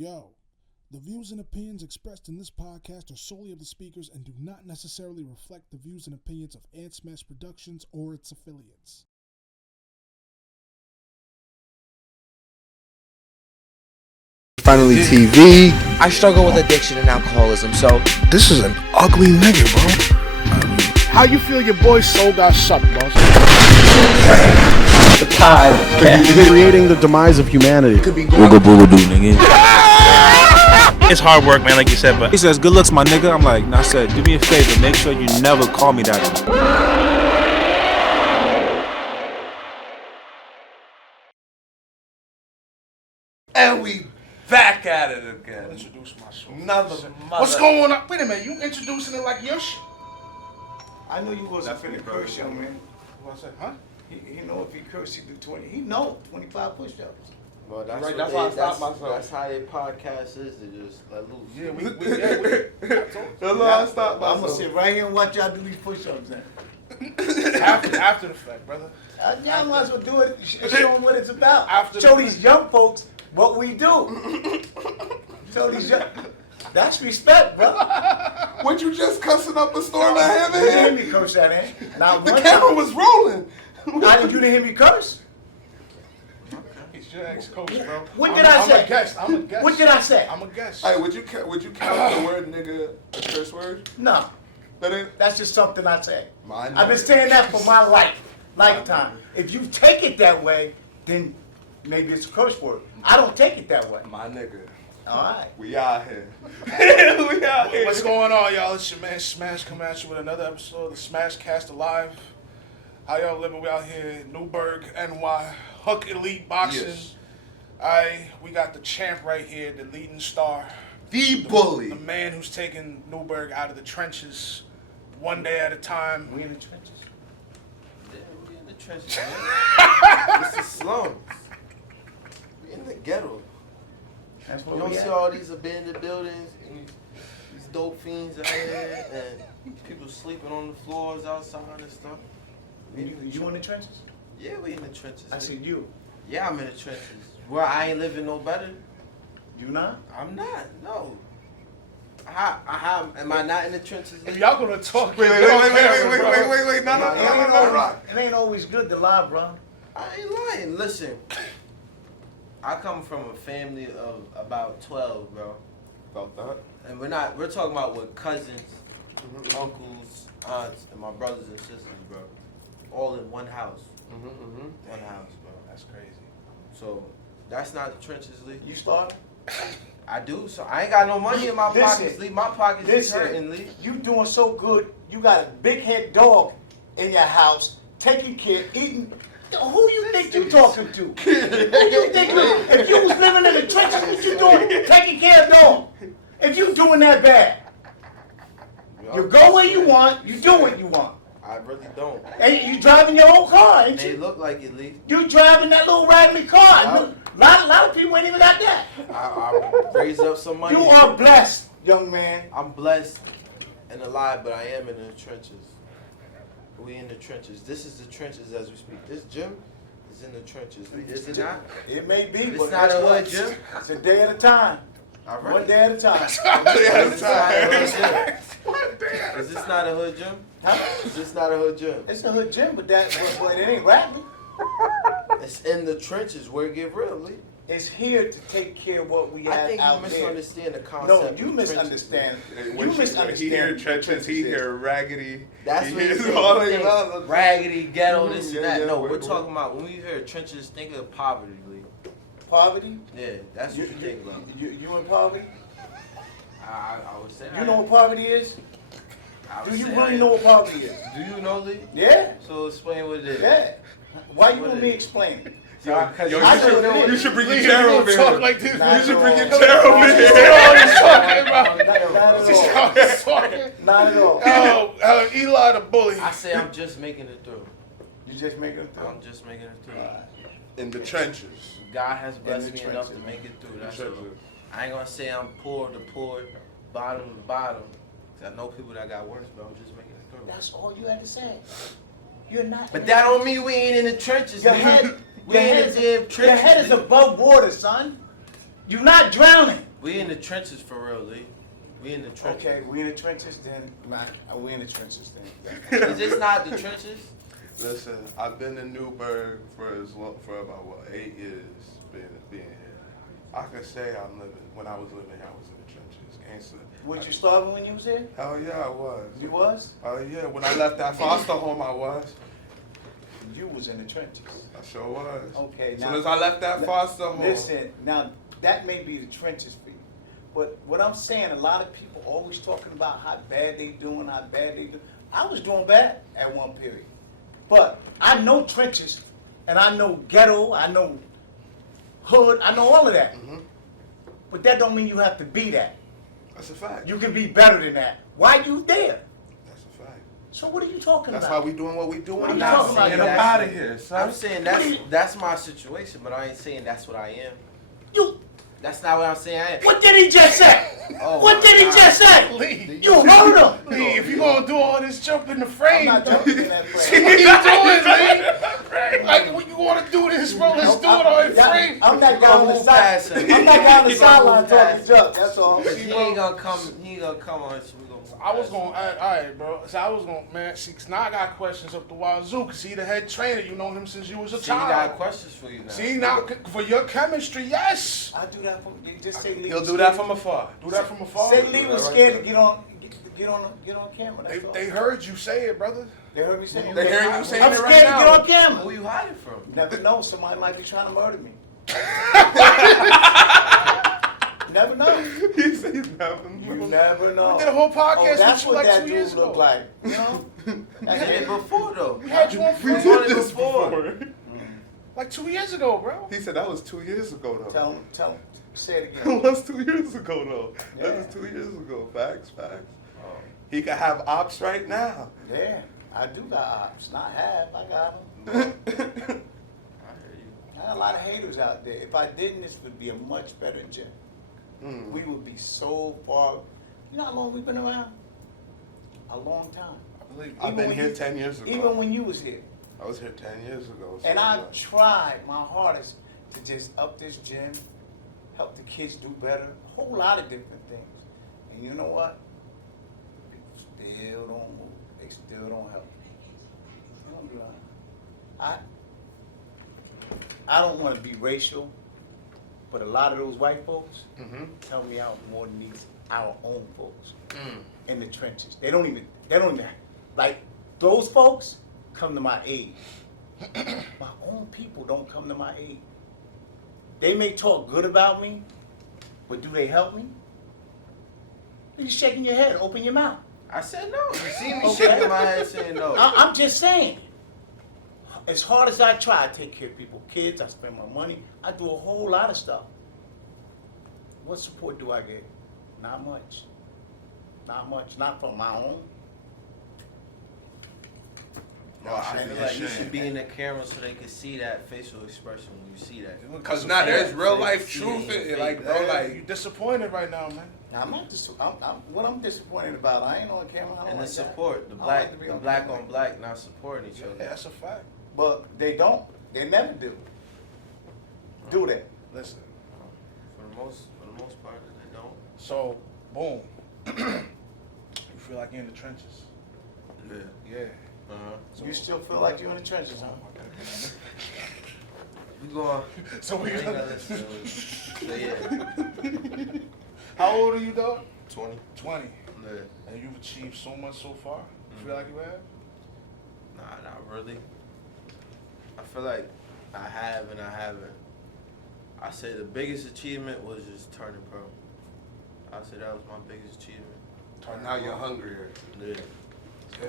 Yo, the views and opinions expressed in this podcast are solely of the speakers and do not necessarily reflect the views and opinions of Smash Productions or its affiliates. Finally TV. I struggle with addiction and alcoholism, so This is an ugly nigga, bro. How you feel your boy's soul got sucked, boss? the pod. Creating the demise of humanity. Booga booga doo, nigga. It's hard work, man, like you said, but He says, good looks, my nigga. I'm like, nah, said, do me a favor, make sure you never call me that. And we back at it again. Introduce myself. Another What's going on? Wait a minute, you introducing it like your shit? I know you wasn't finna curse, young man. What I said, huh? He know if he curse, he do 20. He know 25 push-ups. Well, that's Right, what that's they, why I stopped myself. That's how their podcast is. They just let loose. Yeah, we That's why I stopped I'm gonna myself. sit right here and watch y'all do these push-ups then. after the fact, brother. Y'all might as well do it, show them what it's about. After Show the- these young folks what we do. Show these young... That's respect, brother. What you just cussing up a storm at him You didn't in? hear me curse that, eh? Now, The camera was rolling. you didn't hear me curse? He's your ex-coach, bro. What did I say? I'm a guest. I'm a guest. What did I say? I'm a guest. Hey, would you count the word nigga a curse word? No, That ain't that's just something I say. my I've been saying that for my lifetime. If you take it that way, then maybe it's a curse word. I don't take it that way. my nigga. All right. We out here. We out here. What's going on, y'all? It's your man Smash coming at you with another episode of the Smashcast Alive. How y'all living? We out here in Newburgh, NY, Hook Elite Boxing. Yes. We got the champ right here, the leading star. The bully. The man who's taking Newburgh out of the trenches one day at a time. We in the trenches. Yeah, we in the trenches, man. This is slums. We in the ghetto. That's You what don't we see at. all these abandoned buildings and these dope fiends out here and people sleeping on the floors outside and stuff. We in the You in the trenches? Yeah, we in the trenches. I nigga. said you. Yeah, I'm in the trenches. Where I ain't living no better. You not? I'm not. No. Am I not in the trenches? If y'all gonna talk, Wait. No. It ain't always good to lie, bro. I ain't lying. Listen, I come from a family of about 12, bro. About that. And we're talking about with cousins, uncles, aunts, and my brothers and sisters, bro. All in one house. One house, bro. That's crazy. So, that's not the trenches, Lee. You started? I do, so I ain't got no money in my Listen, pockets, Lee. My pockets is hurting, Lee. You doing so good. You got a big head dog in your house, taking care, eating. Who you think you talking to? Who you think if you was living in the trenches, what you doing? Taking care of dog. If you doing that bad, you go where you want, you do what you want. I really don't. And you driving your own car, ain't They you? look like it, Lee. You driving that little rattly car. Yeah. A lot of people ain't even got that. I raised up some money. You are blessed, young man. I'm blessed and alive, but I am in the trenches. We in the trenches. This is the trenches as we speak. This gym is in the trenches. Is it not? It may be, It's but not guess a what? hood gym. It's a day at a time. All right. One day at a time. Is this not a hood gym? Is this not a hood gym? Huh? Is this not a hood gym? It's a hood gym, but it ain't rapping. It's in the trenches where it get real, Lee. It's here to take care of what we I have think you out there. misunderstand the concept. No, of you trenches, misunderstand. Hey, You when misunderstand. he hear trenches, he hear raggedy. That's he what hears he's all saying. that. Raggedy, ghetto, this Yeah, and that. yeah, No, wait, we're wait. talking about when we hear trenches, think of poverty, Lee. Poverty? Yeah, that's what you think about. You in poverty? I would say You know what poverty is? I would Do you say really I- know what poverty is? Do you know, Lee? Yeah. So explain what it is. Yeah. Why you What want it me is? explaining? Yo, I should know you it. should bring your Please, chair you don't over talk here. like this. Not You should at bring all. your chair over This is here. all he's talking about. Not at This is all. all he's talking. Not at all. Oh, Eli the bully. I say I'm just making it through. You just making it through. I'm just making it through. In the trenches. God has blessed the me enough to trenches. make it through. That's Trenches. all. I ain't gonna say I'm poor to poor, bottom to bottom. 'Cause I know people that got worse, but I'm just making it through. That's all you had to say. You're not. But that don't mean we ain't in the trenches. Your Lee. head, We ain't in the damn trenches. your head is Lee. above water, son. You're not drowning. We in the trenches for real, Lee. We in the trenches. Okay, we in the trenches then. Nah, we in the trenches then. Is this not the trenches? Listen, I've been in Newburgh for about 8 years being here. I can say when I was living here, I was in the trenches. Gangster. Was you starving when you was here? Hell yeah, I was. You was? Yeah, when I left that foster home, I was. You was in the trenches. I sure was. Okay, As now. soon as I left that foster home. Listen, now that may be the trenches for you. But what I'm saying, a lot of people always talking about how bad they doing, how bad they do. I was doing bad at one period. But I know trenches, and I know ghetto, I know hood, I know all of that. Mm-hmm. But that don't mean you have to be that. That's a fact. You can be better than that. Why you there? That's a fact. So what are you talking That's about? why we doing what we What doing are you now. talking about? Get up out of here, son. I'm saying that's my situation, but I ain't saying that's what I am. You. That's not what I'm saying I am. What did he just say? Oh What my did he God. just say? Lee, You heard him. Lee, if you gonna do all this jump in the frame, I'm not jumping in that what frame. you doing, Lee? Like, when you wanna do this, bro, let's do it all in frame. I'm not down the Move side. past him. I'm not down the He gonna sideline move talking past junk. That's all. He ain't gonna come. He ain't gonna come on. So we gonna move I was past gonna, alright, bro. So I was gonna, man, see, 'cause now I got questions up the wazoo, 'cause he the head trainer. You known him since you was a him. See, he got child. questions for you now. See, now, for your chemistry, yes. I do that from you. Just say Lee. He'll was do that scared. from afar. Do that from afar. Say Lee was Right scared there. to get on camera. That's all. They heard you say it, brother. They heard me saying. They hearing you saying I'm it scared right to get now. on camera. Who you hiding from? Never know. Somebody might be trying to murder me. Never know. He said you never You know. never know. We did a whole podcast Oh, that's with you what like that 2 years dude look ago. like. You know? We did it before though. We had you on We frame did it before. like 2 years ago, bro. He said that was 2 years ago though. Tell him. Say it That again. was 2 years ago though. That Yeah. was 2 years ago. Facts. He could have ops right now. Yeah, I do got ops. Not half. I got them. I hear you. I got a lot of haters out there. If I didn't, this would be a much better gym. Mm. We would be so far. You know how long we've been around? A long time. I've been when here you- 10 years ago. Even when you was here. I was here 10 years ago. So And I've like- tried my hardest to just up this gym, help the kids do better, a whole lot of different things. And you know what? People still don't move. They still don't help. I'm gonna be honest. I don't want to be racial, but a lot of those white folks tell me out more than these our own folks in the trenches. They don't even like those folks come to my aid. My own people don't come to my aid. They may talk good about me, but do they help me? You're shaking your head. Open your mouth. I said no. You see me Okay. shaking my head saying no. I'm just saying. As hard as I try, I take care of people, kids. I spend my money. I do a whole lot of stuff. What support do I get? Not much. Not much. Not from my own. No, I feel like you should be in the camera so they can see that facial expression when you see that. Cause now there's real life See truth it in in your it, like face. bro, You like disappointed right now, man. Now, I'm not what I'm disappointed about, I ain't on camera. I don't And the like that. support, the I don't black, like to be the on black camera. on black not supporting each Yeah, other. that's a fact. But they don't. They never do. Do that. Listen, For the most part, they don't. so, boom. You feel like you're in the trenches. Yeah. Yeah. Uh-huh. So, You still feel like you're in the trenches, huh? We going. So we I ain't gonna- gotta listen to it. So yeah. How old are you, dog? 20. 20. Yeah. And you've achieved so much so far. You feel like you have? Nah, not really. I feel like I have and I haven't. I say the biggest achievement was just turning pro. I say that was my biggest achievement. now you're hungrier. Yeah. Yo,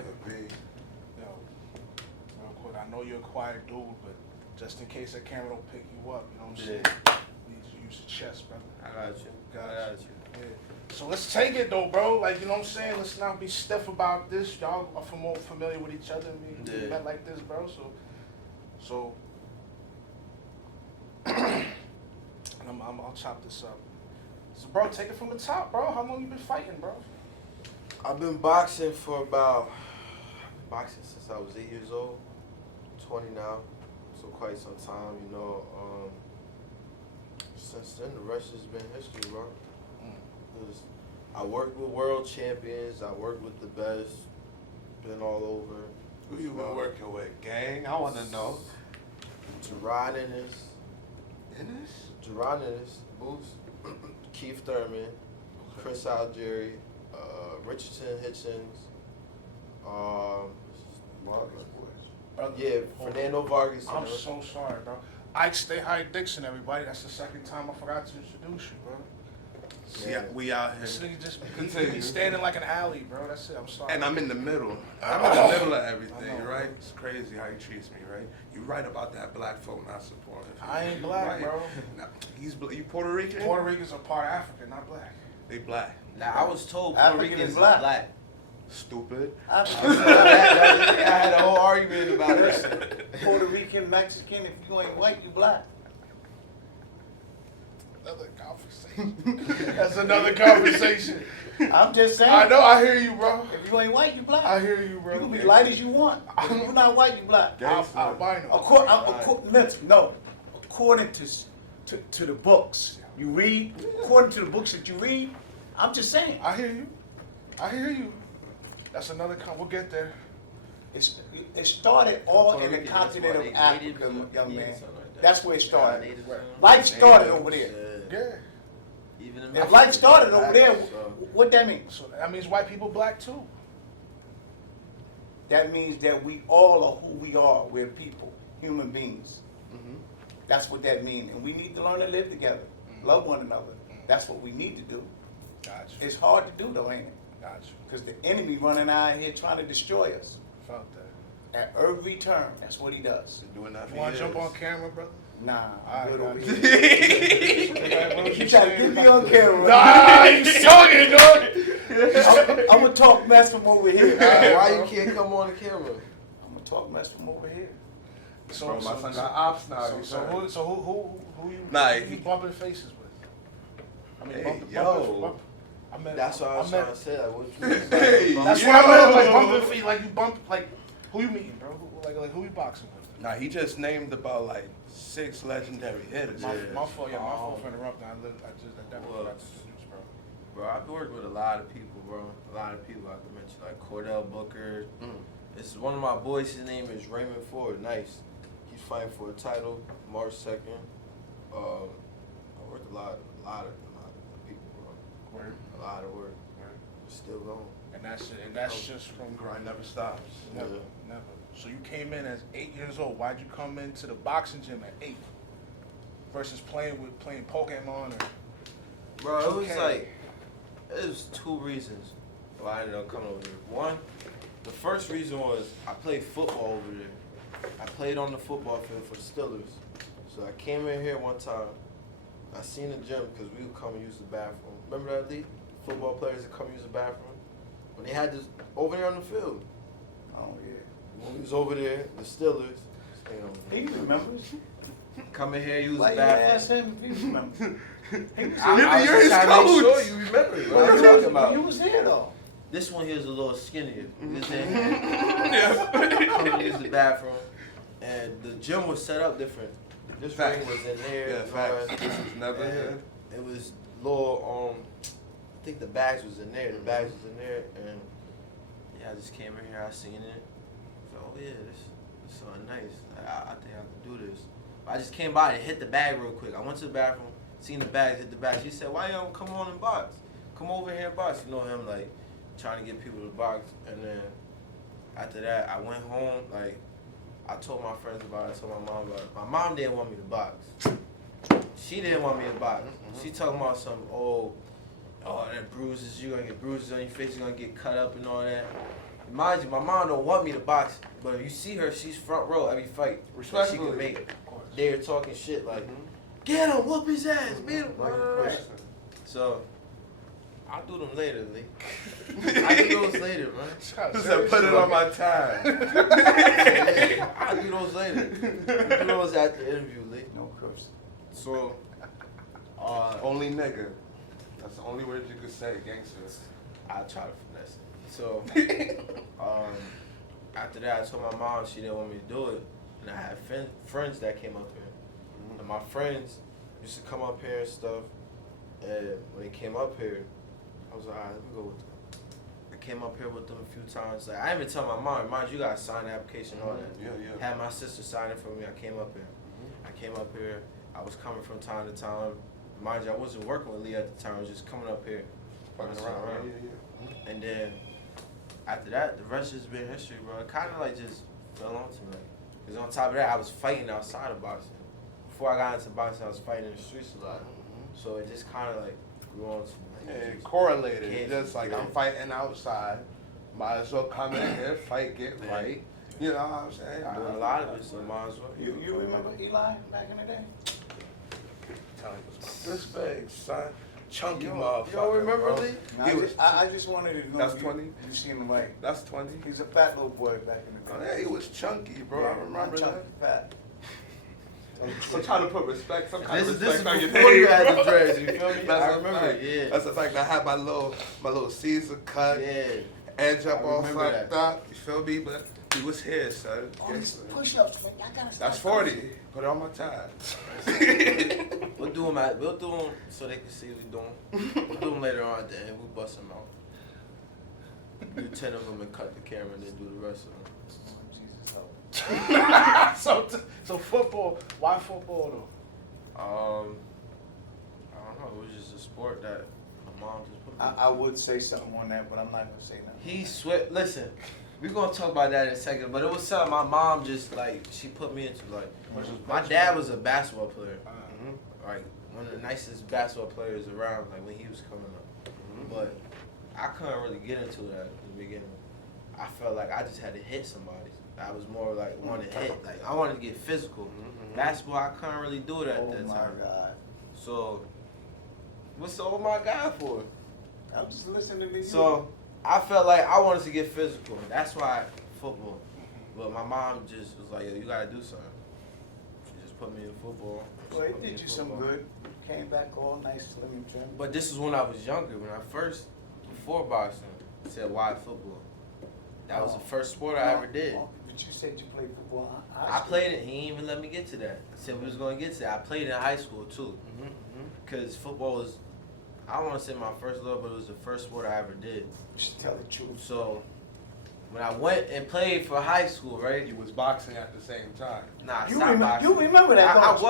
real quick, I know you're a quiet dude, but just in case that camera don't pick you up, you know what I'm saying? You need to use your chest, brother. I got you. I got you. Yeah. So let's take it though, bro. Like, you know what I'm saying? Let's not be stiff about this. Y'all are more familiar with each other. We Yeah. met like this, bro. So and I'll chop this up. So, bro, take it from the top, bro. How long you been fighting, bro? I've been boxing since I was 8 years old. 20 now, so quite some time, you know. Since then, the rest has been history, bro. Cause I worked with world champions. I worked with the best. Been all over. Who you been working with, gang? I want to know. Gerard Ennis. Ennis? Gerard Ennis. Boots. Keith Thurman. Chris Algieri. Richardson Hitchens. Yeah, Fernando Vargas. I'm so sorry, bro. Ike Stay High Dixon, everybody. That's the second time I forgot to introduce you, bro. See, we out here. This nigga just he's standing like an alley, bro. That's it. I'm sorry. And I'm in the middle. I'm in the middle of everything, right? It's crazy how he treats me, right? You're right about that black folk not supporting him. I ain't black, right. bro. Nah, you Puerto Rican? Puerto Ricans are part African, not black. They black. Now, I was told Puerto African Ricans is is black. black. Stupid. I had a whole argument about it. Puerto Rican, Mexican, if you ain't white, you black. Another conversation. That's another conversation. I'm just saying. I know, I hear you, bro. If you ain't white, you black. I hear you, bro. You can be light as you want. If you're not white, you black. Albino. According to the books you read, according to the books that you read, I'm just saying. I hear you. I hear you. That's another we'll get there. It started all in the continent of Africa, young man. That's where it started. Life started over there. Yeah. Even in If life started over there, what that mean? So that means white people black too. That means that we all are who we are. We're people, human beings. That's what that means. And we need to learn to live together, love one another. That's what we need to do. Gotcha. It's hard to do though, ain't it? Gotcha. Because the enemy running out here trying to destroy us. Felt that. At every turn, that's what he does. Doing that You want to jump on camera, brother? Nah, All I'm good right, over gotcha. here. You try to get me on camera. Nah, you talking, dog. I'm gonna talk mess from over here. Why you can't come on the camera? I'm gonna talk mess from over here. So, my son got ops now. so who you Nah, who you bumping faces with? I mean, Hey, I meant, That's what I was trying to say. Like, what you Hey, That's what I meant. Like bumping feet, like you bump, like who you meeting, bro? Like who you boxing with? Nah, he just named about like 6 legendary hitters. My fault, yeah, my fault for interrupting. I definitely forgot to introduce, bro. Bro, I've worked with a lot of people, bro. A lot of people I can mention, like Cordell Booker. This is one of my boys. His name is Raymond Ford. Nice. He's fighting for a title March 2nd. I worked a lot of people, bro. Word. A lot of work. Still going. And that's just from Grind never stops. never. So you came in as 8 years old. Why'd you come into the boxing gym at 8 versus playing Pokemon or? Bro, it 2K? was 2 reasons why I ended up coming over here. One, the first reason was I played football over there. I played on the football field for the Steelers. So I came in here one time. I seen the gym because we would come and use the bathroom. Remember that, Lee? Football players that come use the bathroom? When they had this over there on the field. Oh yeah. When we was over there, the Steelers. He remembers. Come in here, use Why the you bathroom. ask him if he remembers? I was You're just his trying to make coach. sure you remember it. What I'm talking about. You was here though. This one here is a little skinnier. He was in here. Come and use the bathroom. And the gym was set up different. This ring was in there. Yeah, facts. This was never And here. it was little, I think the bags was in there. The bags was in there. And yeah, I just came in here, I seen it. So, oh yeah, this is something nice. I think I can do this. I just came by and hit the bag real quick. I went to the bathroom, seen the bags, hit the bag. She said, why you don't come on and box? Come over here and box. You know him, like, trying to get people to box. And then after that, I went home, like, I told my friends about it, I told my mom about it. My mom didn't want me to box. She didn't want me to box. She talking about some, oh, that bruises, you're gonna get bruises on your face, you're gonna get cut up and all that. Mind you, my mom don't want me to box, but if you see her, she's front row every fight that she can make. They're talking shit like, get him, whoop his ass, beat him. So, I'll do them later, Lee. I'll do those later, man. Just said, put it on my time. I'll do those later. We'll do those at the interview, Lee. No cursing. So, Only nigga. That's the only word you could say, gangster. I'll try to finesse it. So, after that, I told my mom she didn't want me to do it. And I had friends that came up here. And my friends used to come up here and stuff. And when they came up here, I was like, all right, let me go with them. I came up here with them a few times. Like, I didn't even tell my mom. Mind you, gotta sign the application and all that. Yeah. Had my sister sign it for me. I came up here. I came up here. I was coming from time to time. Mind you, I wasn't working with Lee at the time. I was just coming up here. Fucking around. Yeah. And then after that, the rest has been history, bro. It kind of like just fell onto me. Because on top of that, I was fighting outside of boxing. Before I got into boxing, I was fighting in the streets a lot. So it just kind of like grew on to me. Like, Yeah, it correlated. It's just like I'm fighting outside. Might as well come in here, fight, get right. You know what I'm saying? Doing a lot of it, so might as well. You remember Eli back in the day? This big, son. Chunky Yo, motherfucker. yo, remember bro. Lee? I just wanted to know. That's if 20? You seen him like? That's 20. He's a fat little boy back in the day. Oh, yeah, he was chunky, bro. I remember chunky, that. fat. I'm trying to put respect, some kind of This respect is on your before name, you had bro. the dreads, you feel me? That's I a remember fact. it, yeah. That's the fact. I had my little Caesar cut, Yeah. edge up I all remember fucked that. up. You feel me? But he was here, son. All these push-ups, man. I gotta start. That's 40. Put it on my time. We'll do them so they can see what we're doing. We'll do them later on at the end. We'll bust them out. Do 10 of them and cut the camera and then do the rest of them. So football. Why football though? I don't know. It was just a sport that my mom just put me in. I would say something on that, but I'm not gonna say nothing. Listen, we're gonna talk about that in a second, but it was something my mom just like she put me into. Like, my dad was a basketball player, like one of the nicest basketball players around. Like when he was coming up, but I couldn't really get into that in the beginning. I felt like I just had to hit somebody. I was more like wanting to hit. Like I wanted to get physical. Basketball, I couldn't really do it at that time. Oh my God. So, what's the oh my God for? I'm just listening to you. So, I felt like I wanted to get physical. That's why football. But my mom just was like, yo, you gotta do something. She just put me in football. Well, it did you some good. Came back all nice, slim and trim. But this is when I was younger. When I first, before boxing, I said, why football? That was the first sport I ever did. But you said you played football. I played it. He didn't even let me get to that. He said we was going to get to that. I played in high school, too. Because football was, I don't want to say my first love, but it was the first sport I ever did. You should tell the truth. So, when I went and played for high school, right? He was boxing at the same time. Nah, You stop remember, boxing. you remember that, I don't you?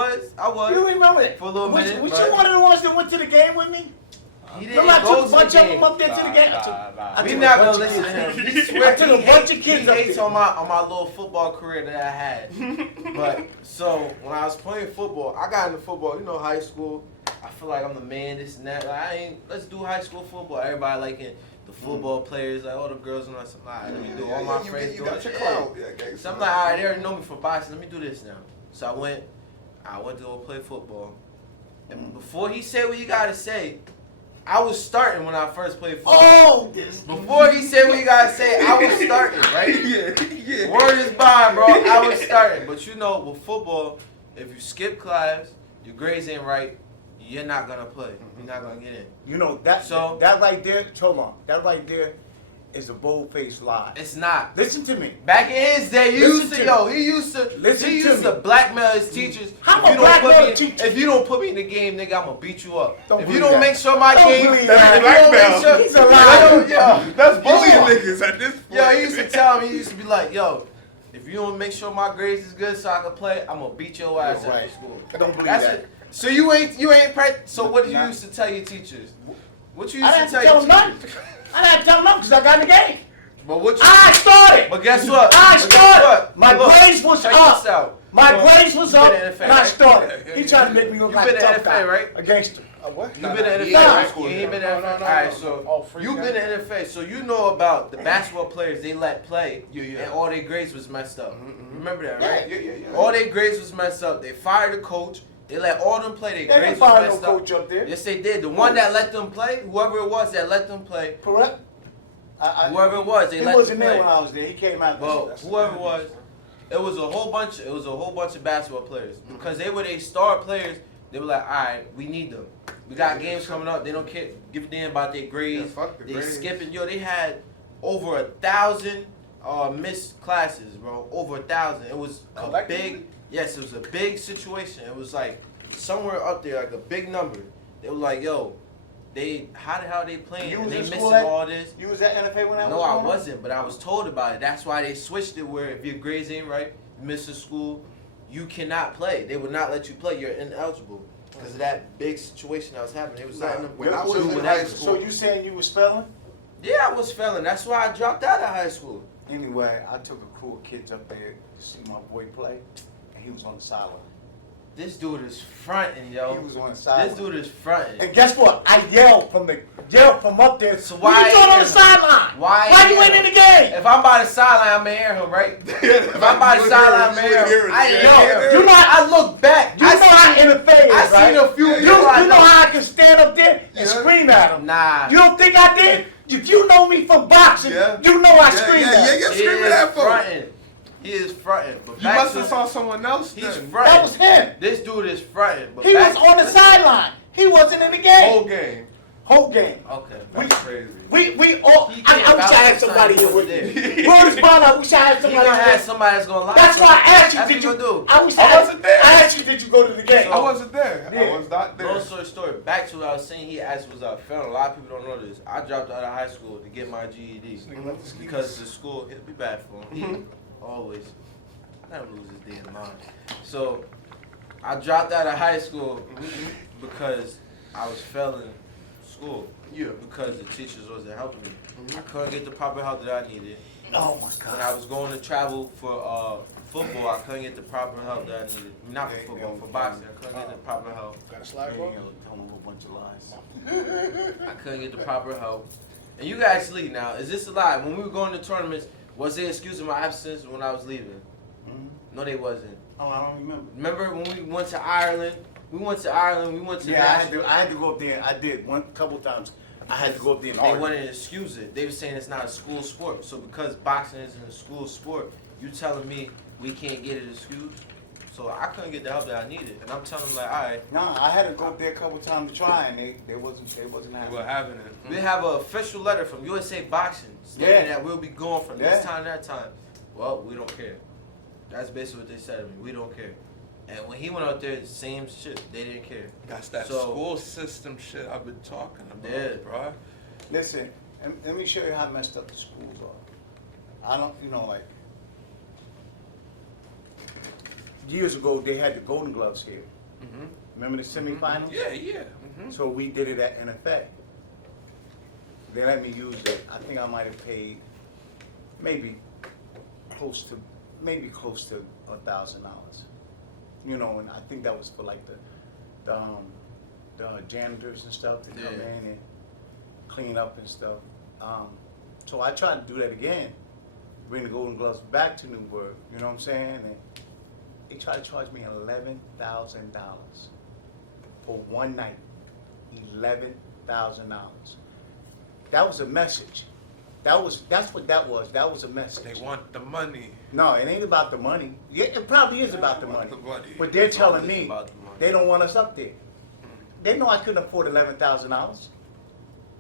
was. You remember that? For a little minute, Was but- you one of the ones that went to the game with me? He didn't Remember I go took a to the bunch of game. them up there to the game? I We took a not gonna bunch of listen to kids. him. He swear I took a bunch of kids he up hates there. on my little football career that I had. But so when I was playing football, I got into football. You know, high school. I feel like I'm the man. This and that. Like, let's do high school football. Everybody liking the football players. Like all the girls and I said, all right, let me do. All my friends You doing got your it. clout. So I'm like, all right, they already know me for boxing. Let me do this now. So I went to go play football. And before he said what he gotta say, I was starting when I first played football. Oh! Before he said what he gotta say, I was starting, right? Yeah. Word is bond, bro. I was starting. But you know, with football, if you skip class, your grades ain't right, you're not gonna play. You're not gonna get in. You know, that right there, hold on. That right there is a bold-faced lie. It's not. Listen to me. Back in his day, he used to Listen he to used me. to blackmail his teachers. How If you a don't put blackmail me- a teacher? If you don't put me in the game, nigga, I'm gonna beat you up. Don't If believe you don't that. make sure my Don't game, believe if that. you don't make sure, He's a liar. Yo, That's bullying Hold on. niggas at this point. Yo, he used to tell me, he used to be like, yo, if you don't make sure my grades is good so I can play, I'm gonna beat your ass You're after right. school. Don't believe That's that. it. So you ain't so what did you used to tell your teachers? What you I used didn't to have to tell tell your him teachers? nothing. I didn't have to tell him nothing because I got in the game. But what you I started. But guess what? I But guess started. what? My Look, grades was check up. this out. My Look, grades was you up, been in NFL, and I right? started. He tried to make me look You like been a in tough NFL, guy right? against what? You been in NFL, yeah, right? school, You ain't been in no, NFL. no, no, All right, no. so Free you guy. been in NFL, so you know about the basketball players they let play, Yeah. and all their grades was messed up. Remember that, right? Yeah. All their grades was messed up. They fired the coach. They let all them play. Their They didn't grades was fire no messed coach up. up there. Yes, they did. The one that let them play, whoever it was that let them play, Correct? whoever it was, they He let wasn't them there play. when I was there. He came out. Well, That's- whoever it was, it was a whole bunch of basketball players because they were their star players. They were like, all right, we need them. We got games coming up. They don't care, give a damn about their grades. Yeah, fuck the they grades. skipping. Yo, they had over 1,000 missed classes, bro. Over 1,000. It was a Collectively? big. Yes, it was a big situation. It was like somewhere up there, like a big number. They were like, yo, how the hell they playing? You And was they in missing school at- all this. You was at NFA when I was No, I going on? wasn't, but I was told about it. That's why they switched it where if your grades ain't right, you miss a school, you cannot play. They would not let you play. You're ineligible because of that big situation that was happening. They was letting them when I was do in whatever. high school- So you saying you was spelling? Yeah, I was failing. That's why I dropped out of high school. Anyway, I took a crew of kids up there to see my boy play, and he was on the sideline. This dude is fronting, yo. He was on the sideline. This dude is fronting. And guess what? I yelled from up there. So What why you doing on the ain't- sideline? why you ain't- ain't in the game? If I'm by the sideline, I'm gonna hear him, right? If I'm by the sideline, I'm gonna hear him. I didn't hear him. You know, I look back. You know how interference, I right? seen a few. You know how I can stand up there and scream at him. Nah. You don't think I did? If you know me from boxing, you know I screamed at him. He is fronting. He is fronting. But You must have saw someone else He's then. fronting. That was him. This dude is fronting. But He was on the sideline. He wasn't in the game. Whole game. Whole game. Okay. That's crazy. We all. He I can't wish I had balance somebody time here with there. me. Word is bond. I wish I had He somebody gonna here have with me. somebody that's gonna lie. That's why I asked you. That's Did what you? he gonna do. I wish I wasn't there. I asked you. Did you go to the game? I wasn't there. Yeah. I was not there. Long story. Back to what I was saying. He asked was failing. A lot of people don't know this. I dropped out of high school to get my GED because the school. It'd be bad for him. Always. I never lose his damn mind. So I dropped out of high school because I was failing school. Yeah. Because the teachers wasn't helping me. I couldn't get the proper help that I needed. Oh my When I was going to travel for football, I couldn't get the proper help that I needed. Not for football, for boxing. I couldn't get the proper help. Got a slide, bro? Tell him a bunch of lies. I couldn't get the proper help. And you guys leave now. Is this a lie? When we were going to tournaments, was there excusing my absence when I was leaving? No, they wasn't. Oh, I don't remember. Remember when we went to Ireland? We went to Yeah, I had to go up there. I did couple times. I had to go up there and They argue. wanted to excuse it. They were saying it's not a school sport. So because boxing isn't a school sport, you telling me we can't get it excused? So I couldn't get the help that I needed. And I'm telling them like, all right. No, I had to go up there a couple times to try, and they wasn't They having were it. having it. We have an official letter from USA Boxing stating Yeah. that we'll be going from this Yeah. time to that time. Well, we don't care. That's basically what they said to me. We don't care. And when he went out there, same shit. They didn't care. That's that So- school system shit I've been talking about, Yeah. bro. Listen, let me show you how messed up the schools are. I don't, like, years ago, they had the Golden Gloves here. Remember the semifinals? Yeah. So we did it at NFA. They let me use it. I think I might have paid maybe close to $1,000. And I think that was for like the janitors and stuff to come Yeah. in and clean up and stuff. So I tried to do that again, bring the Golden Gloves back to Newburgh. You know what I'm saying? And they tried to charge me $11,000 for one night. $11,000. That was a message. That's what that was. That was a message. They want the money. No, it ain't about the money. Yeah, it probably is about the money. The money. But they're telling It's me about the money. they don't want us up there. They know I couldn't afford $11,000.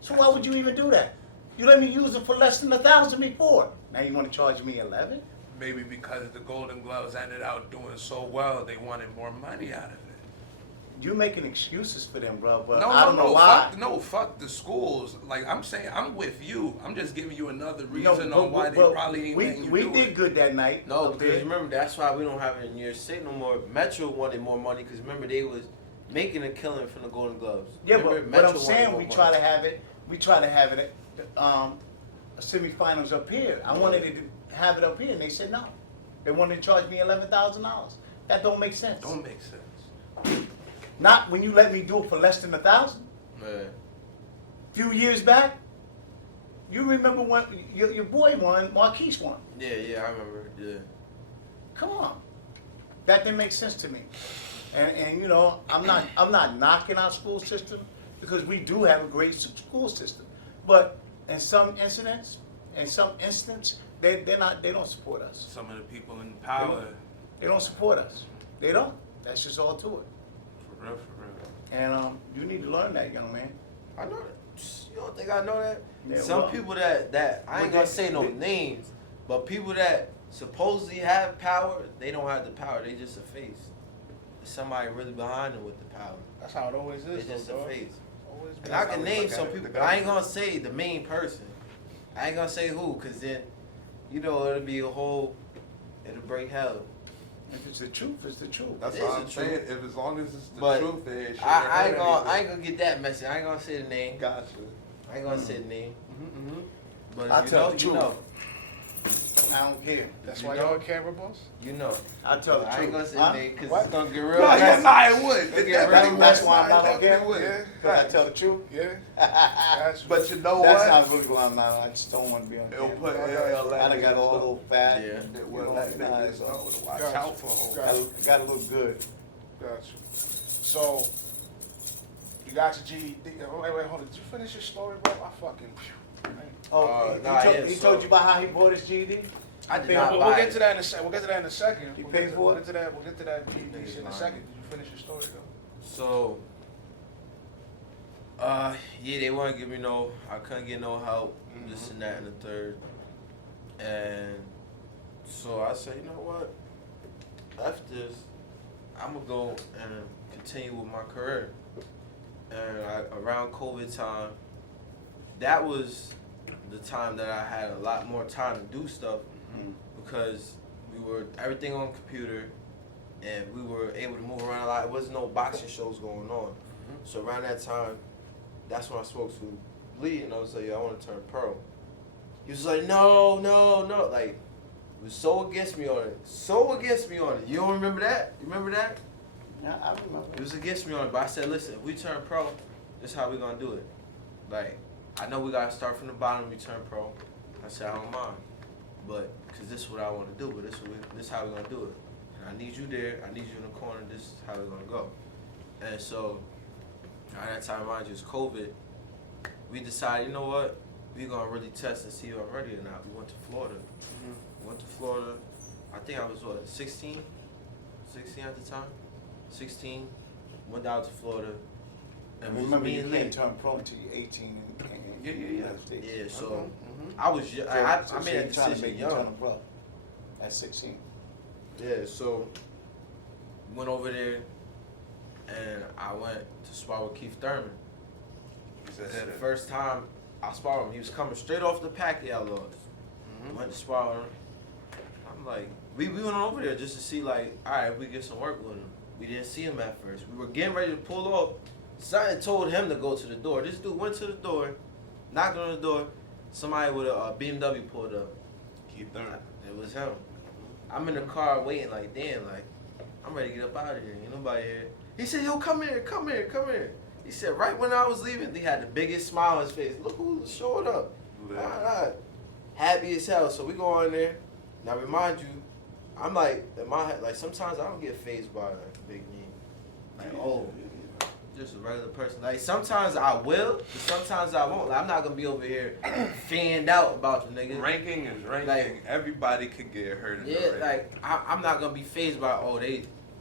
So why would you even do that? You let me use it for less than $1,000 before. Now you want to charge me 11? Maybe because the Golden Gloves ended out doing so well, they wanted more money out of it. You making excuses for them, bro. But No, I don't know no, why. fuck the schools. Like I'm saying, I'm with you. I'm just giving you another No, reason on why they probably ain't letting you we do did it. good that night. No, up because there. remember, that's why we don't have it in New York State no more. Metro wanted more money because remember, they was making a killing from the Golden Gloves. Yeah, Remember, but Metro I'm wanted saying more we money. try to have it. We try to have it at semifinals up here. I wanted it to have it up here, and they said no. They wanted to charge me $11,000. That don't make sense. Don't make sense. Not when you let me do it for less than $1,000. Yeah. Few years back, you remember when your boy won, Marquise won. Yeah, I remember. Yeah. Come on, that didn't make sense to me. And I'm not knocking our school system because we do have a great school system, but in some incidents, they don't support us. Some of the people in power, They don't support us. They don't. That's just all to it. for real. And you need to learn that, young man. I know that. You don't think I know that? Yeah, Some well, people that I ain't but gonna they- say no they- names, but people that supposedly have power, they don't have the power. They just a face. There's somebody really behind them with the power. That's how it always They is. just though, a dog. face. Always been. And I can how we name look at some it, people. the I ain't government. gonna say the main person. I ain't gonna say who, cause then, it'll be a whole, it'll break hell. If it's the truth, it's the truth. That's It what is I'm the saying. truth. If as long as it's the But truth, then it I ain't gonna get that messy. I ain't gonna say the name. Gotcha. I ain't gonna say the name. But I if tell you the know, you truth. know. I don't care. That's You why know? y'all a camera boss? You know. I tell the truth. I ain't gonna say Huh? the name because What? it's gonna get real No, yeah, messy. nah, it would. It get It real definitely That's would. why I'm not It on definitely camera. would. Because I tell the truth. Yeah. That's But you know That's what? not really why I'm not. I just don't want to be on It'll camera. put. I done got a little fat. Yeah. It You will know, let nah, niggas so know to watch Gotcha. out for. Gotcha. I gotta look good. Gotcha. So, you got your GED. Wait, hold on. Did you finish your story, bro? I fucking. Oh, he so- told you about how he bought his GED? I did We'll not We'll buy get it. to that in a second. We'll get to that in a second. You We'll paid get to- for we'll it? get to that. We'll get to that GED Niggas shit in a lying. second. Did you finish your story though? So, yeah, they wouldn't give me no. I couldn't get no help. This and that and the third. And so I said, you know what? After this, I'm gonna go and continue with my career. And around COVID time, that was the time that I had a lot more time to do stuff because everything on computer and we were able to move around a lot. There wasn't no boxing shows going on. So around that time, that's when I spoke to Lee and I was like, yo, I want to turn pro. He was like, no. Like, he was so against me on it. You don't remember that? You remember that? Yeah, I remember. He was against me on it, but I said, listen, if we turn pro, this is how we gonna do it. Like, I know we gotta start from the bottom, we turn pro. I said, I don't mind. But, cause this is what I wanna do, but this is how we gonna do it. And I need you there, I need you in the corner, this is how we're gonna go. And so, at that time, mind you, it's COVID, we decided, you know what, we gonna really test and see if I'm ready or not. We went to Florida. I think I was, 16? 16 at the time? 16, went down to Florida. And it was Remember, me you and can't Lee. turn pro until you're 18 in the United States. Yeah, so I was, I made that trying to decision make you turn young. a pro at 16. Yeah, so went over there and I went to spar with Keith Thurman. He's a It's hitter. the first time I sparred with him. He was coming straight off the Pacquiao laws. Went to spar with him. I'm like, we went over there just to see, like, all right, we get some work with him. We didn't see him at first. We were getting ready to pull off. Something told him to go to the door. This dude went to the door, knocked on the door. Somebody with a BMW pulled up. Keep them. It was him. I'm in the car waiting, like, damn, like, I'm ready to get up out of here. Ain't nobody here. He said, yo, come here. He said, right when I was leaving, he had the biggest smile on his face. Look who showed up. Who All that? right. Happy as hell. So we go in there. Now, remind you, I'm like, in my head, like, sometimes I don't get fazed by a big name. Like, oh, just a regular person. Like, sometimes I will, but sometimes I won't. Like, I'm not going to be over here fanned out about the nigga. Ranking is ranking. Like- Everybody could get hurt in the Yeah, ring. like, I'm not going to be fazed by, oh,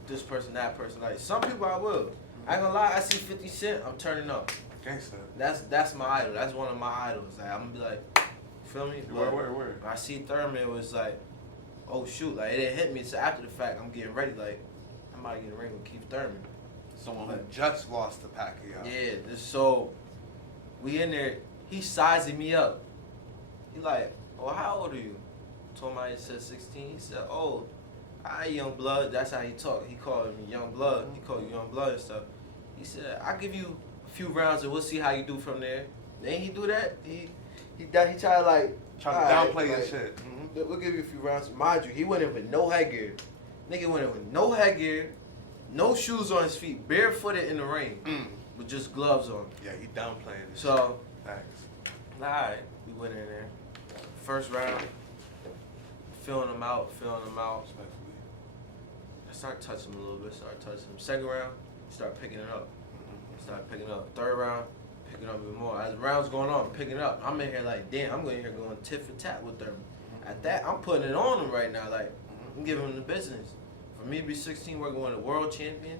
this person, that person. Like, some people I will. I ain't gonna lie, I see 50 Cent, I'm turning up. Gangsta. That's my idol. That's one of my idols. Like, I'm gonna be like, feel me? But Word. when I see Thurman, it was like, oh shoot, like it didn't hit me. So after the fact, I'm getting ready. Like, I'm about to get in the ring with Keith Thurman. Someone who just lost to Pacquiao. Yeah. So we in there. He sizing me up. He like, oh, how old are you? Told him I said 16. He said, oh, I young blood. That's how he talk. He called me young blood. He called you young blood and stuff. He said, I'll give you a few rounds and we'll see how you do from there. Then he do that. He tried to like Trying to downplay your like, shit. We'll give you a few rounds. Mind you, he went in with no headgear. Nigga went in with no headgear, no shoes on his feet, barefooted in the ring, with just gloves on. Yeah, he downplaying this So, shit. Facts. alright, we went in there. First round, feeling him out. Respectfully. I started touching him a little bit, Second round, start picking it up. Third round, picking up even more. As the round's going on, picking it up. I'm in here like, damn, I'm in here going tit for tat with them. At that, I'm putting it on him right now. Like, I'm giving him the business. For me to be 16, we're going to world champion.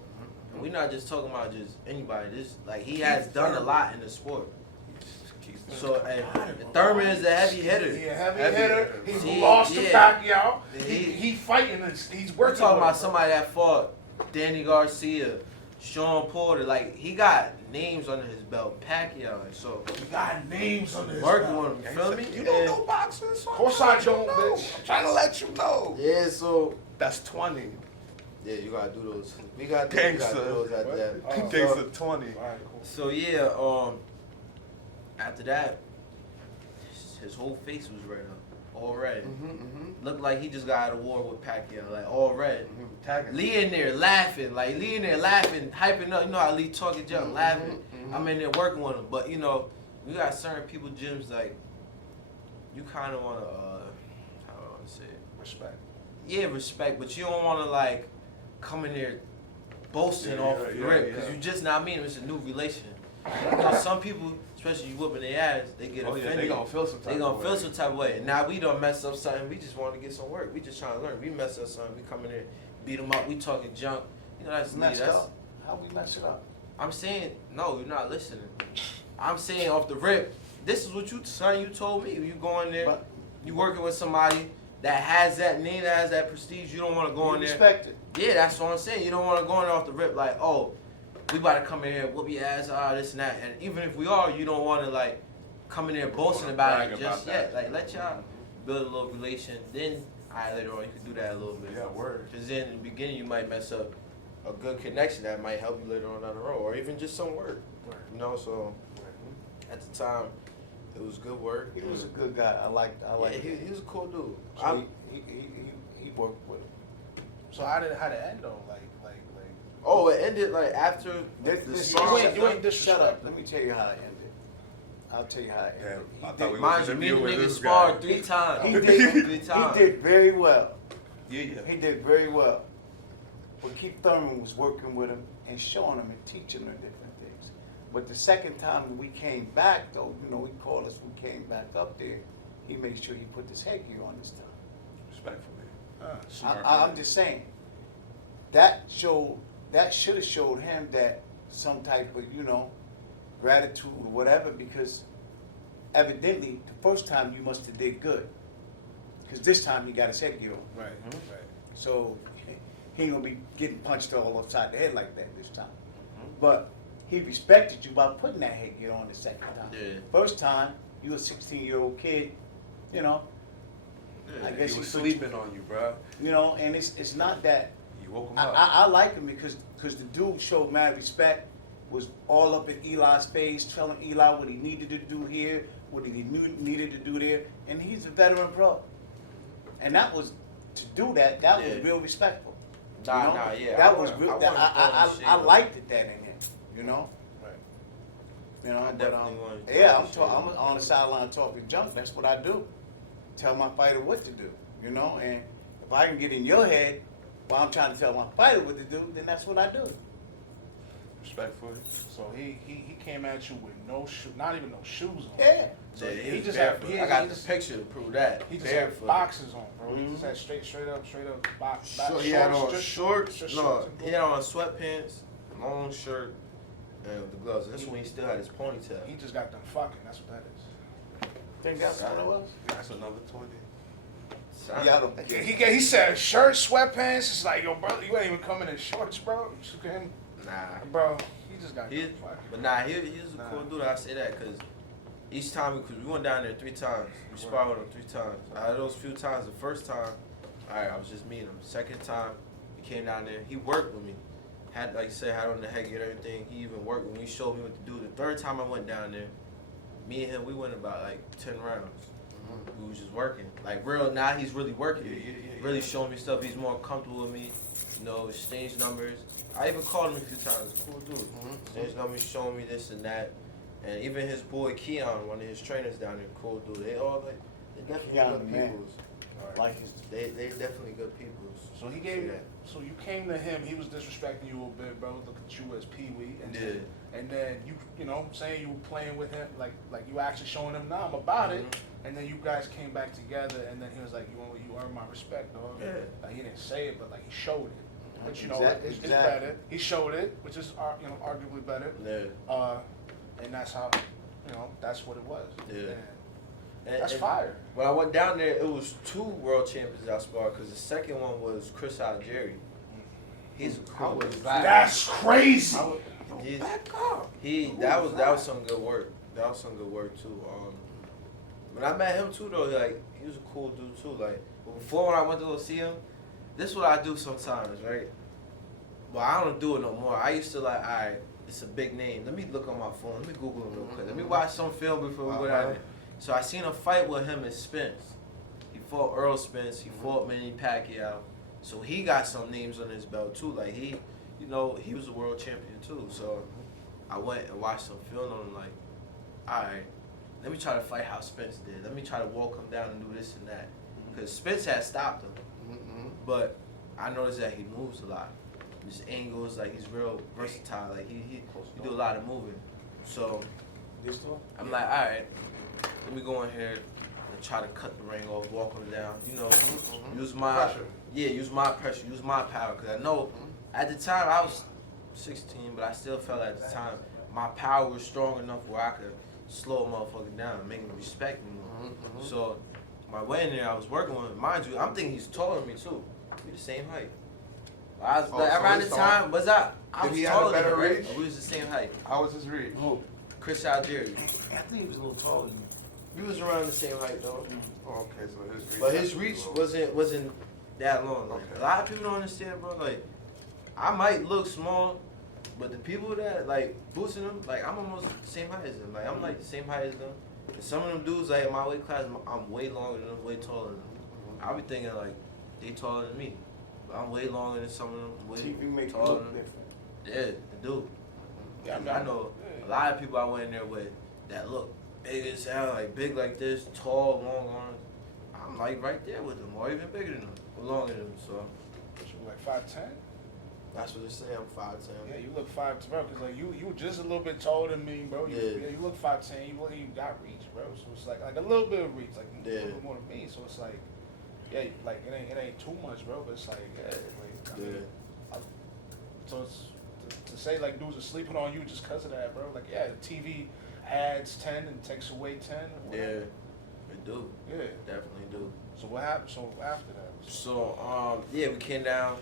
And we're not just talking about just anybody. This, like, he has done a lot in the sport. So, and Thurman is a heavy hitter. He a heavy Heavy hitter. hitter, He bro. lost to Yeah. Pacquiao. He- He fighting. He's We're working. talking with about him. somebody that fought Danny Garcia, Sean Porter. Like, he got names under his belt, Pacquiao, and so You got names on this. working with him. You feel me? You don't know boxing, so Of course I don't, bitch. I'm trying to let you know. Yeah, so That's 20. yeah, you gotta do those. We gotta do Gangsta. those at that. Oh. Gangsta 20. All right, cool. So yeah, after that, his whole face was red up, all red. Looked like he just got out of war with Pacquiao, like all red. Tagging. Lee in there laughing, hyping up. You know how Lee talking junk, laughing. I'm in there working with him, but you know, we got certain people gyms like you kind of wanna, how do I wanna say it? Respect. Yeah, respect, but you don't wanna like come in there boasting off the rip because you just not mean it's a new relation. You know, some people, especially you whooping their ass, they get offended. They gonna feel some type They gonna of feel way. some type of way. And now we done mess up something. We just want to get some work. We just trying to learn. We mess up something. We come in there, beat them up. We talking junk. You know that's Lee. Messed That's. up. How we mess it up? I'm saying no. You're not listening. I'm saying off the rip. This is what you told me. You go in there. But You working with somebody that has that name, that has that prestige. You don't want to go you in there. respect it. Yeah, that's what I'm saying. You don't want to go in there off the rip like, oh, we about to come in here, whoop your ass, this and that. And even if we are, you don't want to like come in there boasting about it brag just about yet. that. Like let y'all build a little relation. Then later on you can do that a little bit. Yeah, word. Because then in the beginning you might mess up a good connection that might help you later on down the road, or even just some work. You know, so at the time it was good work. He was a good guy. I like. Yeah, he was a cool dude. So he worked with him. So how did it end though? Like. Oh, it ended like after the song. You ain't disrespect. Shut up. Let me tell you how it ended. I'll tell you how it ended. I He thought did- we Mind you, me and the nigga sparred 3 times. He did. 3 times. He did very well. Yeah. He did very well. But Keith Thurman was working with him and showing him and teaching him different things. But the second time when we came back, though, you know, he called us, we came back up there, he made sure he put this headgear on this time. Respectfully. Smart. I'm just saying, that should have showed him that some type of, you know, gratitude or whatever, because evidently the first time you must have did good. Because this time he got his headgear on. Right. Right. So he ain't gonna be getting punched all upside the head like that this time. But he respected you by putting that headgear on the second time. Yeah. First time, you a 16-year-old kid, you know. Yeah, I guess he was he believed, sleeping on you, bro. you know, and it's not that. You woke him up. I like him because the dude showed mad respect, was all up in Eli's face, telling Eli what he needed to do here, what he needed to do there, and he's a veteran pro. And that was, to do that was Yeah. real respectful. Nah, yeah. That was real. I like liked it that in him, you know. Right. You know, I but definitely wanted to yeah, appreciate I'm on the sideline talking junk. That's what I do. Tell my fighter what to do, you know. And if I can get in your head while I'm trying to tell my fighter what to do, then that's what I do. Respectfully. So he came at you with no shoe, not even no shoes on. Yeah. So Yeah, he was just had. barefoot. He, I got he the just, picture to prove that. he just had Barefoot. boxes on, bro. He just had straight up box. So he had on just shorts. just No, shorts and he had on sweatpants, long shirt, and the gloves. This when he still had his ponytail. He just got done fucking. That's what that is. Think that's what it was? That's another 20. Son. He said shirt, sweatpants. It's like, yo, brother, you ain't even coming in shorts, bro. You shook him, Nah. bro. He just got He, done fucking. but nah, he was a cool dude. I say that because each time, because we went down there 3 times. We sparred with him 3 times. Out of those few times, the first time, I was just meeting him. Second time, he came down there. He worked with me. Had, like you said, had on the headgear and everything. He even worked with me. He showed me what to do. The third time I went down there, me and him, we went about like 10 rounds. We was just working. Like real, now he's really working. Really showing me stuff. He's more comfortable with me. You know, exchange numbers. I even called him a few times. Cool dude. Exchange numbers, showing me this and that. And even his boy Keon, one of his trainers down there, cool dude. They all like, they definitely Keon, good man. peoples. Like his, They definitely good peoples. So he gave you. So you came to him. He was disrespecting you a little bit, bro. Look at you as Pee Wee, and then you know, saying you were playing with him, like you actually showing him, nah, I'm about it. And then you guys came back together, and then he was like, you earn my respect, dog. Yeah. Like he didn't say it, but like he showed it. But you know, it's Exactly. better. He showed it, which is you know, arguably better. Yeah. And that's how, you know, that's what it was. Yeah. And that's fire. When I went down there, it was 2 world champions I sparred because the second one was Chris Algieri. He's a cool dude. That's crazy. back up. That was some good work. That was some good work too. When I met him too though, like he was a cool dude too. Like before when I went to go see him, this is what I do sometimes, right? Well, I don't do it no more. I used to like, alright, it's a big name. Let me look on my phone. Let me Google him real quick. Let me watch some film before we go down there. So I seen a fight with him and Spence. He fought Earl Spence. He fought Manny Pacquiao. So he got some names on his belt too. Like he was a world champion too. So I went and watched some film on him. Like, alright, let me try to fight how Spence did. Let me try to walk him down and do this and that. Because Spence had stopped him. But I noticed that he moves a lot. His angles, like he's real versatile. Like he do a lot of moving. So I'm like, all right, let me go in here and try to cut the ring off, walk him down. You know, use my pressure. Yeah, use my pressure, use my power. Cause I know at the time I was 16, but I still felt at the time my power was strong enough where I could slow a motherfucker down and make him respect me more. So my way in there, I was working with him. Mind you, I'm thinking he's taller than me too. We the same height. I was around the time, was I was taller than him, right? We was the same height. How was his reach? Chris Algieri. I think he was a little taller than you. We was around the same height though. Oh, okay, so his reach. But his reach wasn't that long. Like, a lot of people don't understand, bro. Like, I might look small, but the people that like boosting them, like I'm almost the same height as them. Like I'm like the same height as them. And some of them dudes like in my weight class, I'm way longer than them, way taller than them. I be thinking like they taller than me. But I'm way longer than some of them. Way TV make you taller look than them. different. Yeah, they do. Yeah, I know a lot of people I went in there with that look big as hell, like big like this, tall, long arms. I'm like right there with them, or even bigger than them, or longer than them. So You like 5'10"? that's what they say. I'm 5'10". Yeah, you look 5'10", bro. Cause like you just a little bit taller than me, bro. You look 5'10". You got reach, bro. So it's like a little bit of reach, like a little bit more than me. So it's like, yeah, like it ain't too much, bro. But it's like, I mean, so it's to say like dudes are sleeping on you just cause of that, bro. Like the TV adds 10 and takes away 10. Yeah, they do. Yeah, definitely do. So what happened? So after that? So we came down.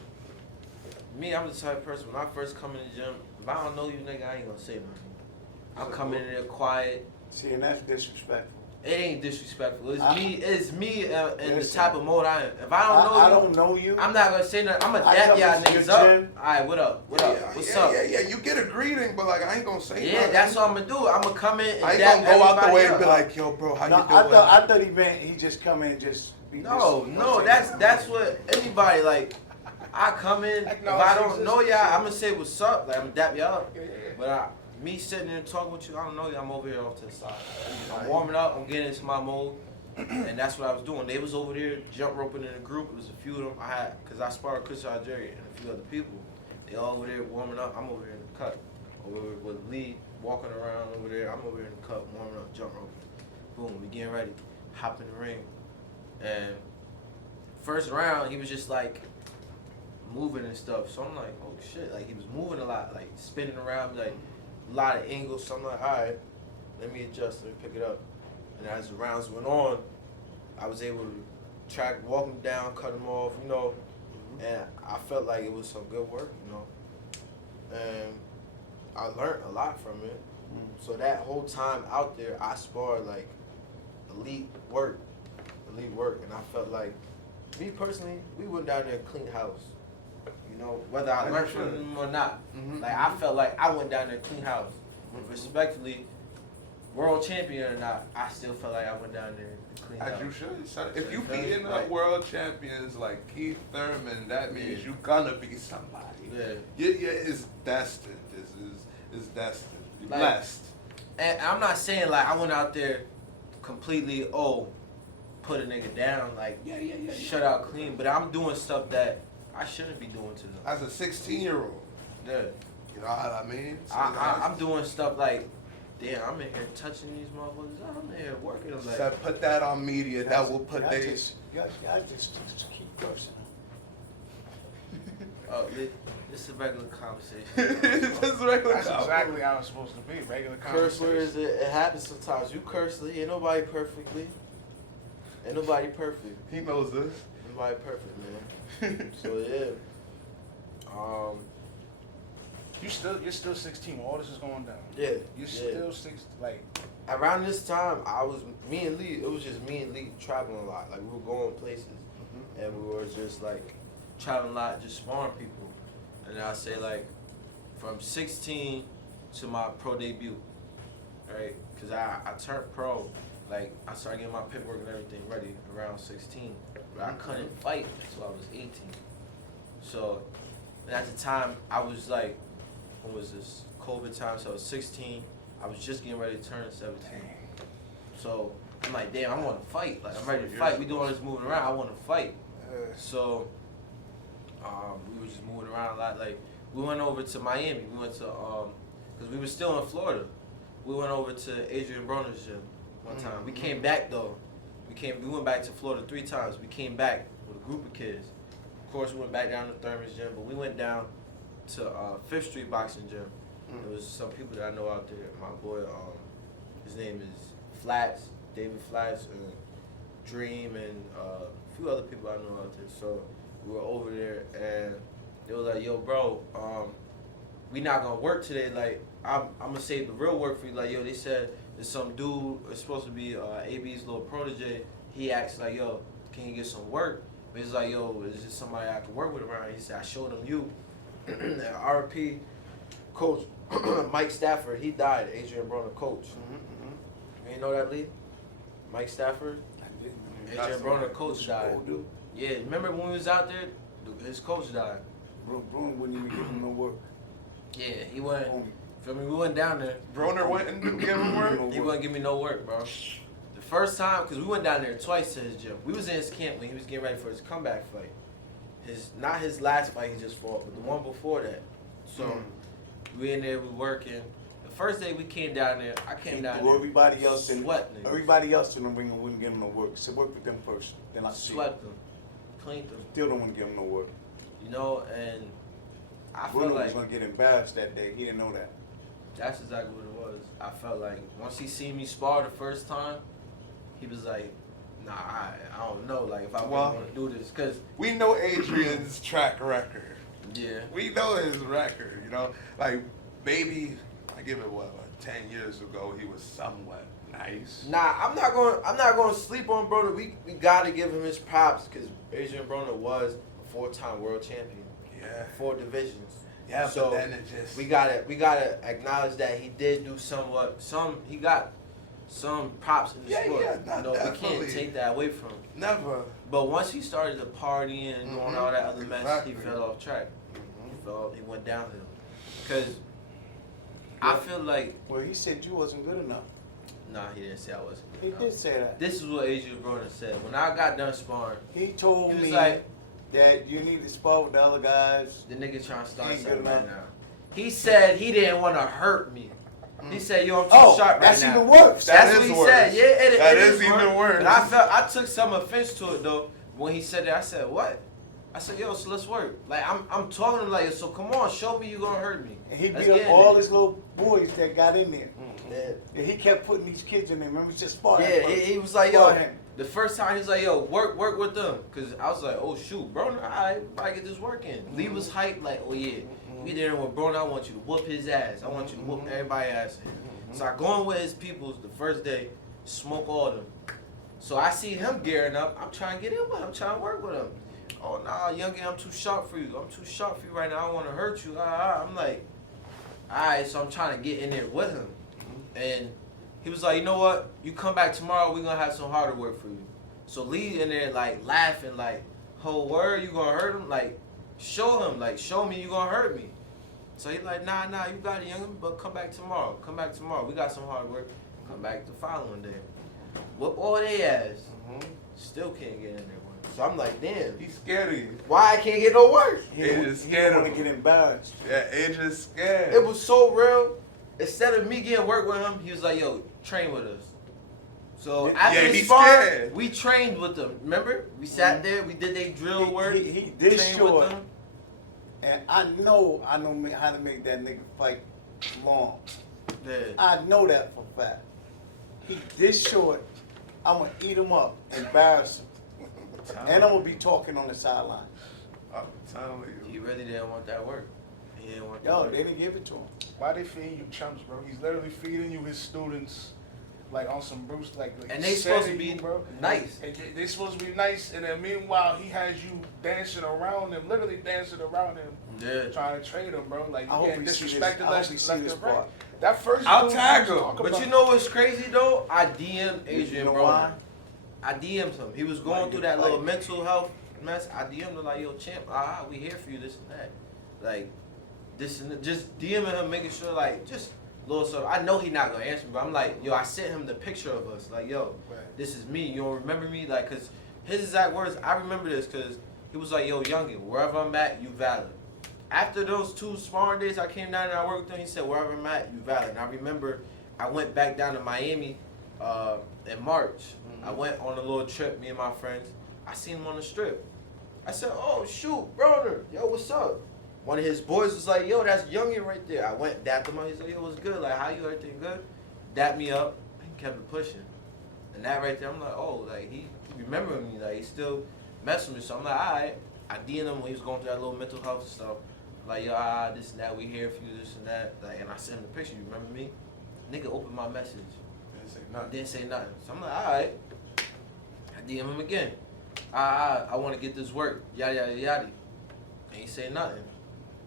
Me, I'm the type of person, when I first come in the gym, if I don't know you, nigga, I ain't gonna say nothing. I'm coming in there quiet. See, and that's disrespectful. It ain't disrespectful. It's me and the type of mode I am. If I don't know you, I'm not gonna say nothing. I'm gonna dap y'all niggas up. Alright, what up? What up? What's up? Yeah, you get a greeting, but like I ain't gonna say nothing. Yeah, that's what I'm gonna do. I'm gonna come in and I ain't dap gonna go out the way up. and be like, yo, bro, how you doing? I thought he meant he just come in and just be No, that's what anybody like. I come in, if I don't know y'all, I'm gonna say what's up, like I'm gonna dap y'all up. But me sitting there talking with you, I don't know you, I'm over here off to the side. I'm warming up, I'm getting into my mode, and that's what I was doing. They was over there jump roping in a group. It was a few of them. Cause I sparred Chris Algieri and a few other people. They all over there warming up. I'm over here in the cut, over with Lee walking around over there. I'm over here in the cut warming up, jump roping. Boom, we getting ready, hop in the ring, and first round he was just like moving and stuff. So I'm like, oh shit, like he was moving a lot, like spinning around, like a lot of angles. So I'm like, all right, let me adjust, let me pick it up. And as the rounds went on, I was able to walk him down, cut him off, you know, and I felt like it was some good work, you know. And I learned a lot from it. So that whole time out there, I sparred like elite work, and I felt like, me personally, we went down there and cleaned house. You know, whether I learned from them or not. Like, I felt like I went down there and cleaned house. Respectfully, world champion or not, I still felt like I went down there and cleaned house. As you should, son. If you beating up world champions like Keith Thurman, that means you gonna be somebody. Yeah, it's destined. It's destined. You're blessed. And I'm not saying like I went out there completely, put a nigga down, like shut out clean, but I'm doing stuff that I shouldn't be doing to them. As a 16-year-old. Yeah. You know what I mean? So I'm doing stuff like, damn, I'm in here touching these motherfuckers. I'm in here working them. Like, put that on media. That will put they. Just keep cursing. Oh, this is a regular conversation. This is regular That's exactly how it's supposed to be. Regular curse conversation. words, it happens sometimes. You curse, ain't nobody perfectly. Ain't nobody perfect. He knows this. Nobody perfect, man. So yeah. You're still 16 when all this is going down. Yeah. You're still 16. Like, around this time, me and Lee. It was just me and Lee traveling a lot. Like we were going places, and we were just like traveling a lot, just sparring people. And I say like, from 16 to my pro debut, right? Cause I turned pro. Like I started getting my paperwork and everything ready around 16, but I couldn't fight until I was 18. So, and at the time I was like, when was this? COVID time. So I was 16. I was just getting ready to turn 17. So I'm like, damn, I want to fight. Like I'm ready to fight. We doing all this moving around. I want to fight. So we were just moving around a lot. Like we went over to Miami. We went to because we were still in Florida. We went over to Adrian Broner's gym one time. We came back though. We went back to Florida 3 times. We came back with a group of kids. Of course, we went back down to Thurman's gym, but we went down to 5th Street Boxing Gym. There was some people that I know out there. My boy, his name is Flats, David Flats, and Dream, and a few other people I know out there. So we were over there, and they were like, "Yo, bro, we not gonna work today. Like, I'm gonna save the real work for you." Like, yo, they said there's some dude. It's supposed to be AB's little protege. He asked like, "Yo, can you get some work?" But he's like, "Yo, is this somebody I can work with around?" He said, "I showed him you." RP coach Mike Stafford, he died. Adrian Broner coach. You ain't know that, Lee? Mike Stafford. Adrian Broner coach died. Yeah, remember when we was out there? His coach died. Broner wouldn't even give him no work. Yeah, he went. Feel me? We went down there. Broner went and didn't give him work? He wouldn't give me no work, bro. The first time, because we went down there twice to his gym. We was in his camp when he was getting ready for his comeback fight. Not his last fight he just fought, but the one before that. So we in there, we working. The first day we came down there, I came down there. Everybody else in sweating. Everybody else in the ring wouldn't give him no work. So work with them first. Then I swept them, cleaned them. Still don't want to give him no work. You know, and I felt Bruno like was gonna get embarrassed that day. He didn't know that. That's exactly what it was. I felt like once he seen me spar the first time, he was like, "Nah, I don't know. Like if I want to do this, cause we know Adrian's track record. Yeah, we know his record. You know, like maybe I give it 10 years ago he was somewhat nice. Nah, I'm not going to sleep on Broner. We got to give him his props because Adrian Broner was a 4-time world champion. Yeah. 4 divisions. Yeah, so but then it just we gotta acknowledge that he did do he got some props in the sport. Yeah, you know, we can't take that away from him. Never. But once he started to party and doing all that other mess, he fell off track. He went downhill. Because I feel like... Well, he said you wasn't good enough. Nah, he didn't say I wasn't good He enough. did say that. This is what Adrian Broner said. When I got done sparring, he told was me like, that you need to spar with the other guys. The nigga trying to start Ain't something good right enough. now. He said he didn't want to hurt me. He said, "Yo, I'm too sharp right that's now." even worse. That's what he said. Yeah, it is even worse. And I took some offense to it though. When he said that, I said, "What?" I said, "Yo, so let's work." Like I'm talking to him like, "So come on, show me you gonna hurt me." And he beat up all his little boys that got in there. And he kept putting these kids in there. Remember, it's just sparring. Yeah, he was like, "Yo." The first time he was like, "Yo, work with them," cause I was like, "Oh shoot, bro, I gotta get this work in." Lee was hyped like, "Oh yeah, we there with bro. I want you to whoop his ass. I want you to whoop everybody's ass." So I go in with his peoples the first day, smoke all of them. So I see him gearing up. I'm trying to get in with him. I'm trying to work with him. "Oh nah, youngin, I'm too sharp for you. I'm too sharp for you right now. I don't want to hurt you." I'm like, all right. So I'm trying to get in there with him, and he was like, "You know what? You come back tomorrow. We're gonna have some harder work for you." So Lee in there like laughing, like, "Whole word, you gonna hurt him? Like, show him, like, show me you gonna hurt me." So he's like, nah, you got it, youngin, but come back tomorrow. Come back tomorrow. We got some hard work. Come back the following day. Whoop all they ass. Still can't get in there with him. So I'm like, damn. He's scared of you. Why I can't get no work? Adrian's scared of him. He want to get embarrassed. Yeah, Adrian's scared. It was so real. Instead of me getting work with him, he was like, "Yo, train with us." So after the spar, we trained with them. Remember? We sat there. We did their drill work. He did trained short. with them. And I know how to make that nigga fight long. Yeah. I know that for a fact. He this short, I'm gonna eat him up, embarrass him, and I'm gonna be talking on the sideline. I'm telling you. He really didn't want that work. He He didn't want Yo, that. they didn't give it to him. Why they feeding you chumps, bro? He's literally feeding you his students, like on some Bruce, like And they supposed to be bro. nice. And they supposed to be nice, and then meanwhile he has you dancing around him, literally dancing around him, Yeah. trying to trade him, bro. Like I you hope getting we see this- disrespected I hope left we see and this right. part. That first I'll dude tag you him. talk But about- you know what's crazy though? I DM'd Adrian You know Broner. why? I DM'd him. He was going through that little mental health mess. I DM'd him like, yo, champ, we here for you, this and that. Like, this and that. Just DMing him, making sure, like, just little stuff. I know he not gonna answer me, but I'm like, yo, I sent him the picture of us. Like, yo, this is me. You don't remember me? Like, cause his exact words, I remember this, cause he was like, yo, youngin, wherever I'm at, you valid. After those 2 sparring days, I came down and I worked with him. He said, wherever I'm at, you valid. And I remember I went back down to Miami in March. I went on a little trip, me and my friends. I seen him on the strip. I said, oh, shoot, brother. Yo, what's up? One of his boys was like, yo, that's youngin right there. I went, dapped him up. He said, yo, what's good? Like, how you, everything good? Dapped me up and kept it pushing. And that right there, I'm like, oh, like, he remembered me. Like, he still messing with me. So I'm like, all right. I DM'd him when he was going through that little mental health stuff. Like, yo, this and that, we here for you, this and that. Like, and I sent him the picture. You remember me? Nigga opened my message. Didn't say nothing. So I'm like, all right. I DM him again. I want to get this work. Yada, yada, yada. Ain't say nothing.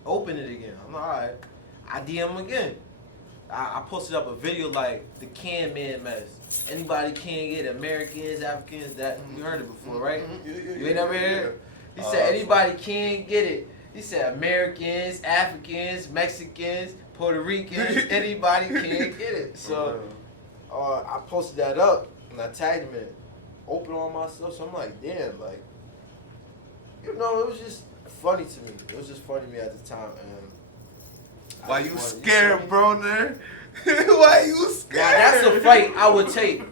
Open it again. I'm like, all right. I DM him again. I posted up a video like the can man mess. Anybody can get Americans, Africans, that you heard it before, right? You ain't never heard it? He said anybody can get it. He said Americans, Africans, Mexicans, Puerto Ricans, anybody can get it. So I posted that up and I tagged him in it. Open all my stuff. So I'm like, damn, like, you know, it was just funny to me. It was just funny to me at the time. And why you scared, Broner? Why you scared? Now, that's a fight I would take.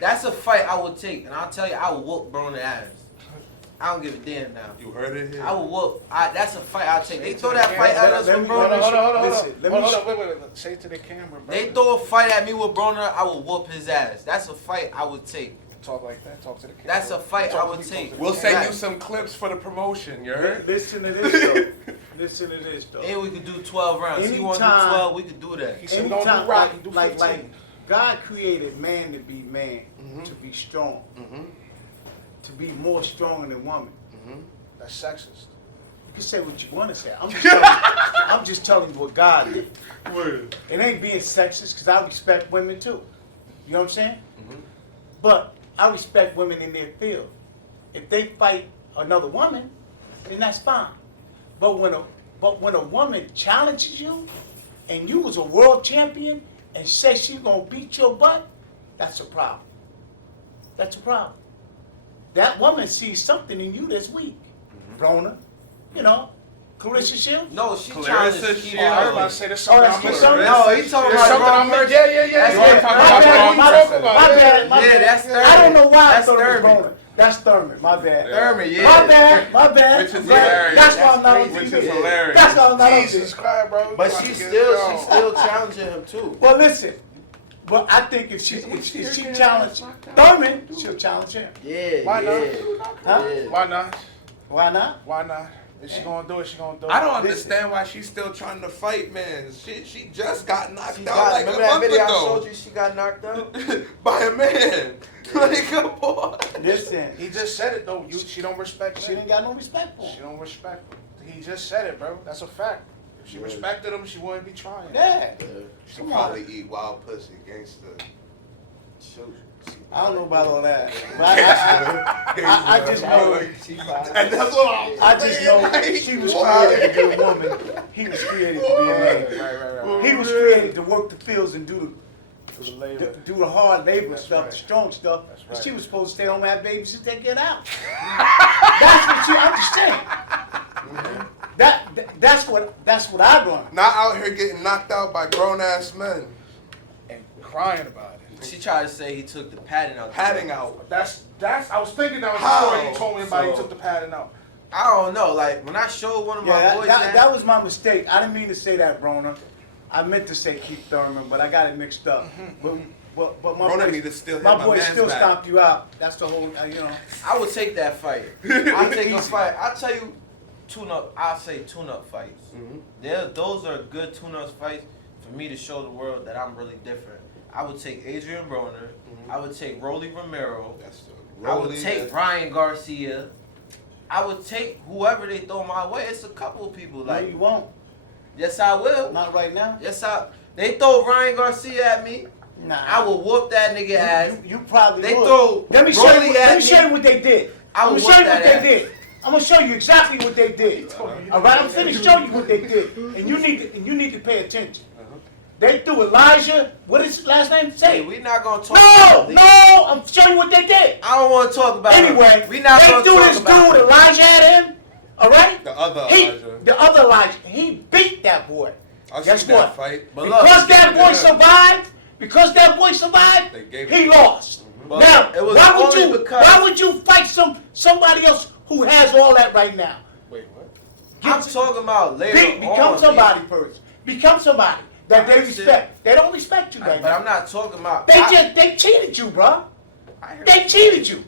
That's a fight I would take. And I'll tell you, I would whoop Broner ass. I don't give a damn now. You heard it here? I would whoop. That's a fight I'll take. They throw that fight at us with Broner. Hold on, wait. Say it to the camera, bro. They throw a fight at me with Broner, I would whoop his ass. That's a fight I would take. Talk like that. Talk to the camera. That's a fight I would take. We'll send you some clips for the promotion, you heard? Listen to this, though. Listen to this, though. And we could do 12 rounds. He want to do 12, we could do that. He said, don't do rock, do 15. Like, God created man to be man, to be strong, to be more strong than woman. That's sexist. You can say what you want to say. I'm just telling you what God did. It ain't being sexist because I respect women too. You know what I'm saying? But I respect women in their field. If they fight another woman, then that's fine. But when a woman challenges you, and you was a world champion, and says she's gonna beat your butt, that's a problem. That's a problem. That woman sees something in you that's weak. Broner, you know, Clarissa Shields. No, she Clarissa challenged Shields. Keith I was Urban. about to say there's something I'm missing. No, he talking There's about something I'm wrong missing. Yeah. That's We're it. talking My about bad, wrong my person. Yeah, that's Thurman. I don't know why That's I thought it was Thurman. Broner. That's Thurman, my bad. Thurman, yeah. My bad. Which is Yeah, hilarious. That's why I'm not on Which TV. is hilarious. That's why I'm not on Jesus TV. Christ, bro. But she's still challenging him too. Well, listen. But I think if she challenged Thurman, she'll challenge him. Yeah, Why not? Huh? Yeah. Why not? Why not? Why not? If she gonna do it, she gonna do it. I don't understand why she's still trying to fight, man. She just got knocked She out got, like a remember that month video I ago showed you? She got knocked out. by a man. Like, come on. Listen, He just said it though. She don't respect she men. didn't got no respect for She him. don't respect him. He just said it, bro. That's a fact. If she respected him, she wouldn't be trying. Yeah. She Come probably eat wild pussy gangster. I don't know about all that. But I just know. And that's what I just know she was created to be a woman. He was created to be a man. Right. He was created to work the fields and do For the labor. the hard labor That's stuff, right. the strong stuff. That's And right. she was supposed to stay home and have babies and take it out. That's what she understand. That's what I learned. Not out here getting knocked out by grown ass men. And crying about it. She tried to say he took the padding out. Padding out. That's. I was thinking that was the How? story you told me about. He So- took the padding out. I don't know. Like when I showed one of my Yeah, boys that was my mistake. I didn't mean to say that, Broner. I meant to say Keith Thurman, but I got it mixed up. But my Rona boy, need to still hit my my boy man's still back. stomped you out. That's the whole, you know. I would take that fight. I take a fight. I tell you, tune-up. I'll say tune-up fights. Those are good tune-up fights for me to show the world that I'm really different. I would take Adrian Broner. I would take Rolly Romero. I would take Ryan Garcia. I would take whoever they throw my way. It's a couple of people like. No, you won't. Yes, I will. Not right now. Yes, They throw Ryan Garcia at me. Nah. I will whoop that nigga ass. You probably They would. throw Let me show Rolly you. at Let me show me. you what they did. I I'm will gonna show you whoop what that they ass. did. I'm gonna show you exactly what they did. All right, I'm finna show you what they did, and you need to pay attention. They threw Elijah. What is his last name? Say. Hey, we not gonna talk. No, about no. I'm showing you what they did. I don't want to talk about. Anyway, it. We not they gonna threw talk this about. dude Elijah at him. All right. The other Elijah. The other Elijah. He beat that boy. Guess seen what? that fight. But Because look, that boy survived. Because that boy survived. They gave He him- lost. But Now, it was why would only you? because- Why would you fight somebody else who has all that right now? Wait, what? I'm talking about later Become on. somebody first. Become somebody that they understand. respect. They don't respect you right But now. I'm not talking about. They cheated you, bro. I heard They you. cheated you.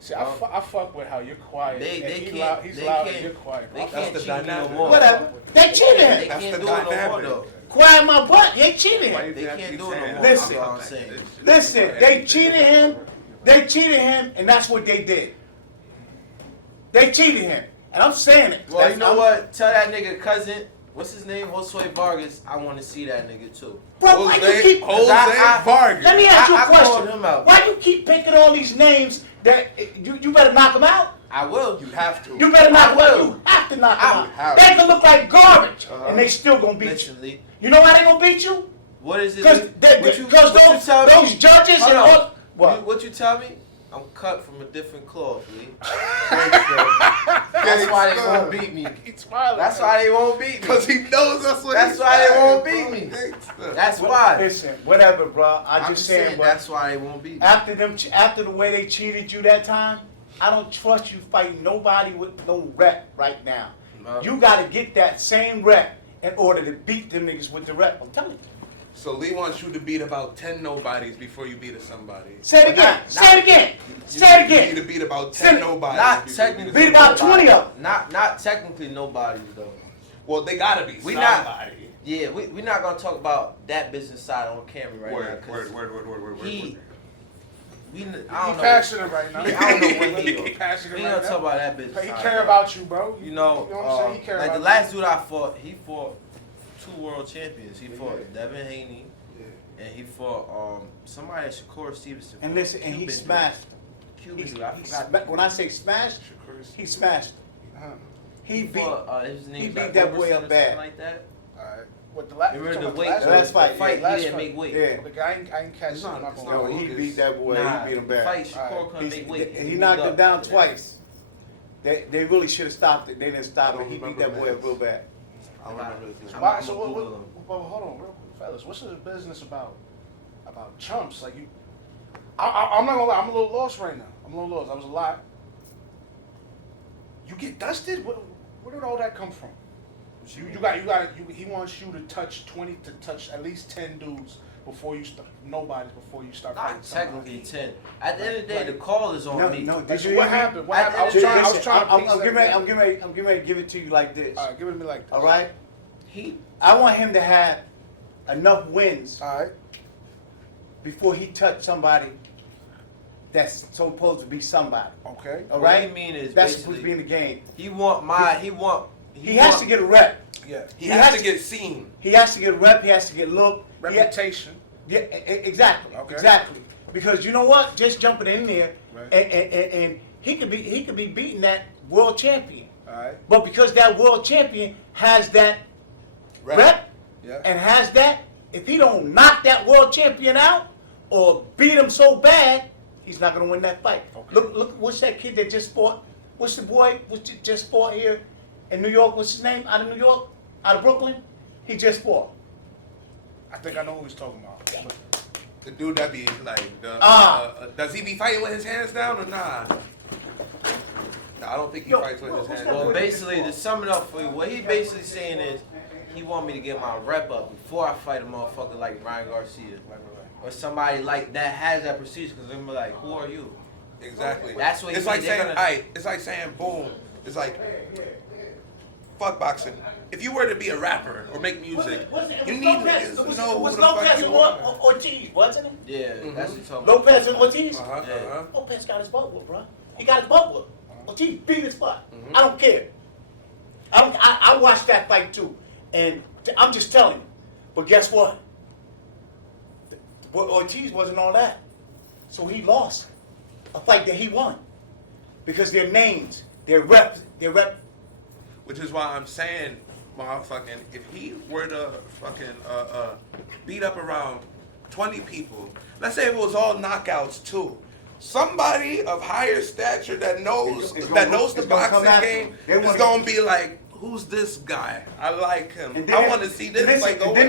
See, I fuck with how you're quiet. They and can't- loud, he's they loud can't- and you're quiet. They That's can't the cheat me no dynamic. more. Whatever. They cheated They him. can't the do it no more dynamic. though. Quiet my butt. They cheated him. They can't do it no more. Listen. That's all I'm saying. Listen, they cheated him. They cheated him, and that's what they did. They cheated him, and I'm saying it. Well, you know what? Tell that nigga cousin. What's his name? Josue Vargas. I want to see that nigga too. Bro, why you keep? Vargas. Let me ask you a I called question. him out. Why you keep picking all these names that you better knock them out? I will. You have to. You better knock them I out. will. You have to knock I them have out. to. They can look like garbage, and they still gonna beat you. Listen, Lee. You know why they gonna beat you? What is it? Because What you tell those me? judges Hold and on. all. What? What you tell me? I'm cut from a different cloth, Lee. That's why they won't beat me. He's smiling. That's why they won't beat me. Because he knows that's what That's he's why they saying, won't bro. beat me. Gangsta. That's why. Listen, whatever, bro. I'm I'm just saying, bro. that's why they won't beat me. After the way they cheated you that time, I don't trust you fighting nobody with no rep right now. No. You got to get that same rep in order to beat them niggas with the rep. I'm telling you. So Lee wants you to beat about 10 nobodies before you beat somebody. Say it again. Say it again. Say it You need to again. beat about Say 10 it. nobodies. Not before you technically. Beat about 20 of them. Not technically nobody though. Well, they gotta be We somebody. not. Yeah, we're not gonna talk about that business side on camera right now. Word, 'cause word. He. I He's don't know. passionate right now. I don't know when he. He's passionate We right gonna now. talk about that business. He side, care bro. about you, bro. You know, what I'm saying? He care like about the last dude I fought, he fought 2 world champions. He fought Devin Haney, and he fought somebody at Shakur Stevenson. And listen, and he Cuban smashed. dude. Cuban dude. I forgot. When I say smashed, he smashed. He beat. His name he was beat like that boy Roberson up or bad. something like that. Alright. What the last? Remember the the weight? last fight, The fight yeah. he didn't make weight. Yeah. Look, I ain't catch It's it. not- My it's fault. not- No, he beat that boy. Nah, He beat him the bad. fight Shakur Alright. couldn't make weight. He moved knocked him up down after that. twice. They really should have stopped it. They didn't stop I it. don't He beat remember that boy up this. real bad. I don't remember his name. Why, I'm so gonna what, Google him. well, hold on, real quick, fellas. What's the business about chumps? Like you, I'm not gonna lie. I'm a little lost right now. I'm a little lost. I was a lot. You get dusted. Where did all that come from? He wants you to touch 20 to touch at least 10 dudes before you start. Nobody's before you start fighting Not somebody. technically 10. At the end of the day, the call is on No, me. no. Like, Did so you what hear me? happened? What happened? I was Listen, trying to piece I'm that getting together. ready to give it to you like this. All right, give it to me like this. All right. He I want him to have enough wins All right. before he touch somebody that's supposed to be somebody. Okay. All What right. he mean is That's basically- supposed to be in the game. he want my He has to get a rep. Yeah. He has to get seen. He has to get a rep. He has to get look. Reputation. Yeah, exactly. Okay. Exactly. Because you know what? Just jumping in there, Right. and he could be beating that world champion. All right. But because that world champion has that rep Yeah. and has that, if he don't knock that world champion out or beat him so bad, he's not gonna win that fight. Okay. Look, what's that kid that just fought? What's the boy just fought here in New York? What's his name? Out of New York? Out of Brooklyn? He just fought. I think I know who he's talking about. The dude that be like, does he be fighting with his hands down or nah? No, I don't think he Yo, fights with his what's hands that down. Well, boy? basically, to sum it up for you, what he basically saying is he want me to get my rep up before I fight a motherfucker like Ryan Garcia. Or somebody like that has that procedure, because they're gonna be like, who are you? Exactly. That's what it's he like said, they're saying, gonna- it's like saying boom. It's like fuck boxing. If you were to be a rapper or make music, you need niggas to know who was the fuck Lopez you and are. Ortiz, wasn't it? Yeah, that's what you're talking about. Lopez and Ortiz? Yeah. Lopez got his butt whooped, bro. He got his butt whooped. Ortiz beat his butt. I don't care. I watched that fight too, and I'm just telling you. But guess what? Ortiz wasn't all that, so he lost a fight that he won because their names, their rep. Which is why I'm saying, motherfucking, if he were to fucking beat up around 20 people, let's say it was all knockouts too. Somebody of higher stature that knows the boxing game is gonna be like, who's this guy? I like him. I want to see this fight go. Then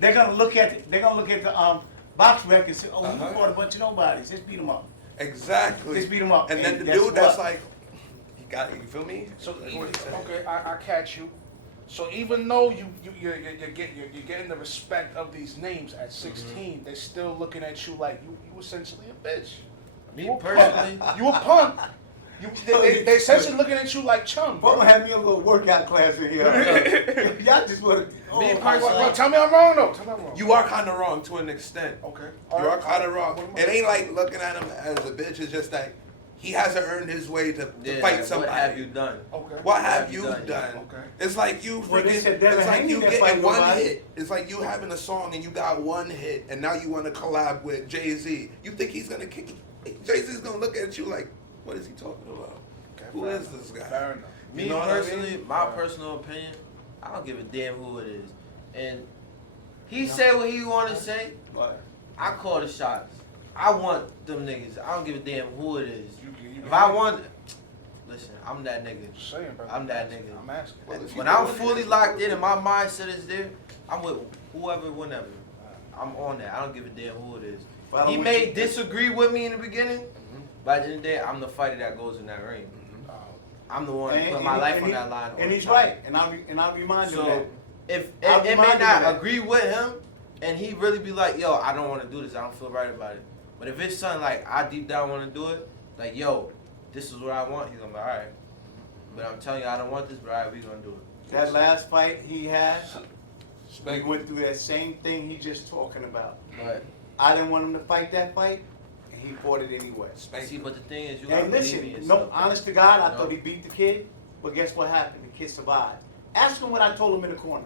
they're gonna look at the box record and say, oh, he fought a bunch of nobodies. Just beat him up. Exactly. Just beat him up. And then the dude that's like, you feel me? So okay, I catch you. So even though you're getting the respect of these names at 16, they're still looking at you like you essentially a bitch. Me personally, you a punk. They essentially looking at you like chum. Bro, have me a little workout class in here. Y'all just want to. Me personally, tell me I'm wrong though. Tell me I'm wrong. You are kind of wrong to an extent. Okay. You are kind of wrong. It ain't like looking at him as a bitch. It's just like he hasn't earned his way to fight somebody. What have you done? Okay. What have you done? Okay. It's like you freaking. It's like you getting one hit. It's like you having a song and you got one hit, and now you want to collab with Jay-Z. You think he's gonna kick? Jay-Z's gonna look at you like, what is he talking about? Okay, Who is this guy? Fair enough. Me You know personally, what I mean? my personal opinion, I don't give a damn who it is. And he said what he want to say. I call the shots. I want them niggas. I don't give a damn who it is. If I want, listen, I'm that nigga. Just saying, bro. I'm that nigga. I'm asking. When I'm fully locked in and my mindset is there, I'm with whoever, whenever. I'm on that. I don't give a damn who it is. He may disagree with me in the beginning, but at the end of the day, I'm the fighter that goes in that ring. I'm the one who put my life on that line. And he's right. And I remind you that. If it may not agree with him, and he really be like, yo, I don't want to do this. I don't feel right about it. But if it's something like I deep down want to do it, like, yo, this is what I want, he's gonna be all right. But I'm telling you, I don't want this, but all right, we gonna do it. That last fight he had, he went through that same thing he just talking about. But I didn't want him to fight that fight, and he fought it anyway. see, but the thing is, you gotta And believe in listen, yourself. no, honest to God, I thought he beat the kid, but guess what happened? The kid survived. Ask him what I told him in the corner.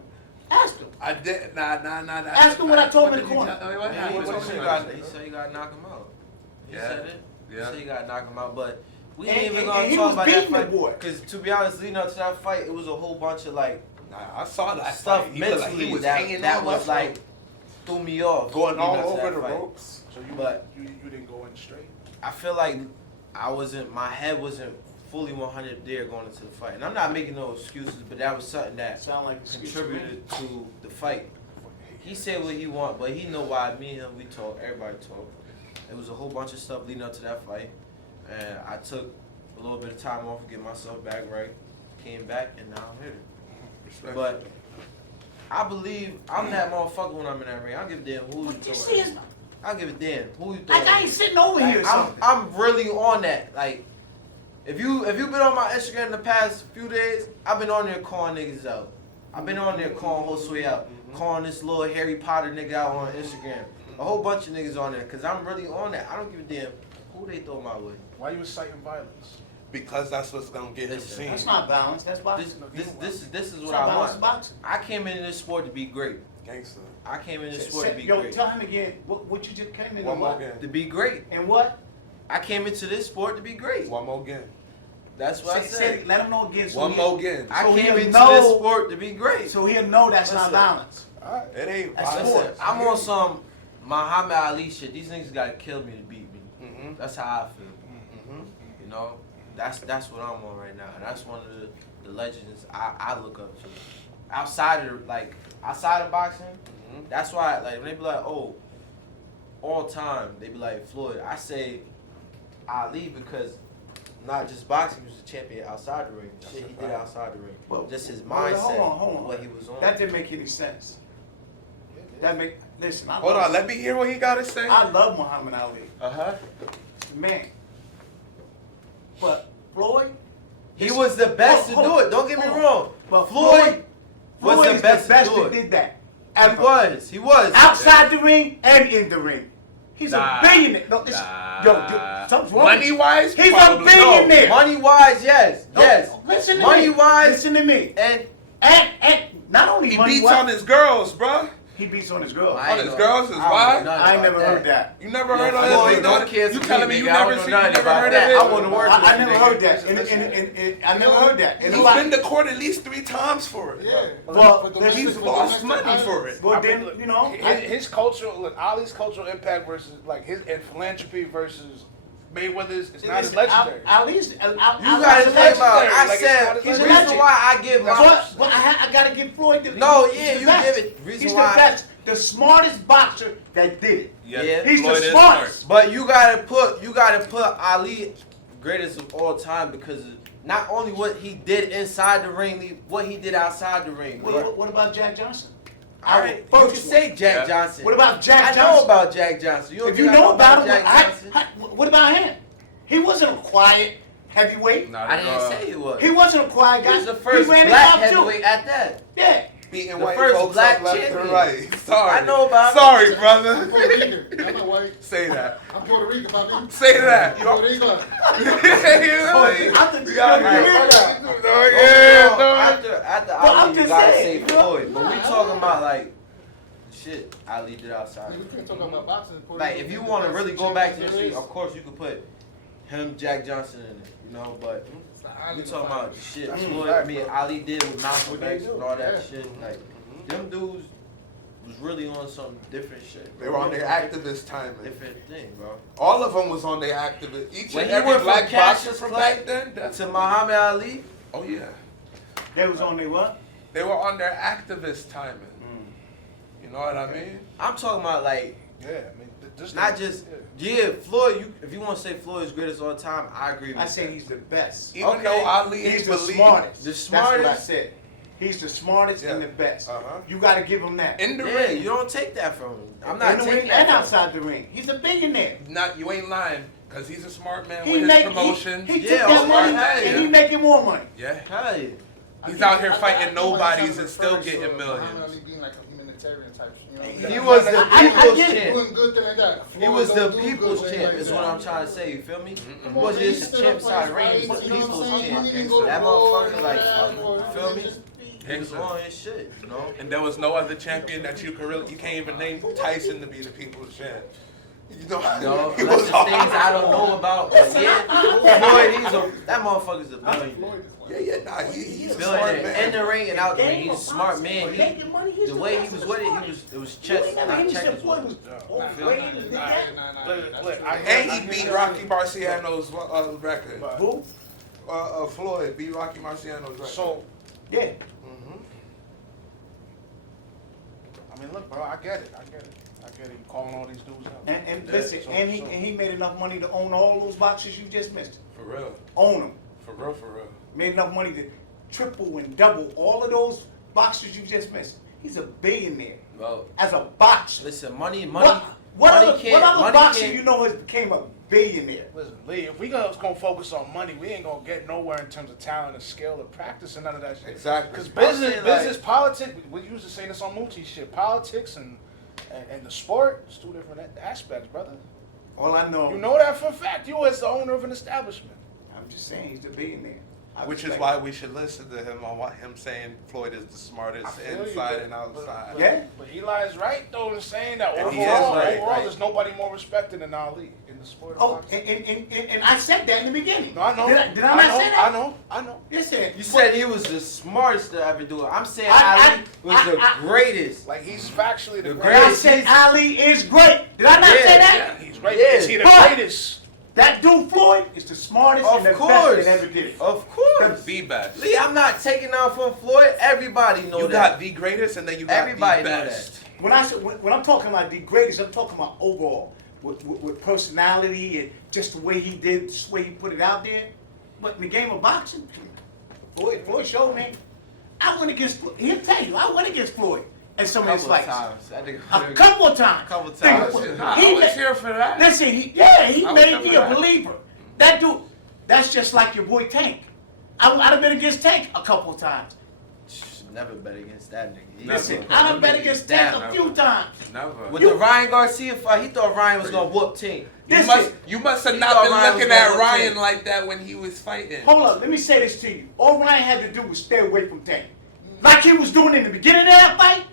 Ask him. I did. Nah. Ask him what I told him in the corner. What Yeah, happened? he said you gotta knock him out. He Yeah. said it. He Yeah. said you gotta knock him out, but we And- ain't even and gonna he talk was about that beating the fight. boy. Because to be honest, leading up to that fight, it was a whole bunch of like Nah, I saw that stuff fight. He looked like mentally he was that hanging that on was my like threw me off. going all leading up to over that the fight. ropes. So But- you didn't go in straight. I feel like my head wasn't fully 100 there going into the fight. And I'm not making no excuses, but that was something that Sound like excuse to me. contributed to the fight. He said what he want, but he know why me and him, we talk, everybody talk. It was a whole bunch of stuff leading up to that fight. And I took a little bit of time off to get myself back right, came back, and now I'm here. Respect. But I believe I'm that motherfucker when I'm in that ring. I don't give a damn who you But you see his, throwing. I don't give a damn who you like throwing. I ain't sitting over here or something. I'm really on that. Like, if you've been on my Instagram in the past few days, I've been on there calling niggas out. I've been on there calling Josue out, calling this little Harry Potter nigga out on Instagram. A whole bunch of niggas on there, cause I'm really on that. I don't give a damn who they throw my way. Why you inciting violence? Because that's what's gonna get him Listen, seen. That's not balance. That's boxing. This is It's what not I balance want. boxing. I came into this sport to be great. Gangster. I came into this sport to be Yo, great. tell him again what you just came in. One more what? game. To be great. And what? I came into this sport to be great. One more game. That's what I said. Let him know again. One more game. I So came he'll into know- this sport to be great. So he'll know that's not Listen. balance. It ain't That's violence. Listen, I'm on some Muhammad Ali shit. These niggas gotta kill me to beat me. Mhm. That's how I feel. Mhm. You know, that's what I'm on right now. And that's one of the legends I look up to. Outside of boxing, that's why like when they be like, oh, all time they be like Floyd. I say Ali because not just boxing, he was a champion outside the ring. Shit he did outside the ring. Well, just his hold on, mindset, hold on. what he was on. That didn't make any sense. Listen. Hold on, let me hear what he gotta say. I love Muhammad Ali, Uh-huh. man. But Floyd, He was the best to Hold do on, it. Don't get me hold on. wrong. But Floyd was Floyd the is best the best to do that it. did that. He Ever. was. He was. Outside the ring and in the ring. He's Nah. a billionaire. No, this, something's wrong. Money wise, He's probably. a billionaire. Money wise, yes. Yes. Listen to money me. wise. Listen to me. And And not only He money beats wise, on his girls, bro. he beats on his girl. On his girls is why? I ain't never heard that. You never Yo, heard of Floyd it? don't care You to telling me, me you nigga. I never don't seen, know you nothing never about heard that. of I it? wanna work I with never you, heard nigga. that. I never heard that. And He's been to court at least 3 times for it. Yeah. Well, He's lost money for it. Well, I then, mean, look, you know, his cultural, look, Ali's cultural impact versus like his and philanthropy versus Mayweather's is not as legendary. Ali's, You gotta think about it. I Like, said, it's the not a reason legend. why I give my... But I gotta give Floyd the No, he's yeah, the you best. give it. Reason He's why- the best, the smartest boxer that did it. Yeah, He's Floyd the is smartest. But you gotta put Ali greatest of all time because not only what he did inside the ring, what he did outside the ring. What about Jack Johnson? All right, you can say Jack Johnson. What about Jack I Johnson? know about Jack Johnson. You don't If you think I know about him, Jack Johnson? what about him? He wasn't a quiet heavyweight. I didn't say he was. He wasn't a quiet guy. He was the first ran his black mouth, too. heavyweight at that. Yeah. Beating The white first folks black up left champion. and right. Sorry. I know about Sorry, I'm brother. Puerto Rican. I'm not white. Say that. I'm Puerto Rican, papi. Say that. I'm Puerto Rican. After Well, I'm Ali, you just gotta saying, say bro. Floyd. But we talking about like shit Ali did outside. We can't talk about boxing. Puerto Like Rican. if you want to really go back to Champions history, race. of course you could put him, Jack Johnson in it, you know. But It's not we Ali talking fight. about the shit That's Floyd, fact, me and bro. Ali did with Malcolm X and all that Yeah. shit. Like them dudes was really on some different shit. They were on their activist timing. different thing, bro. All of them was on their activist. Each When and he every went from black boxer Cassius from Clay back then. That's, To Muhammad Ali, oh yeah. They was on their what? They were on their activist timing. You know what I mean? I'm talking about like Yeah, I mean, just not just Floyd. If you want to say Floyd is greatest of all time, I agree with I that. say he's the best. Even Okay. though Ali He's is the believed smartest. The That's what I smartest? said. He's the smartest and Yeah. the best. Uh-huh. You got to give him that. in the Yeah, ring. you don't take that from him. I'm not in the taking ring that and from him. outside the ring. He's a billionaire. Not you ain't lying, cause he's a smart man He with his make promotion. he Yeah, took that okay, money yeah. and he making more money. Yeah. Hell yeah. He's out here I fighting know what nobodies he's and still referring to, getting Muhammad millions. Ali being like a humanitarian type. You know, He was the I people's get it. champ. doing good thing like that. He Floyd was the don't do people's good thing champ, like is that. what I'm trying to say. You feel me? Come He on, wasn't man, just he a champ still side of the fights, ring. He was you the know what I'm people's saying? champ. He didn't go to That war motherfucker, and like, all that, feel me? just- He was on his shit, you know? And there was no other champion that you could really, you can't even name Tyson to be the people's champ. You know, No, he unless was it's things I don't know about. But yeah, Floyd, that motherfucker's a billionaire. Floyd is Yeah, yeah, nah, he's a smart Billionaire. In man. the ring and out the ring. Game He's a of smart boxing, man. making money, he's The the way best he was of with the it, smartest. it was You chess, ain't never not heard me say checkers. Floyd was Nah, overrated and did that. that's look, true. And he beat Rocky Marciano's record. Who? Floyd beat Rocky Marciano's record. So, Yeah. I mean, look, bro, I get it. You calling all these dudes out. And Yeah, listen, so- and so- he made enough money to own all those boxers you just missed. For real. Own them. For real, for real. Made enough money to triple and double all of those boxers you just missed. He's a billionaire Well, as a boxer. listen, money What other money boxer can't- you know has became a billionaire? Listen, Lee, if we gonna focus on money, we ain't gonna get nowhere in terms of talent and skill or practice and none of that shit. Exactly. Because I'm saying, business, politics, we used to say this on Moochie shit. Politics and the sport, it's two different aspects, brother. All I know, You know that for a fact. You as the owner of an establishment. I'm just saying he's a billionaire. I Which is respect why it. we should listen to him on what him saying Floyd is the smartest I feel you, inside but- and outside. Yeah. But Eli is right though in saying that And he overall, is right. there's nobody more respected than Ali in the sport of Oh, boxing. and I said that in the beginning. No, I know. Did I not say that? I know. Listen, You said he was the smartest to ever do it. I'm saying I- Ali was the greatest. Like he's factually the The I greatest. said Ali is great. Did I not Yeah, say that? Yeah, he's great. Yeah. Is he the But- greatest? That dude Floyd is the smartest Of and the course. best that ever did it. Of course. The best. Lee, I'm not taking out from Floyd. Everybody know You that. got the greatest and then you got Everybody the know best. When I'm talking about the greatest, I'm talking about overall with personality and just the way he did, just the way he put it out there. But in the game of boxing, Floyd showed me. I went against. He'll tell you, I went against Floyd in some of his Couple of fights. times. I think A couple of times. Couple Think times. of it. Nah, He I was ma- here for that. Listen, he I was made here me for a that. believer. That dude, that's just like your boy Tank. I'd have been against Tank a couple of times. never bet against that nigga. Listen, I done bet against Tank a few times. Never. With the Ryan Garcia fight, he thought Ryan was gonna whoop Tank. You must have He not thought been Ryan looking was at gonna Ryan take. like that when he was fighting. Hold up, let me say this to you. All Ryan had to do was stay away from Tank. Like he was doing in the beginning of that fight,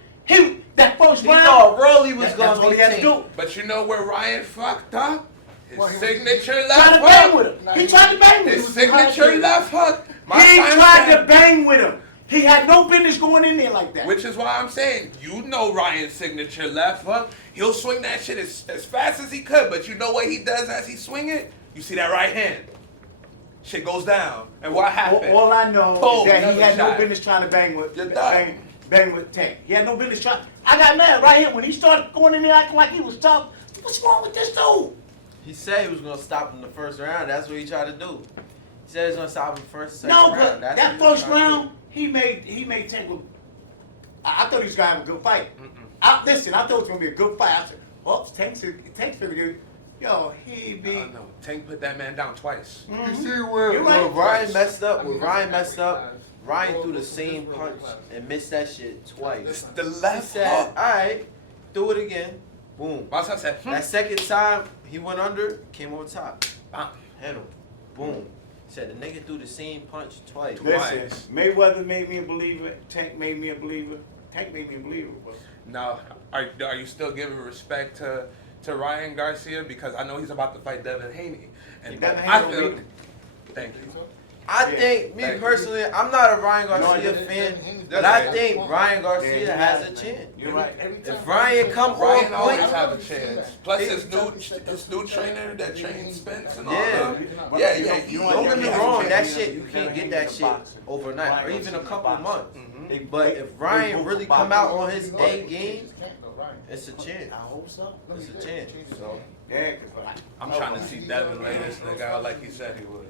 that first He round. thought Rolly was that's gonna all beat he had to Tank. do. But you know where Ryan fucked up? His Well, he was- signature Tried to left bang hook. with him. He tried to bang with His him. signature left hook. My He son tried said- to bang with him. He had no business going in there like that. Which is why I'm saying, you know Ryan's signature left hook. He'll swing that shit as fast as he could, but you know what he does as he swing it? You see that right hand. Shit goes down. And what happened? All I know Boom, is that he another had no shot. business trying to bang with You're done. bang with Tank. He had no business trying. I got mad right here when he started going in there acting like he was tough. What's wrong with this dude? He said he was gonna stop him the first round. That's what he tried to do. He said he was gonna stop him first, second No, round. but That's that what he was first trying to do. round, he made Tank look. I thought he was gonna have a good fight. Listen, I thought it was gonna be a good fight. I said, "Oh, Tank's finna get." Yo, he be. No. Tank put that man down twice. You see where You're right. Ryan messed up? When Ryan messed up, Ryan threw the same punch and missed that shit It's twice. the He left said, hook. "Alright, do it again." Boom. My son said, That second time he went under, came over top, Bam. hit him. Boom. Said the nigga threw the same punch twice. Listen, Mayweather made me a believer. Tank made me a believer. Tank made me a believer, bro. Now, are you still giving respect to Ryan Garcia? Because I know he's about to fight Devin Haney. And Devin I Haney feel, will beat him. thank you. I Yeah. think, me Thank you. personally, I'm not a Ryan No, Garcia yeah, fan, that's but I right. think Ryan Garcia Yeah, has yeah, a man. chance. You're right. If Ryan come on Ryan always point, have a chance. Plus his new trainer that trains Spence and all Yeah. that. Yeah. don't get me wrong, that shit, you can't get that shit overnight or even a couple of months. But if Ryan really come out on his A game, it's a chance. I hope so. It's a chance. So Yeah, cause I'm trying to see Devin lay this nigga out like he said he would.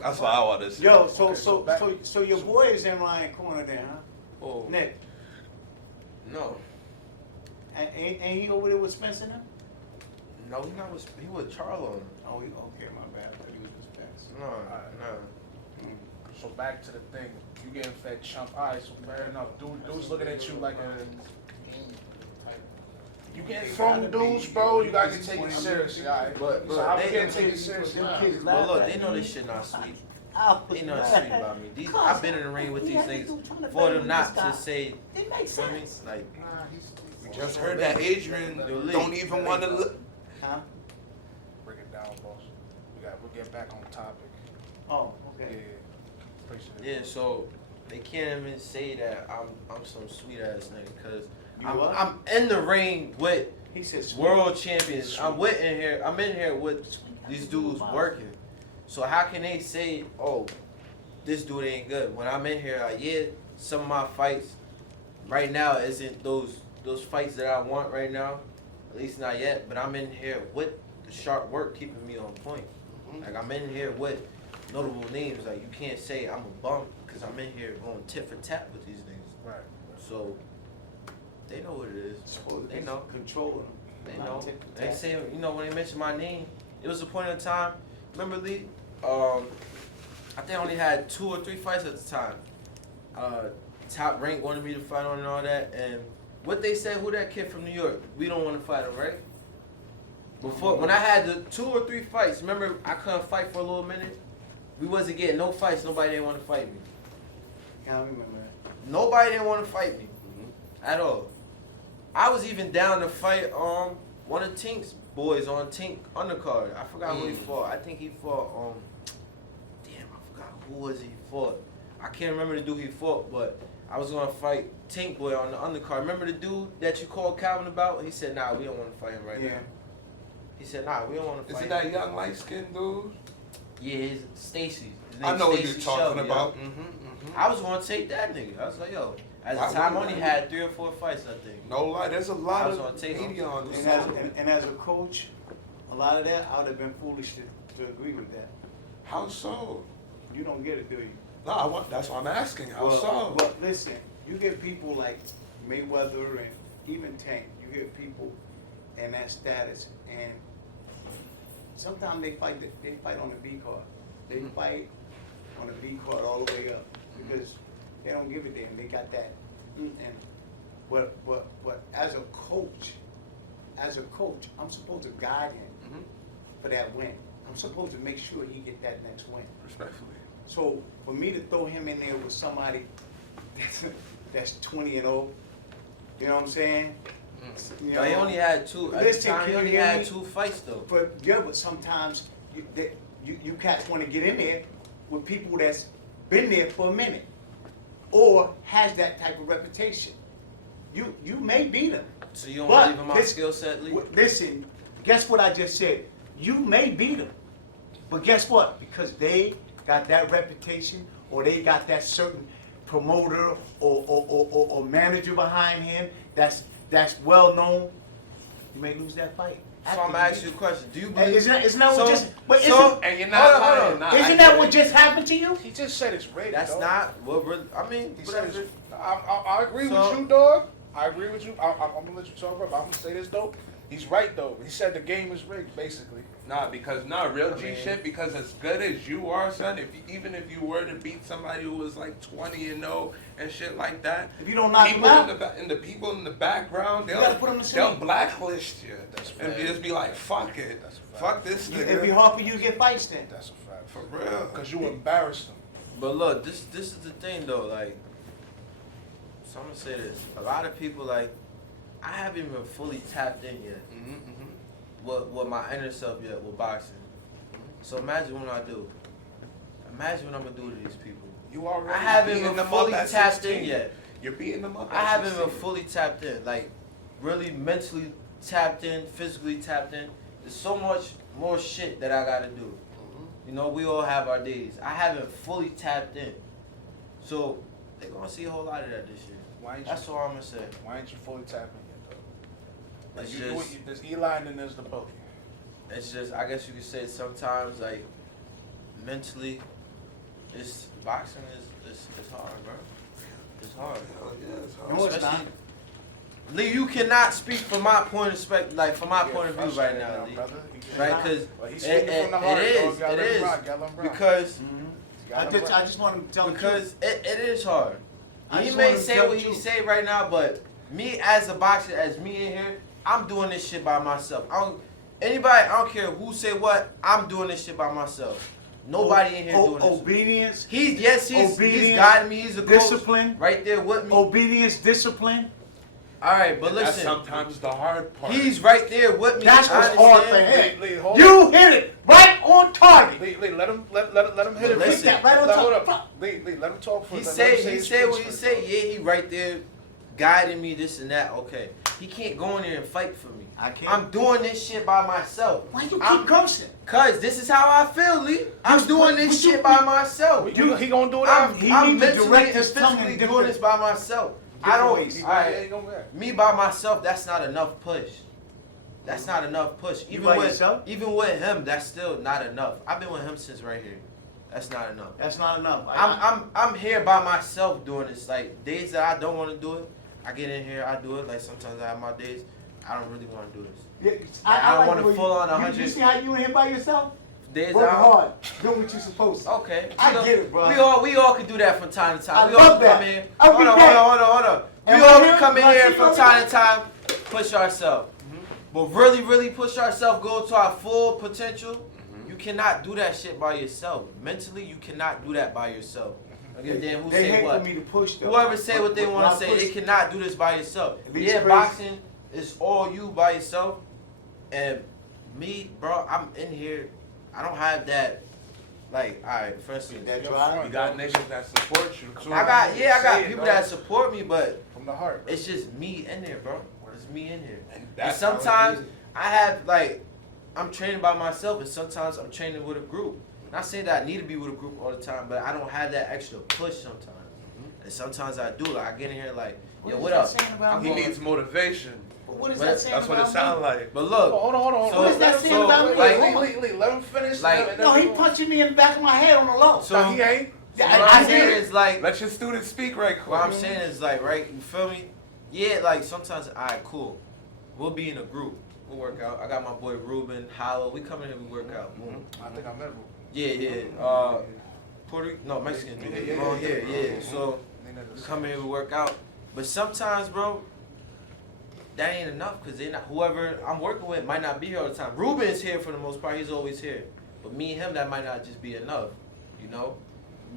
That's what I want to see. yo, so your boy is in Ryan corner there, huh? Oh. Nick, no, and ain't he over there with Spencer now? no, he was Charlo. Oh, okay, my bad. I thought he was with Spence. No. So back to the thing. You getting fed chump. Alright, so fair enough. Dude's looking at you like a. You getting thrown dudes, bro. You gotta get taken seriously, alright? But So how we they- getting taken seriously? Well, look, they know this shit not sweet. They know it's sweet about me. I've been in the ring with these niggas for them not to say. It makes You know what I mean? sense. Like, Just heard that Adrian don't even want to look. Huh? Break it down, boss. We'll get back on topic. Oh, Yeah. okay. Appreciate it. yeah, so they can't even say that I'm some sweet ass nigga because You what? I'm in the ring with He said sweet. world champions. I'm in here with these dudes working. So how can they say, oh, this dude ain't good? When I'm in here, yeah, some of my fights right now isn't those fights that I want right now, at least not yet. But I'm in here with the sharp work keeping me on point. Like I'm in here with notable names. Like you can't say I'm a bum because I'm in here going tit for tat with these niggas. Right. So they know what it is. They know. Control them. They know. They say, you know, when they mentioned my name, it was a point in time. Remember, Lee? I think I only had 2 or 3 fights at the time. Top Rank wanted me to fight on and all that. And what they said, who that kid from New York? We don't want to fight him, right? Before, when I had the 2 or 3 fights, remember I couldn't fight for a little minute? We wasn't getting no fights. Nobody didn't want to fight me. Yeah, I remember that. Nobody didn't want to fight me at all. I was even down to fight one of Tink's boys on Tink undercard. I forgot who he fought. I think he fought damn, I forgot who was he fought. I can't remember the dude he fought, but I was gonna fight Tink boy on the undercard. Remember the dude that you called Calvin about? He said, nah, we don't want to fight him right now. He said, nah, we don't want to Is fight it him. that young light skinned dude? Yeah, his Stacy. His I name's know what Stacey you're talking Shelby, about. yo. I was gonna take that nigga. I was like, yo, at the time I only had 3 or 4 fights, I think. No lie, there's a I lot was of gonna take media him. on this. And as a coach, a lot of that, I would have been foolish to agree with that. How so? You don't get it, do you? No, that's what I'm asking. How so? Well, listen, you get people like Mayweather and even Tank. You get people in that status, and sometimes they fight on the B card. They fight on the B card all the way up because They don't give a damn. They got that. And but as a coach, I'm supposed to guide him for that win. I'm supposed to make sure he get that next win. Respectfully. So for me to throw him in there with somebody that's 20-0, you know what I'm saying? You know, He only had two. At the time, he only had 2 fights though. But sometimes you cats want to get in there with people that's been there for a minute or has that type of reputation. You may beat them. So you don't believe in my skill set, Lee? Listen, guess what I just said? You may beat them, but guess what? Because they got that reputation or they got that certain promoter or manager behind him that's well known, you may lose that fight. So I'm gonna ask you a question. Do you believe? Isn't that what just? But and you're not lying. Nah, isn't that what just happened to you? He just said it's rated. That's dog. not what we're. I mean, He said whatever. it's, I agree with you, dog. I agree with you. I'm gonna let you talk, bro. But I'm gonna say this though. He's right though. He said the game is rigged, basically. Nah, because real G shit. Because as good as you are, son, even if you were to beat somebody who was like 20-0 and shit like that, If you don't knock people him out, and the people in the background, you gotta put them to sleep. they'll blacklist you and fact. just be like, fuck it, That's a fact. fuck this it'd be nigga. hard for you to get fights then. That's a fact. For real. Because you embarrassed him. But look, this is the thing though. Like, so I'm gonna say this. A lot of people like, I haven't even fully tapped in yet. What my inner self yet with boxing. So imagine what I do. Imagine what I'm gonna do to these people. You already I haven't beating even them fully up at tapped 16. in yet. You're beating them up. I at haven't 16. even fully tapped in. Like, really mentally tapped in, physically tapped in. There's so much more shit that I gotta do. You know, we all have our days. I haven't fully tapped in. So they're gonna see a whole lot of that this year. Why ain't That's you? all I'm gonna say. Why ain't you fully tapping yet, though? Like It's you, just- there's Eli and then there's the Boogie. It's just, I guess you could say sometimes, like, mentally, it's boxing is hard, bro. It's hard. Hell yeah, it's hard. No, it's not. Especially- Lee, you cannot speak from my point of point of view right now, Lee. brother. Right? Because Well, he's speaking from the heart, it dog. is, Gotta it let him is, rock, gotta let him rock. because I just want him to tell the truth. because it is hard. I He just may want him to say tell what the he truth. say right now, but me as a boxer, as me in here, I'm doing this shit by myself. I don't care who say what. I'm doing this shit by myself. Nobody in here doing this. Obedience, He's obedience, guiding me. He's a coach discipline. right there with me. obedience, discipline. All right, but That's listen, sometimes the hard part. he's right there with me. That's I what's hard for understand. him. Lee, hold You hit it right on target. Lee, let him hit it. Listen. That right on Hold top. up. Lee, let him talk for He let him say his what piece he first, say. bro. Yeah, he right there, guiding me this and that. Okay, he can't go in there and fight for me. I can't. I'm doing this shit by myself. Why you I'm- keep cursing? Cause this is how I feel, Lee. I'm doing this but you- shit by myself. He gonna do it I'm, He I'm needs to mentally direct and his tongue in physically different- doing this by myself. I different don't. ways. All right, He gonna win. me by myself, that's not enough push. That's not enough push. You by with yourself? even with him, that's still not enough. I've been with him since right here. That's not enough. That's not enough. I'm here by myself doing this. Like days that I don't want to do it, I get in here, I do it. Like sometimes I have my days I don't really want to do this. I don't like want the to way full on you 100. see how you in here by yourself? Days Working I hard, doing what you're supposed to. okay. I You know, get it, bro. We all can do that from time to time. I We all love can that. come in. Every Hold day. on. And We all right can here, come in when I here see from you time over to time, push ourselves. But really push ourselves, go to our full potential. You cannot do that shit by yourself. Mentally, you cannot do that by yourself. Give a damn who They say hate what. for me to push though. Whoever say what they But want when to I say, they push- cannot do this by yourself. It leads Yeah, crazy. boxing is all you by yourself. And me, bro, I'm in here. I don't have that. Like, all right, for instance, That drive. You got niggas that support you too. I got Say it, people dog. that support me, but From the heart. it's just me in there, bro. It's me in here. And And that's how it sometimes is. I have like I'm training by myself, and sometimes I'm training with a group. Not saying that I need to be with a group all the time, but I don't have that extra push sometimes. And sometimes I do. Like I get in here like, yo, what up? He needs motivation. But what is But that saying That's what it about sounds me? like. But look, Hold on. So- What is that saying so, about me? like- Lee, let him finish. Like- and then No, he we'll- punching me in the back of my head on the low. so No, he ain't. Yeah, what I I'm saying hear it. is like, Let your students speak right quick. what I'm saying is like, right? You feel me? Yeah, like sometimes, alright, cool. We'll be in a group. We'll work out. I got my boy Ruben, Hollow. We come in here, we work out. Boom. I think I met him. Yeah. Puerto Rican, no, Mexican dude. Yeah. Oh yeah. So come here to work out. But sometimes, bro, that ain't enough because whoever I'm working with might not be here all the time. Ruben is here for the most part. He's always here. But me and him, that might not just be enough. You know?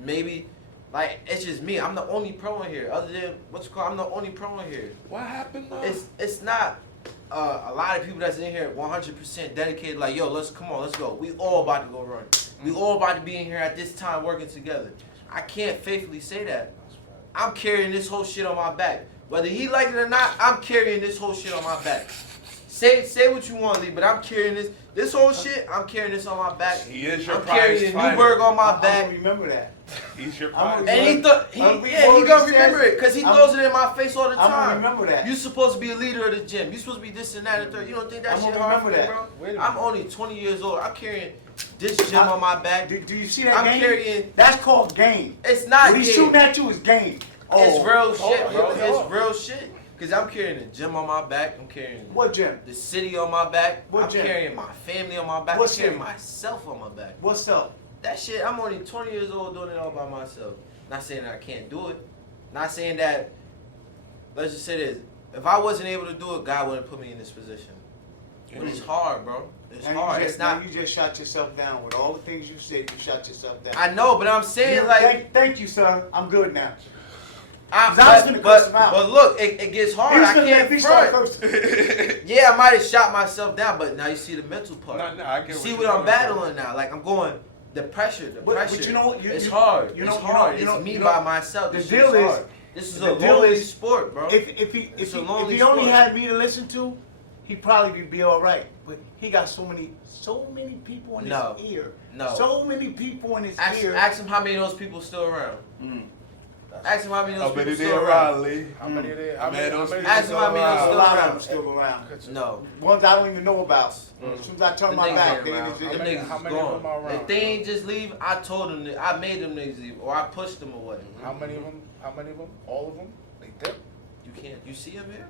Maybe, like, it's just me. I'm the only pro in here. Other than, I'm the only pro in here. What happened, though? It's not a lot of people that's in here 100% dedicated, like, yo, let's go. We all about to go run. We all about to be in here at this time working together. I can't faithfully say that. I'm carrying this whole shit on my back. Whether he like it or not, I'm carrying this whole shit on my back. Say what you want, Lee, but I'm carrying this whole shit. I'm carrying this on my back. He is your I'm prize carrying fighter. Newburgh on my back. I remember that. He's your prize. And he gonna remember it because he throws it in my face all the time. I'm gonna remember that. You supposed to be a leader of the gym. You supposed to be this and that and third. You don't think that I'm shit gonna hard for me, remember bro? I'm only 20 years old. I'm carrying this gym on my back. Do you see that I'm game? carrying. That's called game. It's not What he's game. shooting at you is game. It's real shit, on, bro. hold on. It's real shit. Cause I'm carrying the gym on my back. I'm carrying What gym? the city on my back. What I'm gym? carrying my family on my back. What I'm carrying city? myself on my back. What's up? That shit, I'm only 20 years old doing it all by myself. Not saying that I can't do it. Not saying that, let's just say this. If I wasn't able to do it, God wouldn't put me in this position. But it's hard, bro. It's hard. It's not. You just shot yourself down with all the things you said. You shot yourself down. I know, but I'm saying like. Thank you, sir. I'm good now. I was gonna cuss him out. But look, it gets hard. I can't front. Yeah, I might have shot myself down, but now you see the mental part. I get You see what what you're I'm battling now. Like I'm going, the pressure. But you know, it's hard. It's hard. It's me by myself. The This deal shit's is, hard. This is a lonely sport, bro. If he only had me to listen to, he'd probably be all right. But he got so many people in his ear. No. So many people in his ear. Ask him how many of those people still around. Ask him how many of those people they still around. Lee? How many are there? Ask him how many of A those lot of them still around. No. Ones I don't even know about. As soon as I turn my back, they Them niggas how is many of them are gone. around? If they ain't just leave, I told them that I made them niggas leave, or I pushed them away. How many of them? All of them? They dip? You can't. You see him here?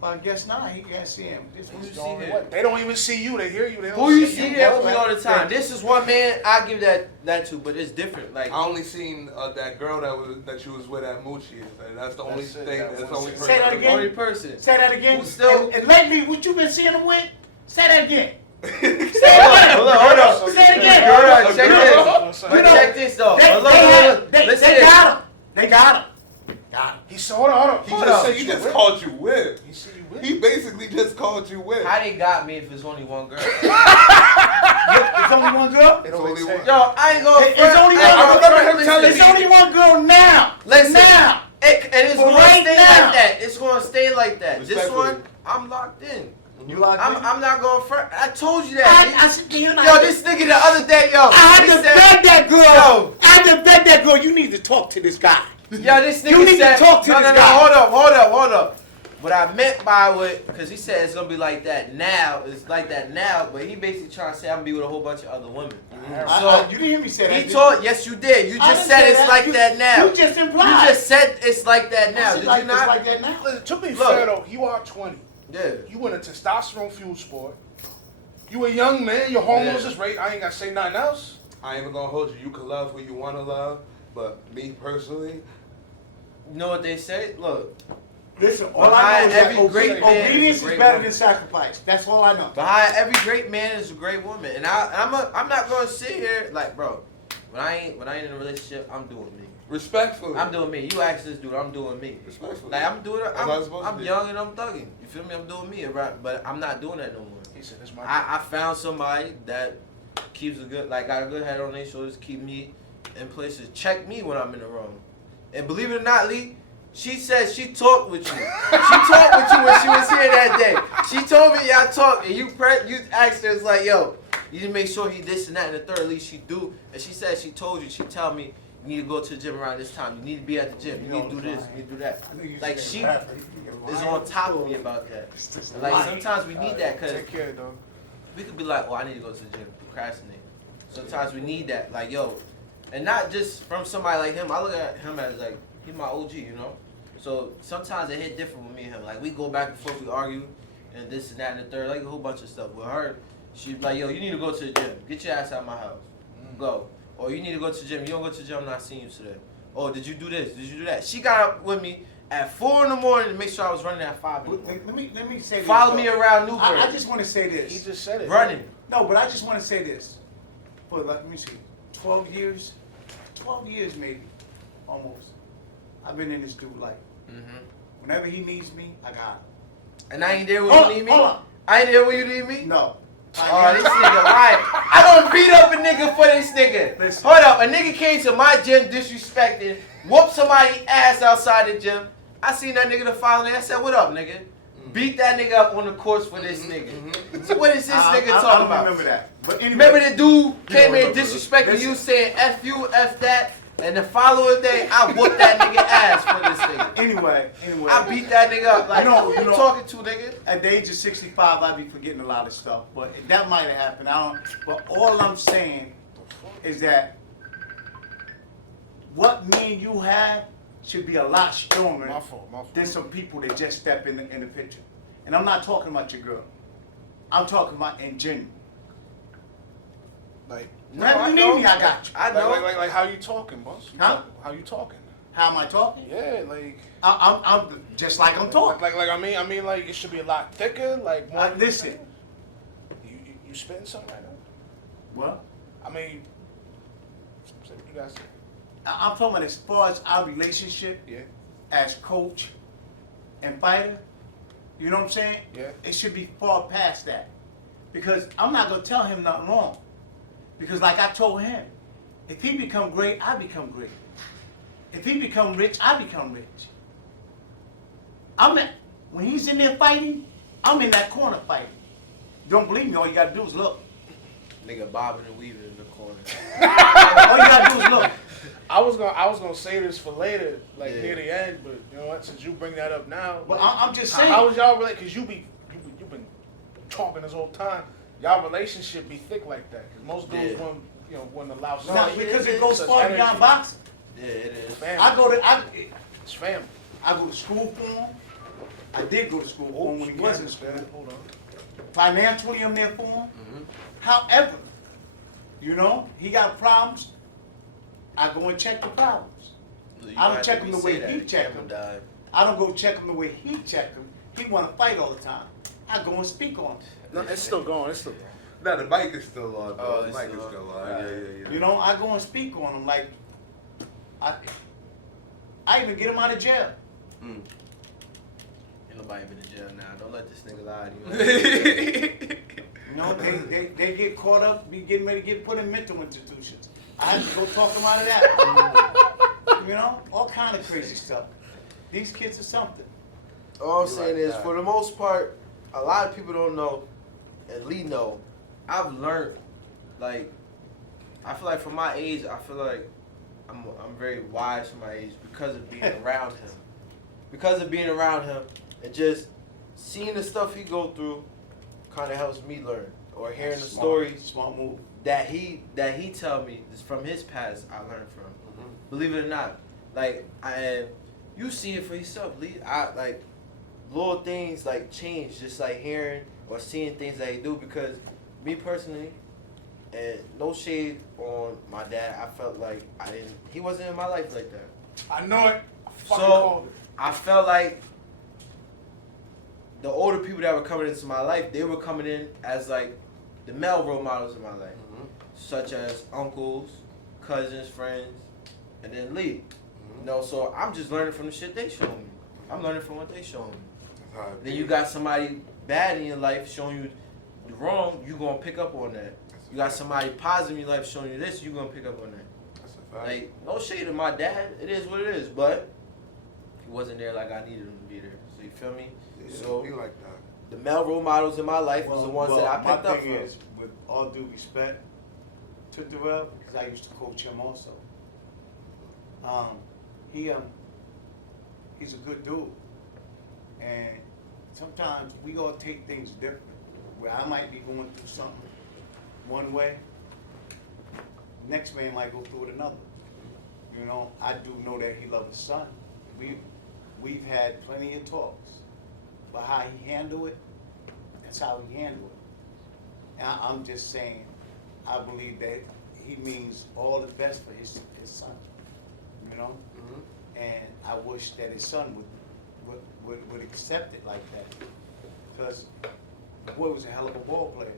Well, I guess not. He can't see him. This Who one's you see going here? away. They don't even see you. They hear you. They don't Who you see see you. there with me all the time? This is one man I give that to, but it's different. Like I only seen that girl that you was with at Moochie's. That's the only thing. That's the only person. Say that again. only person. Say that again. Who's still- And lately, what you been seeing him with? Say that again. Hold on. Say it again. Hold on. Check this. You But know, check this though. They, But look, they, look, they, listen they to this. got him. They got him. Got him. He said, hold on. He just said he just called you whip. He see you with? He basically just called you whip. How they got me if it's only one girl? It's only one girl? It only It's take- only Yo, I ain't gonna. It's only one I remember him Listen, telling It's only one girl now. Listen. Now. And it's For gonna right stay now. like that. It's gonna stay like that. This Respectfully. one, I'm locked in. You like I'm not going front. I told you that. I said, you know, Yo, this nigga the other day, yo. I had he to said- beg that girl. Yo. I had to beg that girl. You need to talk to this guy. Yo, this nigga You need to said, talk to no, this no, no, guy. hold up. What I meant by it, because he said it's gonna be like that now. It's like that now, but he basically trying to say I'm gonna be with a whole bunch of other women. So You didn't hear me say that. he did told, yes, you did. You I just didn't said say it's that. like You- that now. You just implied. You just said it's like that now. Did like you not? It's like that now. Listen, to be Look. fair though, you are 20. Yeah. You in a testosterone fueled sport. You a young man. Your hormones Yeah. is right. I ain't gotta say nothing else. I ain't even gonna hold you. You can love who you want to love, but me personally, You know what they say? Look, Listen, all I know behind is that every great man obedience is a is great better woman. than sacrifice. That's all I know. behind every great man is a great woman, and I'm not gonna sit here like, bro. When I ain't in a relationship, I'm doing me. respectfully. I'm doing me. You ask this dude, I'm doing me. Respectfully. Like I'm doing it. That's how it's supposed to I'm be. young and I'm thugging. You feel me? I'm doing me, right? But I'm not doing that no more. He said, "This my." I found somebody that keeps got a good head on their shoulders, keep me in places, check me when I'm in the wrong. And believe it or not, Lee, she said she talked with you. She talked with you when she was here that day. She told me y'all talked, and you asked her, it's like, yo, you need to make sure he this and that and the third. At least she do. And she said she told you. She tell me you need to go to the gym around this time. You need to be at the gym. You need to do this. You need to do that. Like she is on top of me about that. And like sometimes we need that because Take care, dog. we could be like, oh, I need to go to the gym, procrastinate. Sometimes we need that, like, yo, and not just from somebody like him. I look at him as like, he's my OG, you know? So sometimes it hit different with me and him. Like, we go back and forth, we argue, and this and that and the third, like a whole bunch of stuff. With her, she's like, yo, you need to go to the gym. Get your ass out of my house. Go. Or you need to go to the gym. You don't go to the gym, I'm not seeing you today. oh, did you do this? Did you do that? She got up with me at 4 in the morning to make sure I was running at 5 in the morning. Let me say this. Follow me around Newburgh. I just want to say this. He just said it. Running. No, but I just want to say this. For let me see, 12 years maybe, almost. I've been in this dude's life. Whenever he needs me, I got him. And I ain't there when you need me? Hold on. I ain't there when you need me? No. Oh, this nigga lying. I done beat up a nigga for this nigga. Listen. Hold up, a nigga came to my gym disrespecting, whooped somebody's ass outside the gym. I seen that nigga the following day. I said, what up, nigga? Beat that nigga up on the course for this nigga. So what is this nigga talking about? I don't remember that. But anyway, remember the dude came in disrespecting you, saying F you, F that, and the following day, I whooped that nigga ass for this nigga. Anyway. I beat that nigga up. Like, who you talking to, nigga? At the age of 65, I be forgetting a lot of stuff, but that might have happened. I don't. But all I'm saying is that what me and you have should be a lot stronger My fault. than some people that just step in the picture. And I'm not talking about your girl. I'm talking about in general. Like, Whenever you need me, I got you. I know. like how you talking, boss? Huh? How you talking? How am I talking? Yeah, like. I'm just like I'm talking. Like I mean, like it should be a lot thicker. Like more. Listen. You spitting something right now? What? I mean, say what you guys say. I'm talking about as far as our relationship Yeah. as coach and fighter. You know what I'm saying? Yeah. It should be far past that. Because I'm not going to tell him nothing wrong. Because like I told him, if he become great, I become great. If he become rich, I become rich. When he's in there fighting, I'm in that corner fighting. Don't believe me, all you got to do is look. Nigga bobbing and weaving in the corner. All you got to do is look. I was gonna say this for later, like near the end, but you know what? Since you bring that up now, But I'm just saying. how was y'all related? Cause you've been talking this whole time. Y'all relationship be thick like that. Cause most dudes wouldn't allow. Not because it goes such far energy. beyond boxing. Yeah, it is. Family. It's family. I go to school for him. I did go to school for him when he wasn't in school. Hold on. Financially, I'm there for him. However, he got problems. I go and check the problems. I don't check him the way he checked them. I don't go check him the way he checked them. He want to fight all the time. I go and speak on him. No, it's still going. No, the mic is still on. Oh, The mic is still on. Yeah. I go and speak on him. Like, I even get him out of jail. Ain't nobody been in jail now. Don't let this nigga lie to you. They get caught up, be getting ready to get put in mental institutions. I have to go talk them out of that. All kind of crazy stuff. These kids are something. All I'm saying is, for the most part, a lot of people don't know, and Lee know, I've learned, like, I feel like for my age, I feel like I'm very wise for my age because of being around him. Because of being around him, and just seeing the stuff he go through kind of helps me learn. Or hearing the stories Smart move. that he tell me is from his past, I learned from. Believe it or not, like you see it for yourself, Lee. Like little things like change, just like hearing or seeing things that he do. Because me personally, and no shade on my dad, I felt like he wasn't in my life like that. I know it. So I felt like the older people that were coming into my life, they were coming in as like the male role models in my life, such as uncles, cousins, friends, and then Lee. So I'm just learning from the shit they show me. I'm learning from what they show me. Then you got somebody bad in your life showing you the wrong, you gonna pick up on that. You got somebody positive in your life showing you this, you gonna pick up on that. That's a fact. Like, no shade to my dad, it is what it is, but he wasn't there like I needed him to be there. So you feel me? Yeah, So be like that. the male role models in my life was the ones that I picked my up thing from. is, with all due respect to Darrell, because I used to coach him also. He's a good dude, and sometimes we all take things different. Where I might be going through something one way, next man might go through it another. I do know that he loves his son. We've had plenty of talks, but how he handled it, that's how he handled it. And I'm just saying, I believe that he means all the best for his son. know. And I wish that his son would accept it like that, because the boy was a hell of a ball player,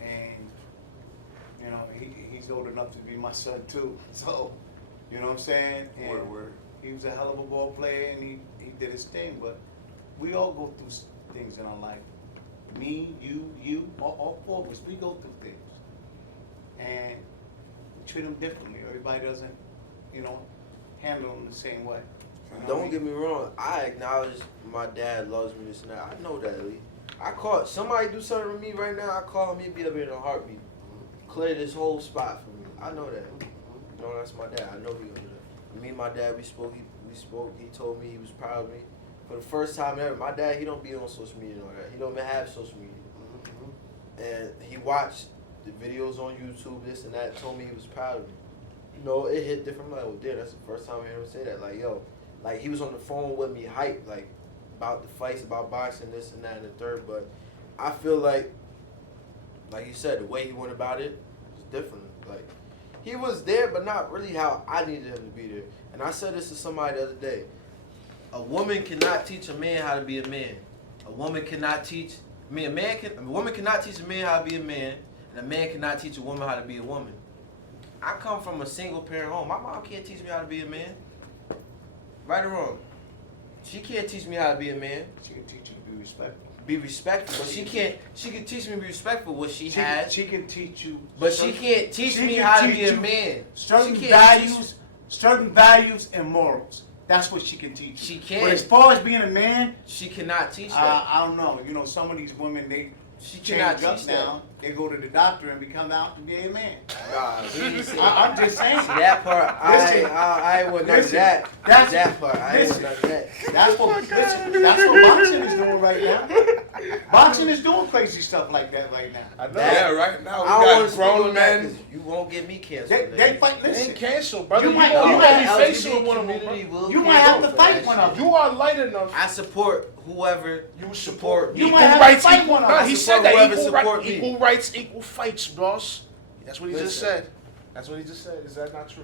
and you know he's old enough to be my son too. So, you know what I'm saying? And Word. he was a hell of a ball player, and he did his thing. But we all go through things in our life. Me, you, all four of us, we go through things, and we treat them differently. Everybody doesn't, you know, handle them the same way. You know what I Don't mean? get me wrong. I acknowledge my dad loves me, this and that. I know that, Lee. I call somebody do something to me right now. I call him. He'd be up here in a heartbeat. Clear this whole spot for me. I know that. You know, that's my dad. I know he gonna do that. Me and my dad, we spoke. We spoke. He told me he was proud of me. For the first time ever, my dad, he don't be on social media and all that. He don't even have social media. And he watched the videos on YouTube, this and that, told me he was proud of me. You know, it hit different. I'm like, well, damn, that's the first time I heard him say that. Like, yo, like he was on the phone with me, hype, like about the fights, about boxing, this and that, and the third. But I feel like you said, the way he went about it was different. Like, he was there, but not really how I needed him to be there. And I said this to somebody the other day. A woman cannot teach a man how to be a man. A woman cannot teach. A woman cannot teach a man how to be a man, and a man cannot teach a woman how to be a woman. I come from a single parent home. My mom can't teach me how to be a man. Right or wrong? She can't teach me how to be a man. She can teach you to be respectful. Be respectful, but she can't. She can teach me to be respectful. What she has. She can teach you. But she can't teach me how to be a man. Certain She can't values and morals. That's what she can teach you. She can. But as far as being a man, she cannot teach that. I don't know. You know, some of these women, they She change cannot up teach now. They go to the doctor and become out to be a man. Nah, we didn't say I'm just saying. See, that part, I ain't with none of that. That's That part, I ain't with none of that. That's what boxing is doing right now. Boxing is doing crazy stuff like that right now. I know. Yeah, right now we I don't got want to speak grown on that men. 'cause you won't get me canceled. They fight. They Listen, ain't canceled, brother. You might- you you might might- be facing with one of them, bro. you might have to fight one of them. You are light enough. I support whoever You support me. You Equal might have to rights, fight equal. one of Nah, them. he I said support that whoever equal, support me. equal rights, equal fights, boss. That's what he just Listen. said. That's what he just said. Is that not true?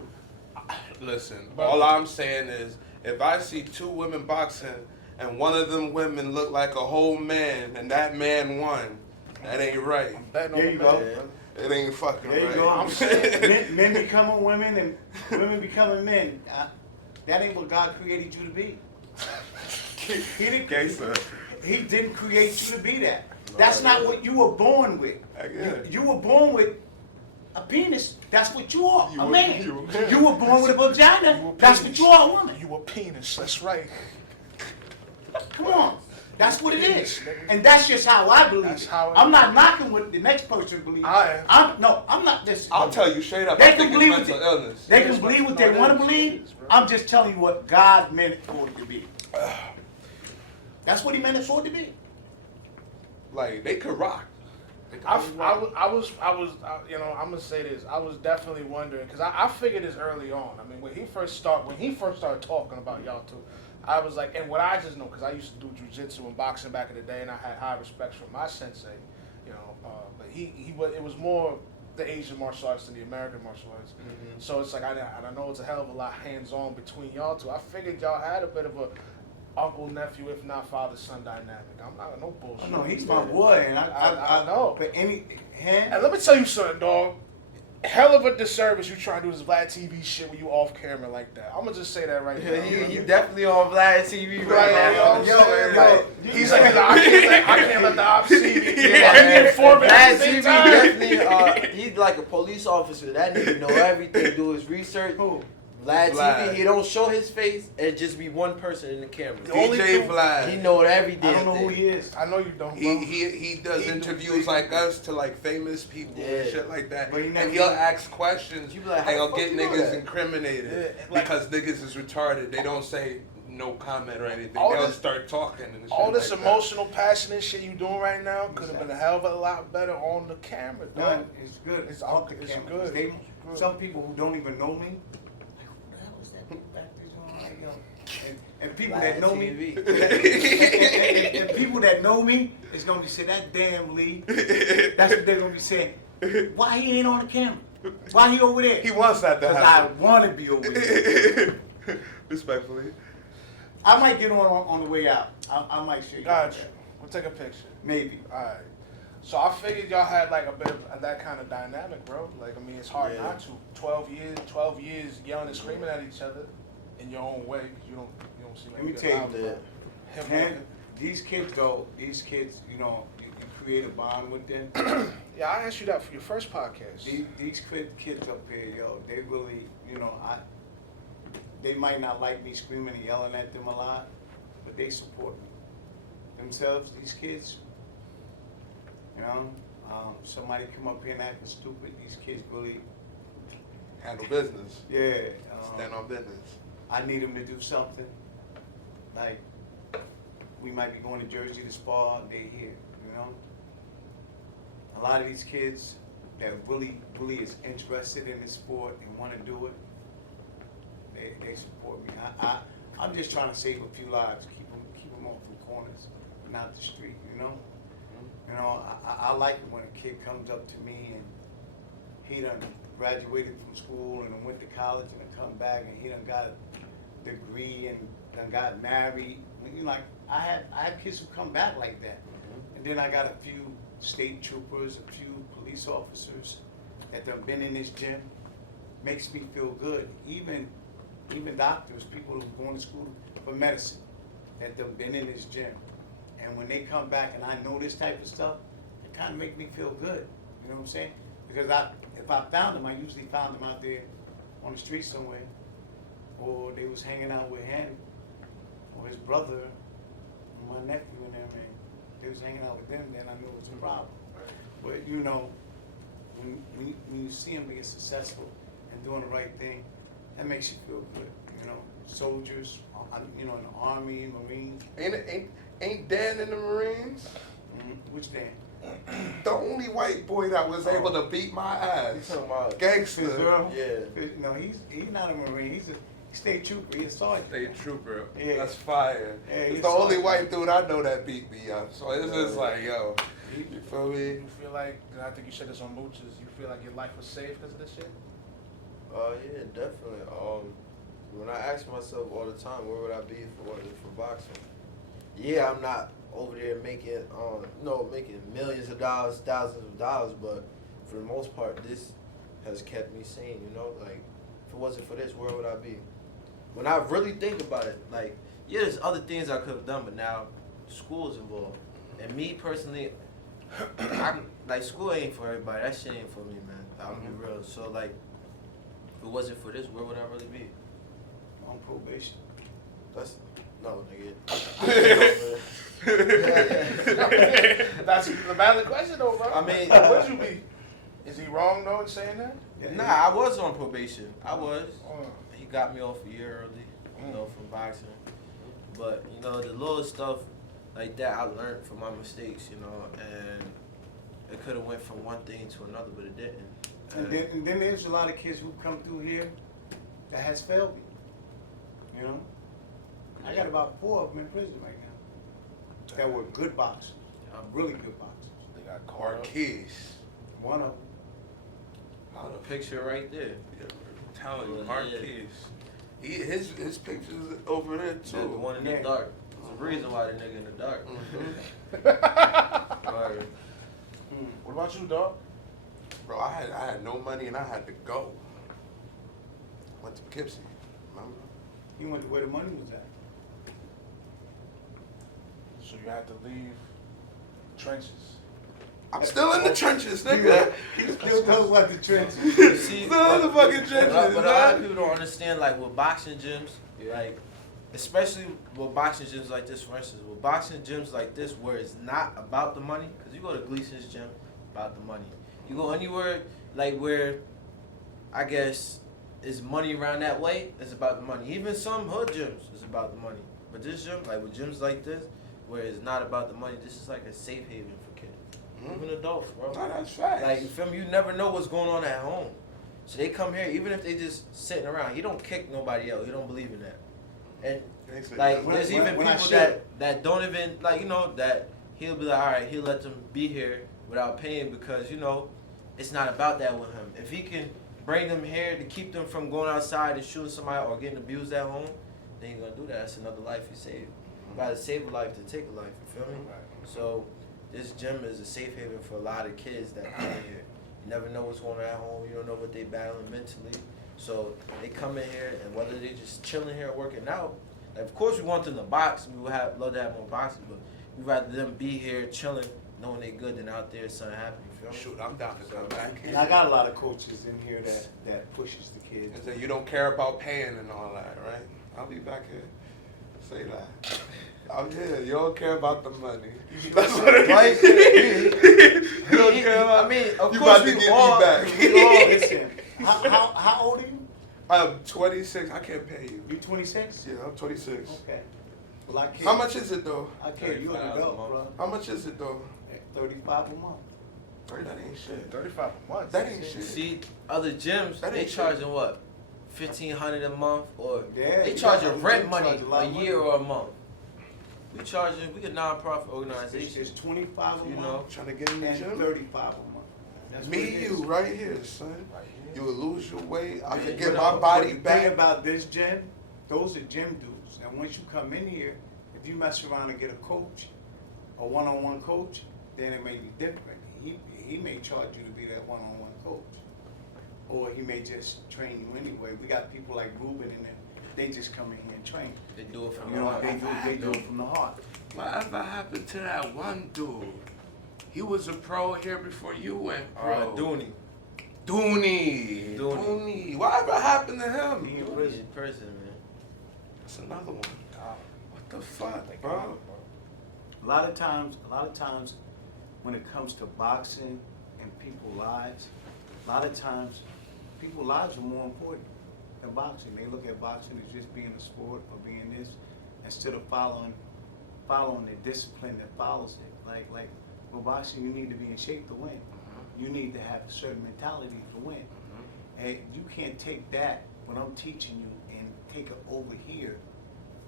Listen, But- all I'm saying is, if I see two women boxing and one of them women look like a whole man and that man won, that ain't right. Betting There on you the go. man. It ain't fucking There you right. go. I'm saying men becoming women and women becoming men. That ain't what God created you to be. Okay, sir. He didn't create you to be that. That's not what you were born with. I get it. You were born with a penis. That's what you are, a man. you a man. You were born with a vagina. You a That's penis. what you are, a woman. You a penis. That's right. Come on. That's what it is. And that's just how I believe That's it. how it I'm is. not knocking what the next person believes. I am. I'm not this. I'll tell you straight up, They I can think believe it's what mental illness. They can believe what they want to believe. I'm just telling you what God meant for it to be. That's what he meant it for it to be. Like, they could rock. I was, you know, I'm gonna say this. I was definitely wondering because I figured this early on. I mean, when he first started talking about y'all two, I was like, and what I just know because I used to do jujitsu and boxing back in the day, and I had high respect for my sensei, you know. But it was more the Asian martial arts than the American martial arts. Mm-hmm. So it's like I know it's a hell of a lot hands on between y'all two. I figured y'all had a bit of a uncle nephew, if not father son dynamic. I'm not no bullshit. No, he's my boy, and I know. But him. And let me tell you something, dog. Hell of a disservice you trying to do this Vlad TV shit when you off camera like that. I'm gonna just say that right now. You definitely on Vlad TV right Right, now. yo, He's like, I can't let the ops see me. Yeah, He informant at Vlad the same TV time. definitely, he's like a police officer. That nigga know everything, do his research. Who? Vlad Vlad. TV, he don't show his face. It just be one person in the camera. only DJ thing- Vlad. He know every damn I don't know who thing. he is. I know you don't, bro. He does interviews like us to like famous people and Yeah. shit like that. But he never And he'll did. ask questions You be like, and how he'll the fuck get you know niggas that? incriminated Yeah, like- because niggas is retarded. They don't say no comment or anything. All They'll this- start talking and shit All this like emotional, passionate shit you doing right now could have been a hell of a lot better on the camera, No, dog. it's good. It's off the it's camera. good. They, It's good. Some people who don't even know me, like, who the hell is that big back there doing like, yo? And people that Vlad know me, TV. and people that know me is gonna be saying, that damn Lee. That's what they're gonna be saying. Why he ain't on the camera? Why he over there? He wants that to Because happen. I want to be over there. Respectfully. I might get on the way out. I might shake Got it. you. We'll take a picture. Maybe. All right. So I figured y'all had like a bit of that kind of dynamic, bro. Like, I mean, it's hard not to. 12 years yelling and screaming at each other in your own way. 'Cause you don't seem like Let me you tell you, allowed man, him. these kids, you know, you create a bond with them. Yeah, I asked you that for your first podcast. These kids up here, yo, they really, you know, they might not like me screaming and yelling at them a lot, but they support me. Themselves, these kids, you know, somebody come up here and acting stupid, these kids really Handle business. Yeah. Stand on business. I need them to do something. Like, we might be going to Jersey to spar, they here, you know? A lot of these kids that really is interested in this sport and want to do it, they support me. I'm just trying to save a few lives, keep them off the corners, not the street, you know? You know, I like it when a kid comes up to me and he done graduated from school and then went to college and then come back and he done got a degree and done got married. You know, like I had kids who come back like that. And then I got a few state troopers, a few police officers that done been in this gym. Makes me feel good. Even doctors, people who going to school for medicine, that done been in this gym. And when they come back and I know this type of stuff, it kind of make me feel good. You know what I'm saying? Because if I found them, I usually found them out there on the street somewhere, or they was hanging out with him, or his brother, or my nephew and them, and they was hanging out with them, then I knew it was a problem. But you know, when you see them being successful and doing the right thing, that makes you feel good. You know, soldiers, you know, in the Army, Marines. Ain't Dan in the Marines? Which Dan? The only white boy that was able to beat my ass. Gangster. Yeah. No, he's not a Marine. He's a state trooper. He's a sergeant. State trooper. Yeah. That's fire. Yeah, it's he's the only sergeant. white dude I know that beat me up. So it's just like, yo, you feel me? You feel like, I think you said this on Mooches, you feel like your life was saved because of this shit? Yeah, definitely. When I ask myself all the time, where would I be for boxing? Yeah, I'm not over there making millions of dollars, thousands of dollars, but for the most part, this has kept me sane. You know, like if it wasn't for this, where would I be? When I really think about it, like there's other things I could have done, but now school is involved, and me personally, school ain't for everybody. That shit ain't for me, man. I'll be real. So like, if it wasn't for this, where would I really be? On probation. No, nigga. That's a valid question, though, bro. I mean, would you be? Is he wrong though in saying that? Nah, I was on probation. I was. He got me off a year early, you know, from boxing. But you know, the little stuff like that I learned from my mistakes, you know, and it could have went from one thing to another, but it didn't. And then there's a lot of kids who come through here that has failed me. You know? I got about 4 of them in prison right now that were good boxers. Really good boxers. They got Marquise. One of them. The picture right there. I'm telling you, Marquise. His picture's over there too. The one in the dark. There's a reason why the nigga in the dark. What about you, dog? Bro, I had no money and I had to go. Went to Poughkeepsie. Remember? He went to where the money was at. So you had to leave trenches. I'm still in the trenches, nigga. He still knows what the trenches. See, still in the fucking trenches, but a lot man. of people don't understand, like with boxing gyms, like especially with boxing gyms like this, for instance, with boxing gyms like this where it's not about the money, because you go to Gleason's gym, about the money. You go anywhere like where I guess is money around that way, it's about the money. Even some hood gyms is about the money. But this gym, like with gyms like this, where it's not about the money, this is like a safe haven for kids. Even adults, bro. No, that's facts. Like, you feel me? You never know what's going on at home. So they come here, even if they just sitting around. He don't kick nobody else. He don't believe in that. And like, there's even people that don't even, like, you know, that he'll be like, all right, he'll let them be here without paying because, you know, it's not about that with him. If he can bring them here to keep them from going outside and shooting somebody or getting abused at home, then he's gonna do that. That's another life he saved. You gotta save a life to take a life, you feel me? So this gym is a safe haven for a lot of kids that come in here. You never know what's going on at home, you don't know what they battling mentally. So they come in here, and whether they just chilling here working out, like, of course we want them to box, we would love to have more boxing, but we'd rather them be here chilling, knowing they good, than out there something happen, you feel me? Shoot, I'm down to come back here. And I got a lot of coaches in here that pushes the kids. And so you don't care about paying and all that, right? I'll be back here. Say that. I'm here. You don't care about the money. That's what it is. You don't care about. I mean, of you course about to we get all, me back. We all listen. How old are you? I'm 26. I can't pay you. You 26? Yeah, I'm 26. Okay. Well, I can't. How much is it though? I can't. You an adult, bro. How much is it though? 35 a month. That ain't shit. 35 a month. That ain't shit. See, other gyms, That they ain't charging what? $1,500 a month, or Yeah, they you charging got- rent you money charge a lot a of year money. or a month. We a non-profit organization. It's 25 a You month. know, Trying to get in the And gym. 35 a month. That's what Me it and is. you right here, son. You will lose your weight. I Man, can you get know, my body The thing back. about this gym, those are gym dudes. And once you come in here, if you mess around and get a coach, a one-on-one coach, then it may be different. He may charge you to be that one-on-one coach. Or he may just train you anyway. We got people like Ruben in there. They just come in here and train. they do it from You the know, heart. they do it from the heart. Whatever happened to that one dude? He was a pro here before you went pro. Dooney. Dooney. Whatever happened to him? He in He's prison. in prison, man. That's another one. What the fuck, bro? A lot of times, when it comes to boxing and people's lives, a lot of times, people's lives are more important than boxing. They look at boxing as just being a sport or being this, instead of following the discipline that follows it. Like with boxing, you need to be in shape to win. You need to have a certain mentality to win. And you can't take that, what I'm teaching you, and take it over here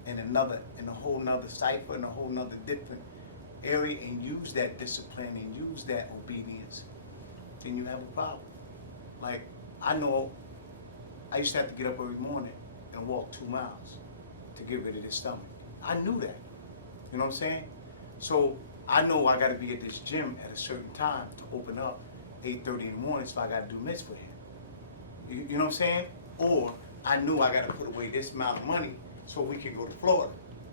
in a whole nother cipher, in a whole nother different area, and use that discipline and use that obedience, then you have a problem. Like, I know I used to have to get up every morning and walk 2 miles to get rid of this stomach. I knew that. You know what I'm saying? So I know I gotta be at this gym at a certain time to open up 8:30 in the morning, so I gotta do this for him. You know what I'm saying? Or I knew I gotta put away this amount of money so we can go to Florida.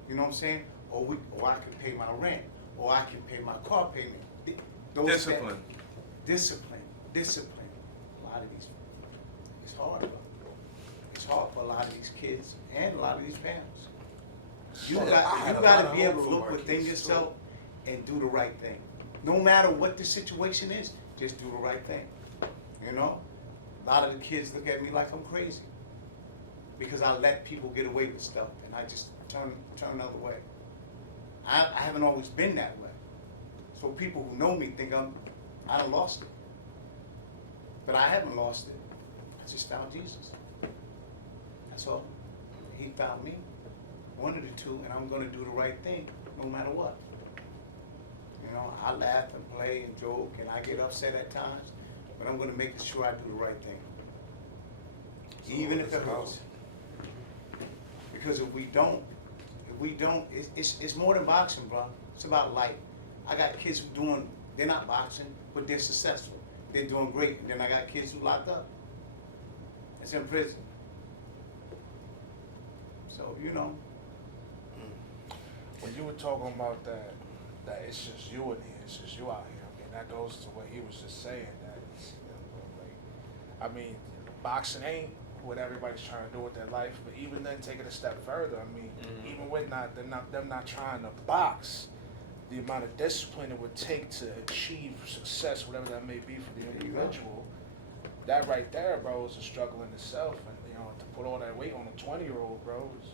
You know what I'm saying? Or I can pay my rent, or I can pay my car payment. Discipline. Discipline. A lot of these, it's hard. It's hard for a lot of these kids and a lot of these parents. You Shit, I had a lot gotta of be hope able to for look my within kids, yourself and do the right thing. No matter what the situation is, just do the right thing. You know? A lot of the kids look at me like I'm crazy because I let people get away with stuff and I just turn the other way. I haven't always been that way. So people who know me think I done lost it. But I haven't lost it. I just found Jesus. That's all. He found me. One of the two, and I'm gonna do the right thing no matter what. You know, I laugh and play and joke and I get upset at times, but I'm gonna make sure I do the right thing. Even if it hurts. Because if we don't, it's more than boxing, bro. It's about life. I got kids who they're not boxing, but they're successful. They're doing great. And then I got kids who locked up. It's in prison. So, you know. When you were talking about that it's just you in here, it's just you out here. I mean, that goes to what he was just saying. That it's, I mean, boxing ain't what everybody's trying to do with their life. But even then, take it a step further. I mean, even with them not trying to box, the amount of discipline it would take to achieve success, whatever that may be for the individual, that right there, bro, is a struggle in itself. And to put all that weight on a 20-year-old, bro, is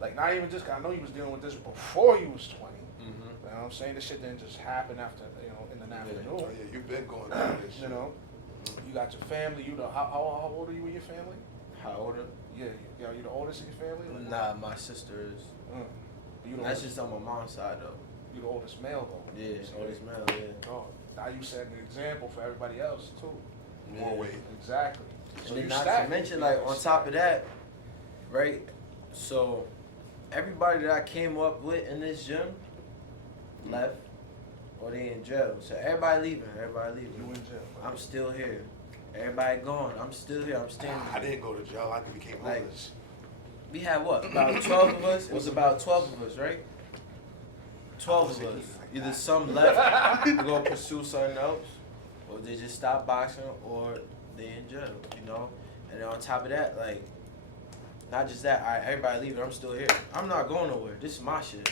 like not even just. I know you was dealing with this before you was 20. You know what I'm saying? This shit didn't just happen after, in an afternoon. Oh, yeah, you've been going through this shit. You know, you got your family. How old are you with your family? How old are Yeah, you the oldest in your family? Nah, my sister is. You the That's oldest, just on my mom's side though. you the oldest male though. Yeah, So- oldest male, yeah. Oh, now you set an example for everybody else too. More weight. Exactly. So And then you not stack. to mention, like, on top of that, right? So, everybody that I came up with in this gym left, or they in jail. So everybody leaving. You in jail. I'm still here. Everybody gone. I'm still here. I'm standing. I didn't go to jail. I became Like, homeless. We had what? About 12 of us? It was about 12 of us, right? 12 of us. Either some left to go pursue something else, or they just stopped boxing, or they in jail, you know? And then on top of that, like, not just that, all right, everybody leaving, I'm still here. I'm not going nowhere. This is my shit.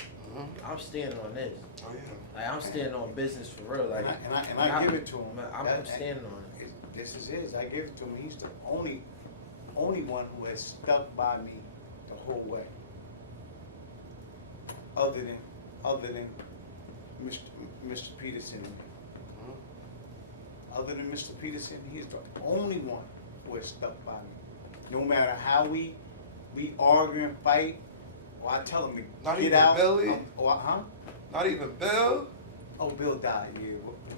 I'm standing on this. Oh, yeah. Like, I'm standing on business for real. Like, And I give it to him. I'm standing on it. This is his. I give it to him. He's the only one who has stuck by me the whole way. Other than Mr. Peterson. Other than Mr. Peterson, he's the only one who has stuck by me. No matter how we argue and fight, or I tell him to Not get even out. Billy? Huh? Not even Bill? Oh, Bill died.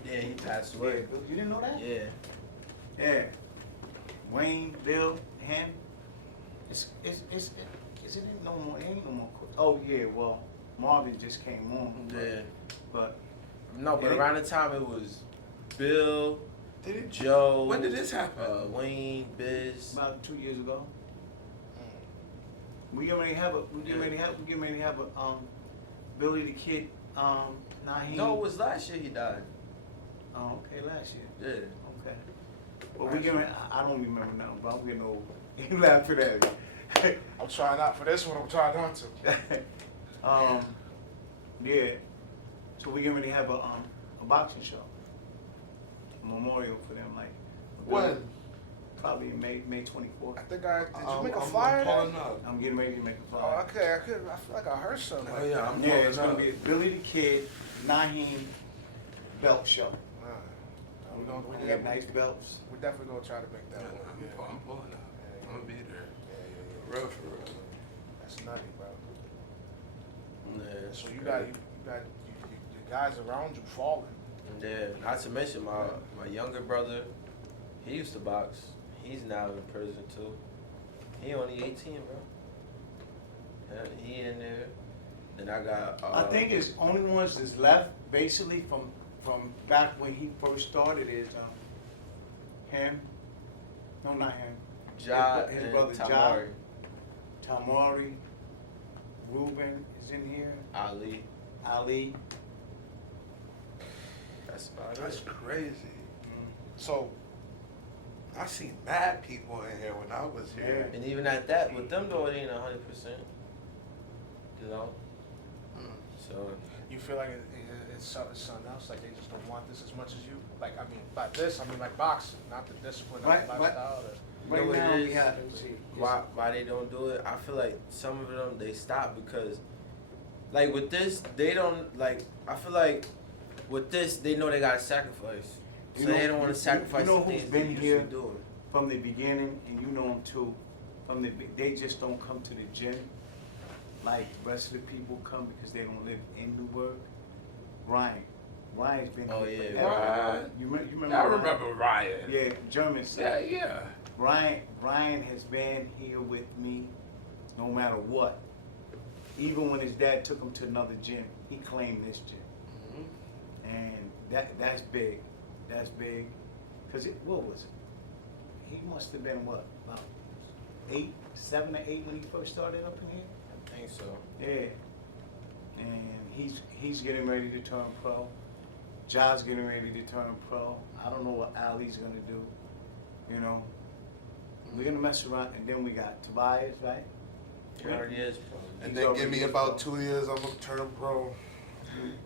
Yeah, he passed away. Bill, you didn't know that? Yeah. Yeah. Wayne, Bill, him. Is it no more? It ain't no more. Oh yeah. Well, Marvin just came on. Yeah. But No, but around the time it was Bill, Did it? Joe. When did this happen? Wayne, Biz. about 2 years ago. We get ready to have a. Billy the Kid. Naheem. No, it was last year he died. Oh, okay, last year. Yeah. Okay. But we getting. I don't remember now, but I'm getting old. You laugh at that. I'm trying out for this one. I'm trying not to. Yeah. So we getting ready to have a boxing show, a memorial for them, like. When? Probably May 24th. I think did you make a flyer? I'm pulling up. I'm getting ready to make a Oh, flyer. okay. I feel like I heard something. Oh, yeah, I'm Yeah, pulling it's gonna up. be Billy the Kid, Naheem belt show. We We have nice belts. We're definitely gonna try to make that Yeah, one. I'm pulling up. I'm gonna be there. Yeah. For real, for real. That's nutty, bro. Yeah. So you got your guys around you falling. Yeah. Not to mention my younger brother, he used to box. He's now in prison too. He only 18, bro. Yeah, he in there. Then I got. I think it's only ones that's left basically from back when he first started is him. No, not him. Ja his and brother Tamari. Tamari. Ruben is in here. Ali. That's about That's it. crazy. So I seen mad people in here when I was here. And even at that, with them though, it ain't 100%. You know. So you feel like it's something else, like they just don't want this as much as you. Like I mean, by this I mean like boxing, not the discipline, not the lifestyle. You know Right what now it we is? have. Why they don't do it? I feel like some of them they stop because, like with this, they don't like. I feel like with this, they know they gotta sacrifice, so they don't want to sacrifice You know the who's things been they here usually do. from the beginning, and you know them too. They just don't come to the gym like the rest of the people come because they don't live in Newburgh. Ryan's been Oh, here yeah. forever. You remember? I Ryan? remember Ryan. Yeah, German. Yeah, yeah. Ryan has been here with me no matter what. Even when his dad took him to another gym, he claimed this gym. And that's big. That's big. Cause what was it? He must have been what, about 7 or 8 when he first started up in here? I think so. Yeah. And he's getting ready to turn pro. Ja's getting ready to turn pro. I don't know what Ali's gonna do. You know. We're gonna mess around, and then we got Tobias, right? He already is pro. And He's then already give me is about pro. 2 years, I'm gonna turn pro.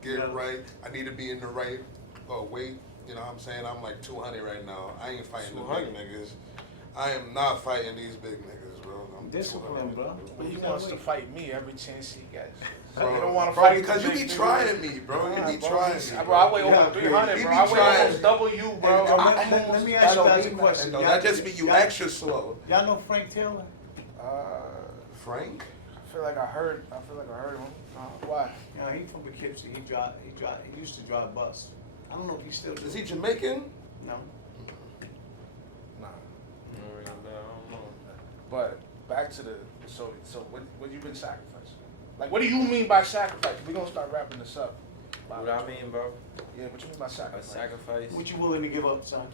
Get it right. I need to be in the right weight. You know what I'm saying? I'm like 200 right now. I ain't fighting the 200? big niggas. I am not fighting these big niggas, bro. I'm Discipline, 200. bro. But he wants to fight me every chance he gets. Bro, You don't want to bro, fight because you be trying me, bro. You be trying me. Bro, I weigh over Yeah, 300, he bro. be I weigh trying. almost double you, bro. And Let me ask you guys a question. No, that just mean you extra slow. Y'all know Frank Taylor? Frank? I feel like I heard him. Why? You know, he from Poughkeepsie. He used to drive bus. I don't know if he's still. Is he Jamaican? No. Nah. I don't know. But back to the so what you been sacrificing? Like, what do you mean by sacrifice? We're gonna start wrapping this up. What I mean, bro? Yeah, what you mean by A sacrifice? sacrifice. What you willing to give up, son?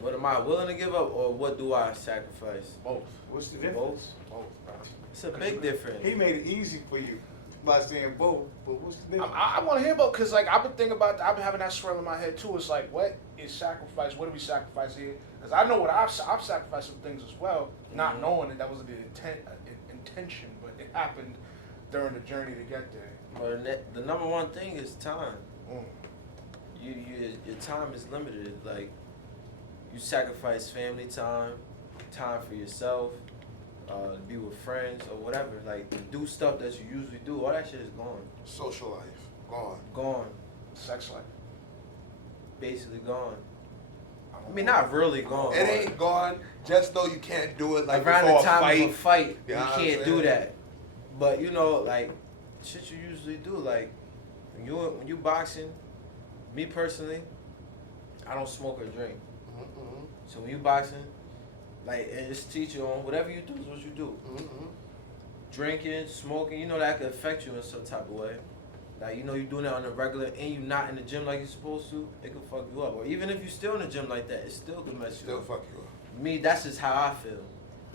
What am I willing to give up, or what do I sacrifice? Both. What's the difference? Both, bro. It's a big difference. He made it easy for you by saying both, but what's the difference? I want to hear about, because, like, I've been thinking about, I've been having that swirl in my head, too. It's like, what is sacrifice? What do we sacrifice here? Because I know what I've sacrificed some things as well, not knowing that wasn't the intention, but it happened during the journey to get there. But the number one thing is time. Mm. Your time is limited. Like, you sacrifice family time, time for yourself, to be with friends or whatever. Like, to do stuff that you usually do, all that shit is gone. Social life. Gone. Gone. Sex life. Basically gone. I mean, not really gone. It ain't gone just though you can't do it like around before the time a fight. of a fight, You you know what I'm can't do saying? that. But you know, like, shit you usually do. Like, when you boxing, me personally, I don't smoke or drink. Mm-hmm. So when you boxing, like, it's teach you on whatever you do is what you do. Mm-hmm. Drinking, smoking, you know that could affect you in some type of way. Like, you know, you're doing that on a regular and you're not in the gym like you're supposed to, it could fuck you up. Or even if you're still in the gym like that, it still could mess you Still up. fuck you up. Me, that's just how I feel.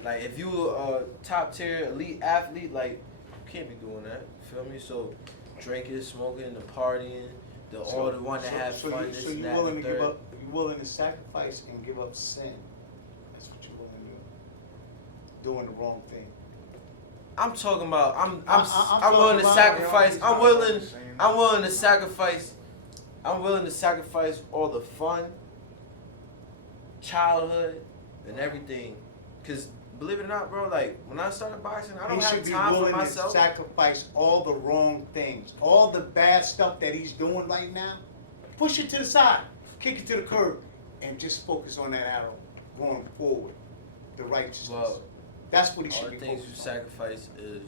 Like, if you a top tier elite athlete, like, you can't be doing that. You feel me? So, drinking, smoking, the partying, all the one that have fun, this So and you that, willing and to the give third. up? You willing to sacrifice and give up sin? That's what you're willing to do. Doing the wrong thing. I'm talking about. I'm talking willing to about- sacrifice. I'm willing. Saying- I'm willing to sacrifice. I'm willing to sacrifice all the fun, childhood, and everything. Cause believe it or not, bro, like when I started boxing, I don't He have should be time for willing to myself. sacrifice all the wrong things, all the bad stuff that he's doing right now. Push it to the side, kick it to the curb, and just focus on that arrow going forward, the righteousness. Well, That's what he all should the be things you focused on. sacrifice is,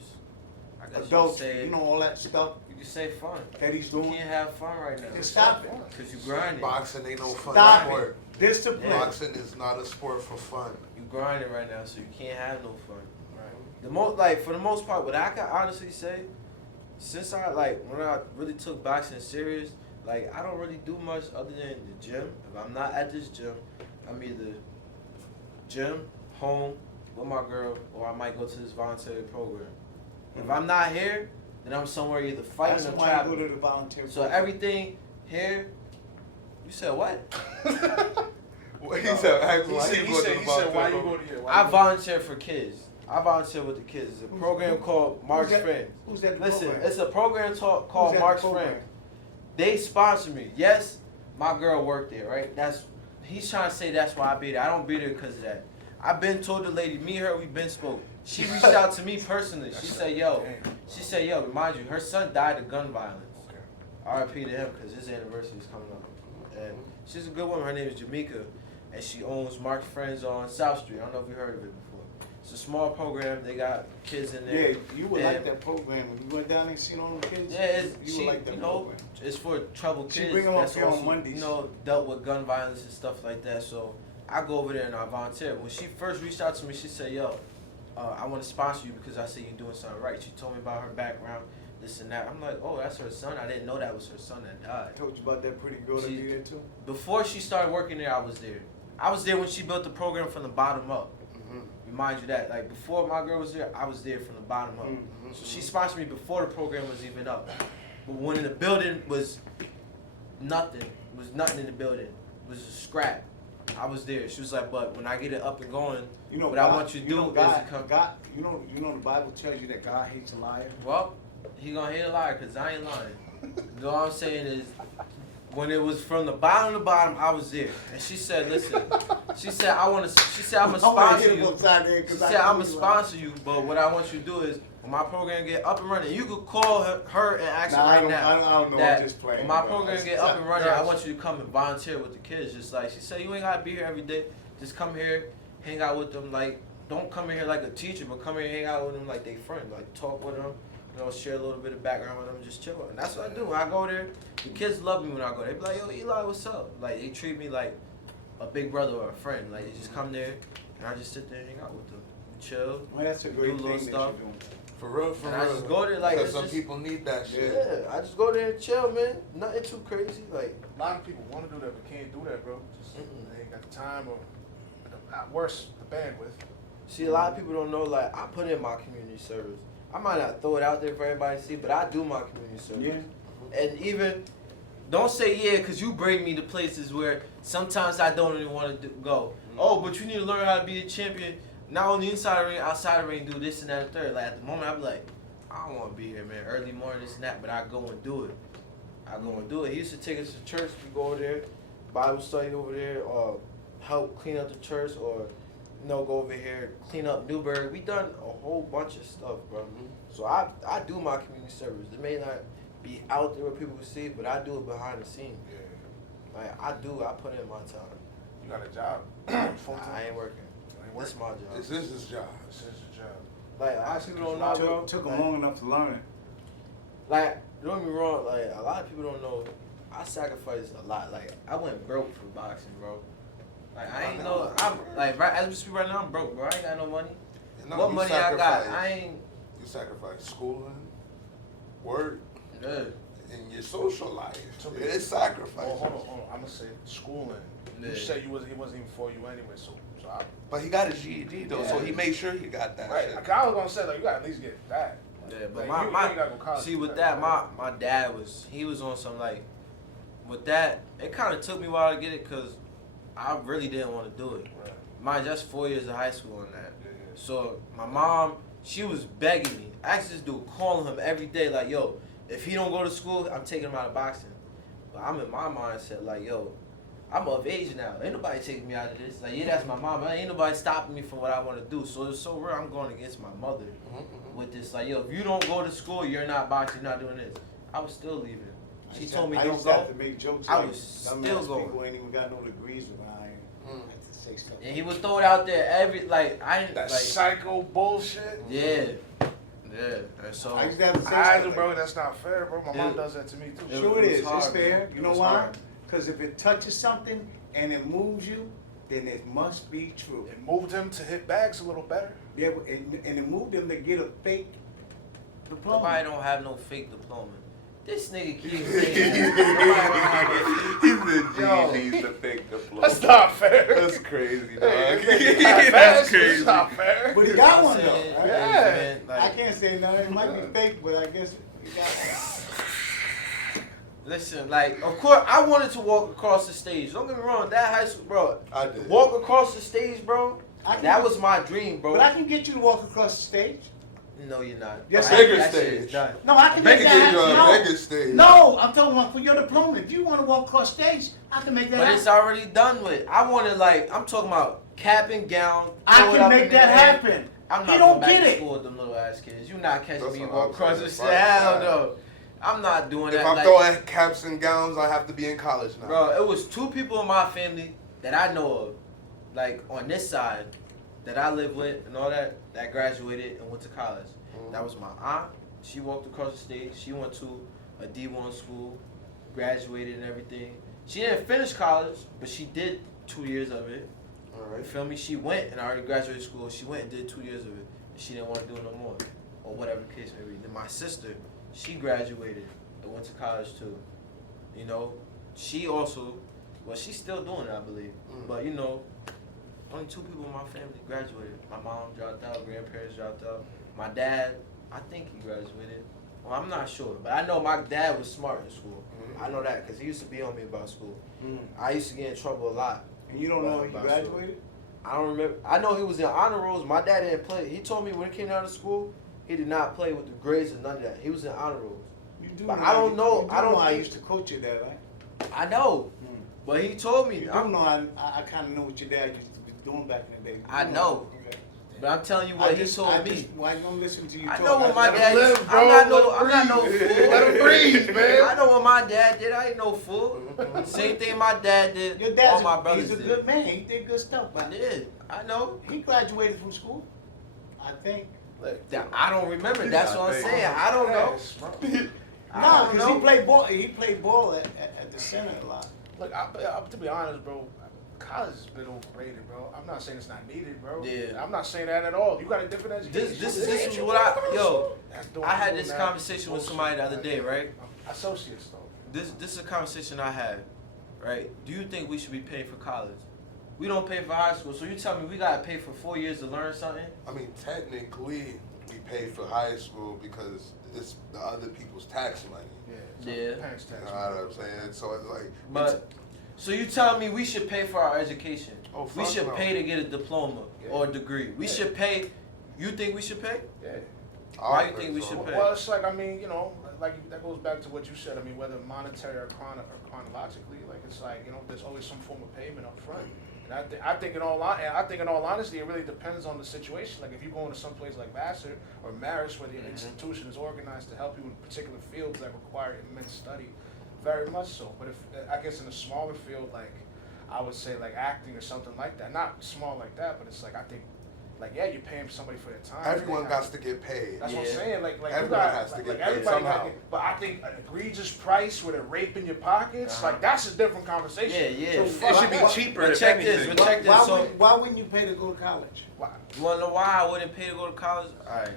I guess you could Adultery, say, you know, all that stuff you could say fun. that he's You doing. can't have fun right now. Just stop it. Cause you grinding. Boxing ain't no fun Stop sport. it. Discipline. Boxing is not a sport for fun. You grinding right now, so you can't have no fun. The most, like, for the most part, what I can honestly say, since I, like, when I really took boxing serious, like, I don't really do much other than the gym. If I'm not at this gym, I'm either gym, home, with my girl, or I might go to this voluntary program. If I'm not here, then I'm somewhere either fighting That's or why I go traveling. to the volunteer. So everything here, you said what? He said, He said, why you go to here? Why I you go- volunteer for kids. I volunteer with the kids. It's a program called Mark's that? Friends. Who's that Listen, program? it's a program called that Mark's program? Friends. They sponsor me. Yes, my girl worked there, right? He's trying to say that's why I be there. I don't be there because of that. I've been told the lady, me and her, we been spoke. She reached out to me personally. She said, yo, remind you, her son died of gun violence. R.I.P. to him because his anniversary is coming up. And she's a good woman. Her name is Jamaica, and she owns Mark's Friends on South Street. I don't know if you heard of it before. It's a small program. They got kids in there. Yeah, you would And- like that program. When you went down there and seen all them kids, Yeah, you would like that you know, program. it's for troubled She kids. bring 'em up that's here on also, Mondays. You know, dealt with gun violence and stuff like that. So I go over there and I volunteer. When she first reached out to me, she said, yo, I want to sponsor you because I see you doing something right. She told me about her background, this and that. I'm like, oh, that's her son. I didn't know that was her son that died. I told you about that pretty girl that She- be there too. Before she started working there, I was there. I was there when she built the program from the bottom up. Mm-hmm. Remind you that. Like, before my girl was there, I was there from the bottom up. Mhm, So she sponsored me before the program was even up. But when the building was nothing, in the building. It was a scrap. I was there. She was like, but when I get it up and going, You know, what I want you to do is God, to come. God, you know the Bible tells you that God hates a liar. Well, he gonna hate a liar because I ain't lying. You know what I'm saying is, when it was from the bottom to bottom, I was there. And she said, listen, she said, I'm gonna sponsor you. She said, I'm gonna sponsor you, but what I want you to do is, when my program get up and running, you could call her and ask her right now. I don't know. That I'm just playing. when my bro. program get up and running, I want you to come and volunteer with the kids. Just like she said, you ain't gotta be here every day. Just come here, hang out with them. Like, don't come in here like a teacher, but come here and hang out with them like they friend. Like, talk with them, share a little bit of background with them, just chill. And that's what I do. When I go there, the kids love me when I go there. They be like, yo, Eli, what's up? Like, they treat me like a big brother or a friend. Like, they just come there, and I just sit there and hang out with them. Chill. Well, that's a great do little thing stuff. that you're doing. For real, for And real. I just go there like Because it's some just, people need that shit. Yeah, I just go there and chill, man. Nothing too crazy. Like, A lot of people want to do that but can't do that, bro. Just, they ain't got the time or, at worst, the bandwidth. see, a lot of people don't know, like, I put in my community service. I might not throw it out there for everybody to see, but I do my community service. Yeah. And even, don't say yeah, because you bring me to places where sometimes I don't even want to go. Oh, but you need to learn how to be a champion. Not only inside the ring, outside the ring, do this and that and third. Like, at the moment, I be like, I don't want to be here, man. Early morning, this and that, but I go and do it. He used to take us to church. We go over there, Bible study over there, or help clean up the church, or go over here, clean up Newburgh. We done a whole bunch of stuff, bro. So I do my community service. It may not be out there where people can see, but I do it behind the scenes. Yeah. Like, I put in my time. You got a job? I ain't working. This my job. This is his job. This is your job. Like, a lot of people don't know, bro. Took them Like, long enough to learn it. Like, don't get me wrong, like, a lot of people don't know, I sacrificed a lot. Like, I went broke for boxing, bro. Like, I ain't know, I'm, like, right, as we speak right now, I'm broke, bro. I ain't got no money. No, What you money I got? sacrifice- I ain't, You sacrifice schooling, work, yeah. and your social life. So It is sacrifice. Oh, hold on. I'm gonna say schooling. Yeah. You said he wasn't even for you anyway, so I. But he got his GED though, so Yeah. he made sure he got that Right. shit. Like, I was gonna say, like, you gotta at least get that. Yeah, but Like, you ain't gotta go to college see, for with that. that, my dad he was on some, like, with that, it kind of took me a while to get it, because I really didn't want to do it. Right. Mind, just 4 years of high school on that. Yeah. So my mom, she was begging me. Actually, this dude calling him every day, like, yo, if he don't go to school, I'm taking him out of boxing. But I'm in my mindset, like, yo, I'm of age now. Ain't nobody taking me out of this. Like, yeah, that's my mom. Ain't nobody stopping me from what I want to do. So it's so real. I'm going against my mother with this. Like, yo, if you don't go to school, you're not boxing, you're not doing this. I was still leaving. She told me I don't used to have go. to make jokes I like, was some still ass going. people ain't even got no degrees when I had to say stuff. And he would throw it out there I didn't, That like, psycho bullshit. yeah. And so, I used to have to say I stuff bro, like that's not fair, bro. My mom Dude. does that to me too. It Sure was it is. hard, It's fair. man. You It know was why? hard. Because if it touches something and it moves you, then it must be true. It moved him to hit bags a little better. Yeah, and it moved them to get a fake diploma. Nobody don't have no fake diploma. This nigga keeps saying that. He said Yo. GED's the fake diploma. That's not fair. That's crazy, dog. That's That's crazy. not fair. But he got one I'm though. saying, Right? Yeah. man, like, I can't say nothing. It might be fake, but I guess he got one. listen, like, of course, I wanted to walk across the stage. Don't get me wrong, that high school, bro. I did. Walk across the stage, bro. I can- That was my dream, bro. But I can get you to walk across the stage. No, you're not. Yes, That- bigger that shit is stage. done. No, I can Make make it that give you happen. a bigger stage. No, I'm talking about for your diploma. If you want to walk across stage, I can make that But happen. it's already done with. I wanted, like, I'm talking about cap and gown. I throw it can up make in the that air. happen. I'm He not don't going back get to it. school with them little ass kids. You not catching That's me what walk I'm across the saying. stage. Hell Fuck no. I'm not doing If that. I'm like, throwing caps and gowns, I have to be in college now. bro, it was 2 people in my family that I know of, like, on this side, that I live with and all that graduated and went to college. That was my aunt. She walked across the stage. She went to a D1 school, graduated and everything. She didn't finish college, but she did 2 years of it. You feel me? She went and already graduated school. She went and did 2 years of it. And she didn't want to do it no more, or whatever the case may be. Then my sister, she graduated and went to college too. You know, she also, well, she's still doing it, I believe. But you know, only 2 people in my family graduated. My mom dropped out, grandparents dropped out. My dad, I think he graduated. Well, I'm not sure, but I know my dad was smart in school. I know that because he used to be on me about school. I used to get in trouble a lot. And you don't know he about graduated? school. I don't remember. I know he was in honor rolls. My dad didn't play. He told me when he came out of school, he did not play with the grades and none of that. He was in honor rolls. You do But know I don't know. You do I don't. I think- used to coach your dad, right? I know. But he told me. You do know I kind of know what your dad used to be doing back in the day. I know. Okay. But I'm telling you what he told me. Why you don't listen to you I talk? know what my let him dad. live, I'm bro. not no. Let him I'm not no breathe. fool. Let him breathe, man. I know what my dad did. I ain't no fool. Same thing my dad did. Your dad's all my brothers he's a did. good man. He did good stuff. I did. I know. He graduated from school, I think. I don't remember. That's what I'm saying. I don't know. Nah, because he played ball. He played ball at the center a lot. Look, to be honest, bro, college has been overrated, bro. I'm not saying it's not needed, bro. Yeah. I'm not saying that at all. You got a different education. This is what I had this conversation with somebody the other day, right? Associates, though. This is a conversation I had, right? Do you think we should be paying for college? We don't pay for high school, so you tell me we gotta pay for 4 years to learn something? I mean, technically, we pay for high school because it's the other people's tax money. Yeah. Parents' tax You know what I'm saying? So it's like, But so you telling me we should pay for our education? Oh, We fuck should no. pay to get a diploma or a degree. We should pay. You think we should pay? Yeah. Why you think we should pay? Well, it's like, I mean, you know, like that goes back to what you said. I mean, whether monetary or chronologically, like it's like, you know, there's always some form of payment up front. And I think in all honesty, it really depends on the situation. Like if you go into some place like Vassar or Marist, where the institution is organized to help you in particular fields that require immense study, very much so. But if I guess in a smaller field, like I would say like acting or something like that, not small like that, but it's like I think, like yeah, you're paying somebody for their time. everyone got to get paid. That's what I'm saying. Like Everyone you got, has to like, get like paid everybody got somehow. to get, but I think an egregious price with a rape in your pockets, like that's a different conversation. Yeah. So It fuck should be that. cheaper. But if check this. anything. But check this. So Why wouldn't you pay to go to college? Why? you wanna know why I wouldn't pay to go to college? Alright.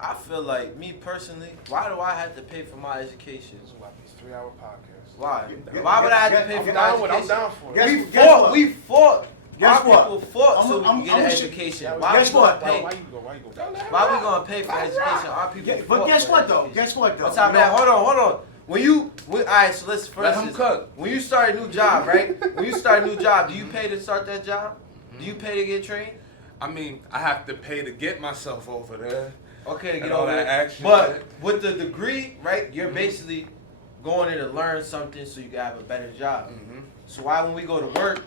I feel like me personally, why do I have to pay for my education? This is why these 3-hour podcasts. Why? Why would I have to pay for my I'm education? down for it. Guess- We fought. Guess Our what? people fought so we I'm- can get I'm an sh- education. Yeah, Why guess we gonna what? pay? Why you go? Why we gonna pay for education? Our people Yeah, fought but guess for what though? education. Guess what though? What's up, You man? know- Hold on. Alright, so let's Let first. him cook. When you start a new job, right? When you start a new job, do you pay to start that job? Do you pay to get trained? I mean, I have to pay to get myself over there. Okay, to And get all over that it. action But shit. with the degree, right, you're basically going in to learn something so you can have a better job. So why when we go to work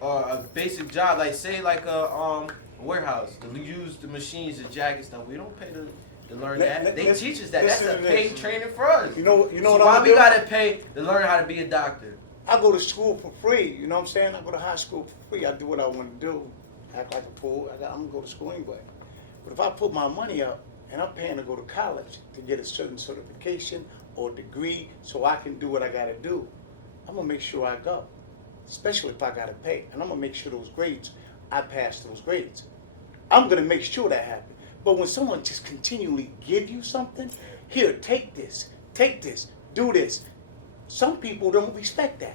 or a basic job, like say like a warehouse, to use the machines, the jackets, stuff, we don't pay to learn that. They listen- teach us that. That's a listen to paid this. training for us. You know So what why I'm we doing? gotta pay to learn how to be a doctor? I go to school for free. You know what I'm saying? I go to high school for free. I do what I want to do. Act like a fool. I'm gonna go to school anyway. But if I put my money up and I'm paying to go to college to get a certain certification or degree so I can do what I gotta do, I'm gonna make sure I go. Especially if I gotta pay. And I'm gonna make sure those grades, I pass those grades. I'm gonna make sure that happens. But when someone just continually give you something, here, take this, do this. Some people don't respect that.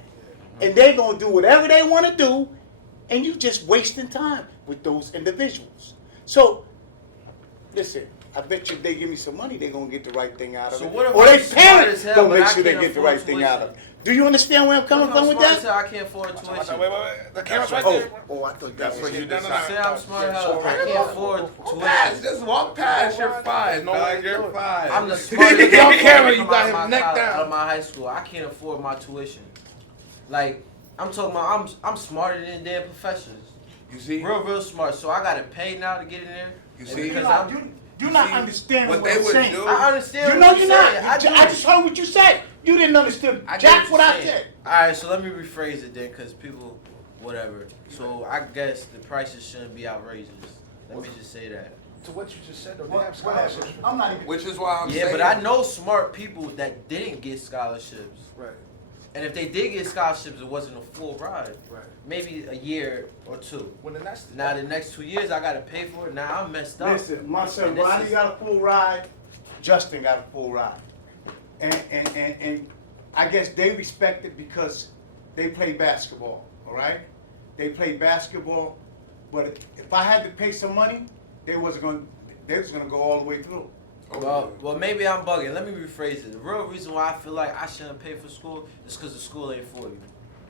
And they're gonna do whatever they wanna do, and you just wasting time with those individuals. So, listen, I bet you if they give me some money, they're gonna get the right thing out of So it. what if Or I'm they smart parents as hell, gonna but make I sure they can't get the afford right thing out of it. tuition? Do you understand where I'm coming from with that? I can't afford tuition. Wait. The camera's right Oh, there. I thought That's that what was you it. decide. Say I'm smart as hell. I can't afford Pass, tuition. just walk past. You're fine. No No, way to you're do it. fine. I'm the smartest Get on motherfucker camera, you come got out of him my neck college- down. Out of my high school, I can't afford my tuition. Like I'm talking about, I'm smarter than damn professors. You see? Real smart. So I gotta pay now to get in there. You And see? because You're not see, understanding what what they I'm would saying. do- I understand. You know what you're you're not. saying. I just heard what you said. You didn't understand jack what I said. All right, so let me rephrase it then, because people, whatever. So I guess the prices shouldn't be outrageous. Let me just say that. To what you just said, though, they What- have whatever. scholarships. I'm not even. Which is why I'm Yeah, saying. but I know smart people that didn't get scholarships. Right. And if they did get scholarships, it wasn't a full ride. Right. Maybe a year or two. Well, then that's Now the next 2 years, I gotta pay for it. Now I'm messed up. Listen, my son And this Ronnie is- got a full ride. Justin got a full ride. And I guess they respect it because they play basketball, all right? They play basketball, but if I had to pay some money, they was gonna go all the way through. Well, maybe I'm bugging. Let me rephrase it. The real reason why I feel like I shouldn't pay for school is because the school ain't for you.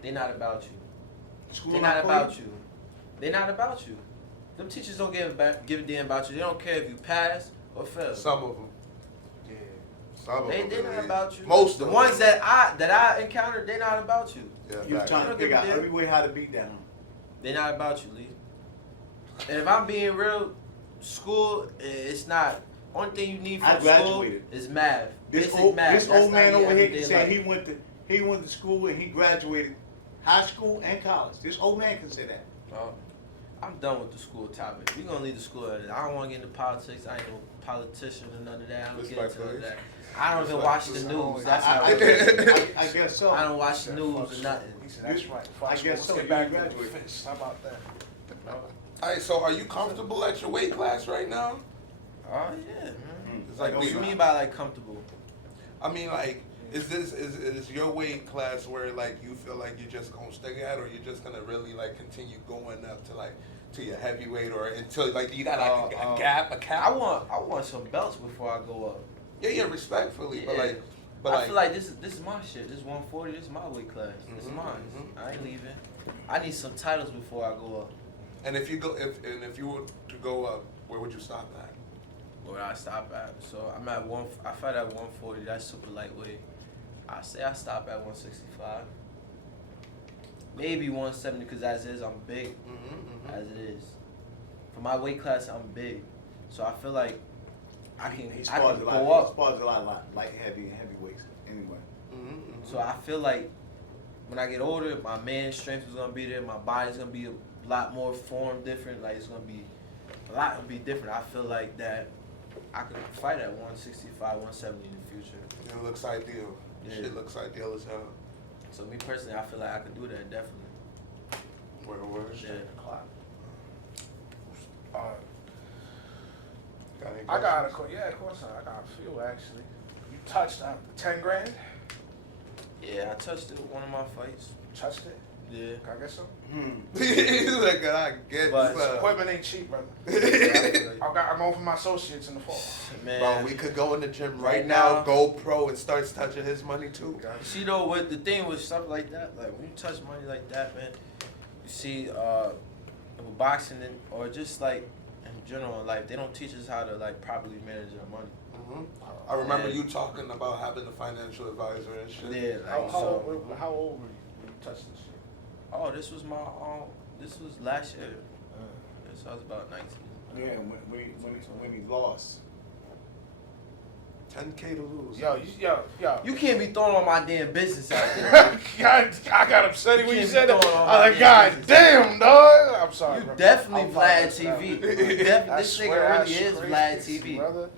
They not about you. School They not not for about you. They not about you. Them teachers don't give a damn about you. They don't care if you pass or fail. Some of them. Yeah. Some of them. They not about you. Most the of ones them. that I encountered, they not about you. Yeah, You're facts. trying They to don't figure give out a damn. every way how to beat them. They not about you, Lee. And if I'm being real, school it's not. Only thing you need I from school graduated. is math. This Basic old math. That's old man not your over here everyday said life. he went to school and he graduated high school and college. This old man can say that. Oh. I'm done with the school topic. We gonna leave the school at it. I don't want to get into politics. I ain't no politician or none of that. I don't get into none of that. I don't even watch the news. That's how I guess so. I don't watch the news or nothing. He said, that's right. I guess so. Let's get back to the fence. How about that? All right, so are you comfortable at your weight class right now? Oh yeah, man. It's like, What do you mean by like comfortable? I mean, like, is your weight class where like you feel like you're just gonna stick at, or you're just gonna really like continue going up to like to your heavyweight, or until like you got like a cap? I want some belts before I go up. Yeah, respectfully, Yeah. but I feel like this is my shit. This is 140. This is my weight class. This is mine. I ain't leaving. I need some titles before I go up. And if you were to go up, where would you stop at? Where I stop at? So I'm at I fight at 140. That's super lightweight. I say I stop at 165. Maybe 170 because as is I'm big. As it is. For my weight class I'm big. So I feel like I can go up. He spars a lot of light, heavyweights anyway. So I feel like when I get older, my man strength is gonna be there. My body's gonna be a lot more formed, different. Like it's gonna be a lot gonna be different. I feel like that I could fight at 165, 170 in the future. It looks ideal. Yeah. Shit looks ideal as hell. So me personally, I feel like I could do that definitely. Word. Yeah. I got of course I got a few actually. You touched 10 grand? Yeah, I touched it with one of my fights. Touched it? Yeah. Can I get some? He's like, I get But some. Equipment ain't cheap, brother. I'm going for my associates in the fall. Man, Bro, we could go in the gym right now, now, go pro, and start touching his money too. You see though, with the thing with stuff like that, like when you touch money like that, man, you see, with boxing or just like in general in life, they don't teach us how to like properly manage our money. I remember you talking about having a financial advisor and shit. Yeah, like, How old were you when you touched this shit? Oh, this was this was last year. So I was about 19. Yeah, when he lost. 10K to lose. Yo. You can't be throwing all my damn business out there. I got upset when you can't said be that. throwing all I my was like, God business. damn, dog. I'm sorry, You bro. definitely I'm Vlad fucking TV. I This swear, nigga really that's is crazy, Vlad Dixon, TV. brother.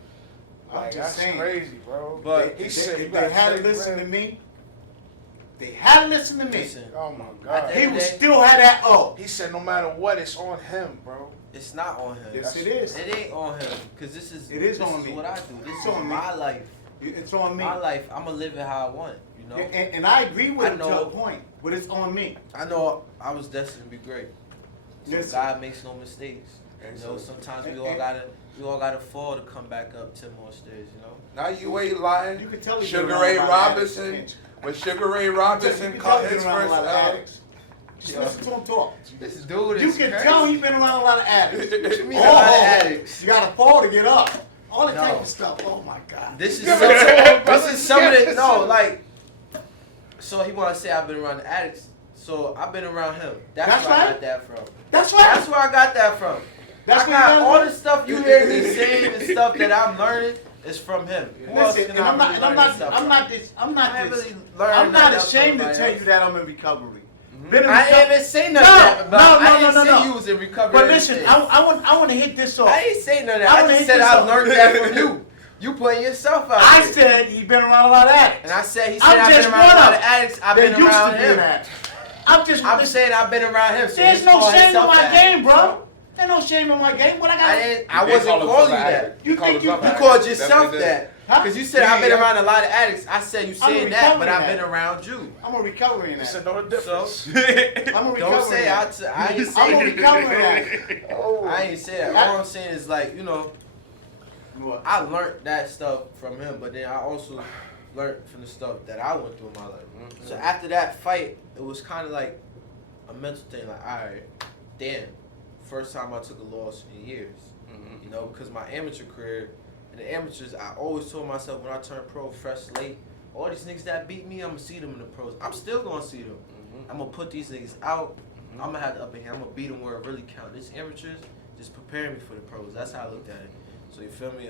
I'm Like, just that's saying. crazy, bro. But he said you If got they had to 10 listen to grand. me, they had to listen to me. Listen, Oh my At God. the He end of would the day, still have that up. He said no matter what, it's on him, bro. it's not on him. Yes, it is. It ain't on him, cause this is It on me. what I do. This It's is on me. my life. It's on me. My life. I'ma live it how I want. You know. And I agree with I him to know. a point, but it's on me. I know I was destined to be great. So Listen. God makes no mistakes. You know, sometimes we all gotta fall to come back up 10 more stairs. You know. Now you ain't lying. You can tell he's Sugar been Ray around a lot of Robinson. addicts. When Sugar Ray You Robinson can caught tell he's his been around a first lot of L. addicts. Just listen to him talk. This dude You is can crazy. tell he's been around a lot of addicts. What you mean a lot of addicts? You gotta fall to get up. All that No. type of stuff. Oh my God. This is some of the like. So he want to say I've been around the addicts. So I've been around him. That's where I right. got that from. That's right. That's where I got that from. That's I where got you all got the stuff you hear me saying and stuff that I'm learning is from him. Who else Listen, can and I I'm not, really and I'm learn not, this stuff I'm from? not this, I'm not I ain't this, really learning I'm not nothing else ashamed to from tell you somebody that I'm in recovery. else. Been in I recovery- ain't say none of that about I didn't say you was in recovery. But or listen, anything. I want to hit this off. I ain't say none of that. I I wanna just hit said this I off. learned that from you. You putting yourself out I there. said he been around a lot of addicts. And I said, he said I'm I've just been around one a lot of of addicts. I've There been used around to be an him. addict. I'm just. I'm saying I've been around him. So There's he's no calling shame in himself my that. game, bro. There's no shame in my game. What I got? I wasn't calling you that. You think you? You called yourself that. Huh? Because you said I've been around a lot of addicts. I said you I'm a saying that, but recovering I've been addict. around you. I'm a recovering He addict. said no difference. So I'm a don't recovering say addict. I ain't I'm saying a recovering addict. I ain't say that. All I'm saying is like, you know, What? I learned that stuff from him, but then I also learned from the stuff that I went through in my life. So after that fight, it was kind of like a mental thing. Like, all right, damn, first time I took a loss in years. You know, because my amateur career, in the amateurs, I always told myself when I turned pro, fresh slate, all these niggas that beat me, I'm gonna see them in the pros. I'm still gonna see them. I'm gonna put these niggas out. I'm gonna have the upper hand. I'm gonna beat them where it really counts. This amateurs just preparing me for the pros. That's how I looked at it. So you feel me?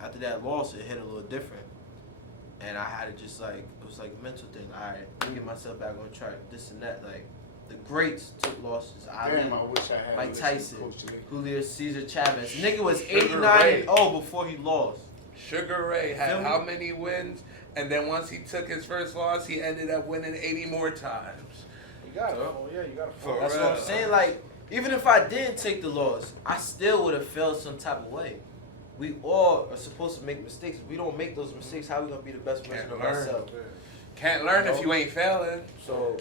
After that loss, it hit a little different, and I had to just like, it was like a mental thing. All right, let me get myself back on track. This and that, like, The greats took losses. Damn, I wish I had Mike listened to Tyson, Coach Lee. Julio Cesar Chavez. Nigga was Sugar 89-0 before he lost. Sugar Ray had Feel me? how many wins? And then once he took his first loss, he ended up winning 80 more times. You got it. Oh, yeah, you got For That's what I'm real. saying. Like, even if I didn't take the loss, I still would have felt some type of way. We all are supposed to make mistakes. If we don't make those mistakes, how we gonna be the best version of learn. ourselves? Can't learn if you ain't failing. So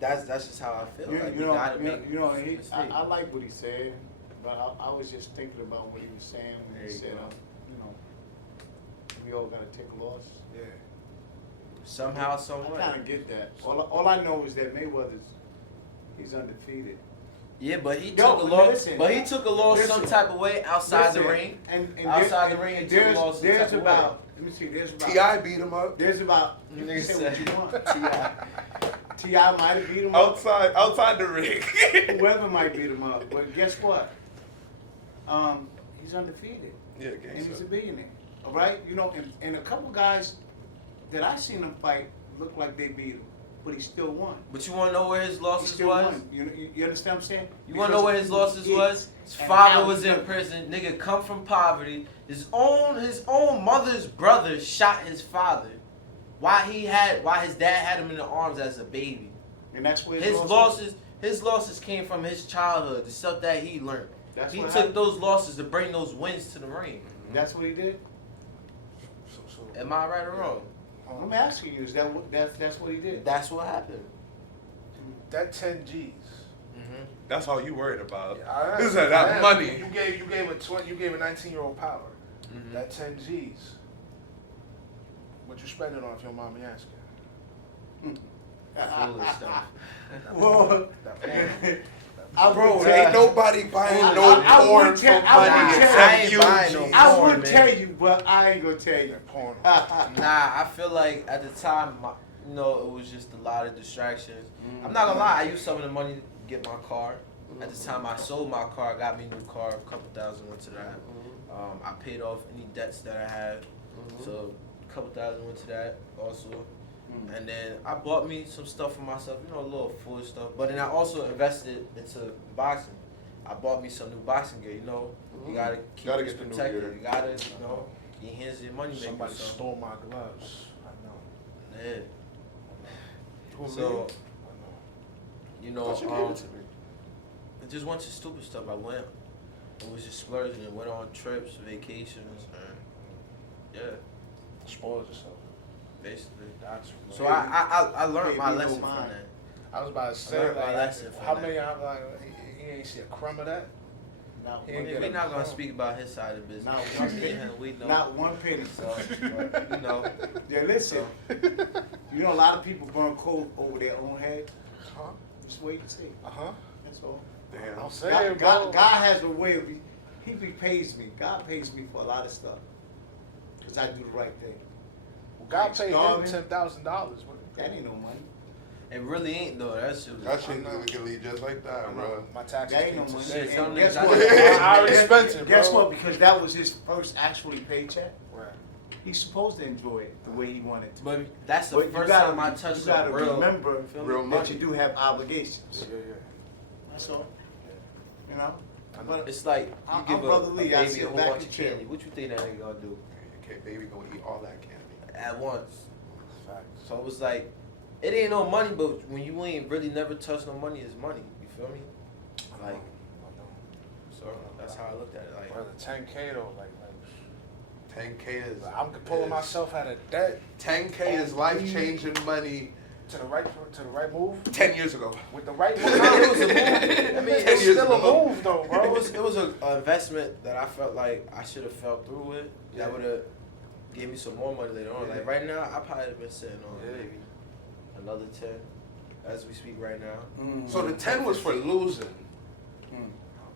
that's just how I feel. Like, You we gotta make know, mistakes. I like what he said, but I was just thinking about what he was saying when There he you said, go. we all gotta take a loss. Yeah. Somehow, some way. I kind of get that. All I know is that he's undefeated. Yeah, but he No, took a loss. listen. But he took a loss some Listen. type of way outside the Listen, ring. And Outside the ring, and he took a loss some type there's of about, let me see, there's about, T.I. beat him up. there's about, you Nigga can say said- what you want. T.I. might have beat him up. Outside the ring. Whoever might beat him up. But guess what? He's undefeated. Yeah, And he's a billionaire. All right? You know, and a couple guys that I seen him fight looked like they beat him, but he still won. But you want to know where his He losses still was? won. You understand what I'm saying? You want to know where his losses was? His and father how was he in done- prison. Nigga come from poverty. His own mother's brother shot his father. Why his dad had him in the arms as a baby. And that's where His losses came from his childhood, the stuff that he learned. That's He what took happened. those losses to bring those wins to the ring. That's what he did. Am I right or wrong? I'm asking you, is that's what he did? That's what happened. That 10 G's. Mm-hmm. That's all you worried about. I am. This is that I am. money. You gave a 19-year-old power. Mm-hmm. That 10 G's. What you spend it on, if your mommy asking? Foolish stuff. Well, Bro, ain't nobody buying no I porn would for tell- money I would tell- I except ain't you. buying no I porn, would man. tell you, but I ain't gonna tell you. That porn. Nah, I feel like at the time, it was just a lot of distractions. I'm not gonna lie, I used some of the money to get my car. At the time I sold my car, got me a new car, a couple thousand went to that. I paid off any debts that I had, so a couple thousand went to that also. And then I bought me some stuff for myself, a little foolish stuff. But then I also invested into boxing. I bought me some new boxing gear, You gotta keep Gotta it get the new protected. gear. You gotta, enhance your money making. Somebody so. stole my gloves. I know. Yeah. Who, So, me? Thought you gave it to me. just went to stupid stuff. I went, it was just splurging and went on trips, vacations, and yeah, Spoiled yourself. basically. That's So I learned Hey, my me no lesson from mind. that. I was about to say, learned my like, lesson from how that. many? He ain't see a crumb of that. Not He one ain't We're get a not gonna crumb. speak about his side of the business. Not one Me penny. and him, we know. Not one penny. So, but, Yeah, listen. You know, a lot of people burn coal over their own head. Huh? Just wait and see. Uh-huh. That's all. Damn. I'm saying, God bro. has a way of he repays me. God pays me for a lot of stuff because I do the right thing. Well, God paid him Starving. $10,000. That ain't no money. it really ain't though. That shit was. That shit can leave just like that, bro. My taxes. That ain't no came to money. Yeah, $6. some And guess niggas- what? I already spent it, Guess bro. what? Because that was his first actually paycheck. Right. He's supposed to enjoy it the way he wanted to. But that's the But you first gotta- time I touched you gotta a real. remember feel me? real that money. you do have obligations. Yeah. That's all. You know. But It's like you I'm give a brotherly. I baby sit a whole back bunch and of chill. candy. What you think that nigga gonna do Okay, baby gonna eat all that candy. at once? Facts. So it was like, it ain't no money, but when you ain't really never touched no money, it's money. You feel me? Like, so that's how I looked at it. Like, Brother, 10K though, like 10K is. I'm pulling myself out of debt 10K is life changing money. to the right move 10 years ago. with the right move. it was a move. I mean, 10 It's years still ago. a move though, bro. it was an investment that I felt like I should have felt through with. Yeah. That would have gave me some more money later on. Yeah. Like right now, I probably have been sitting on Yeah. maybe another 10 as we speak right now. So the 10 was for losing.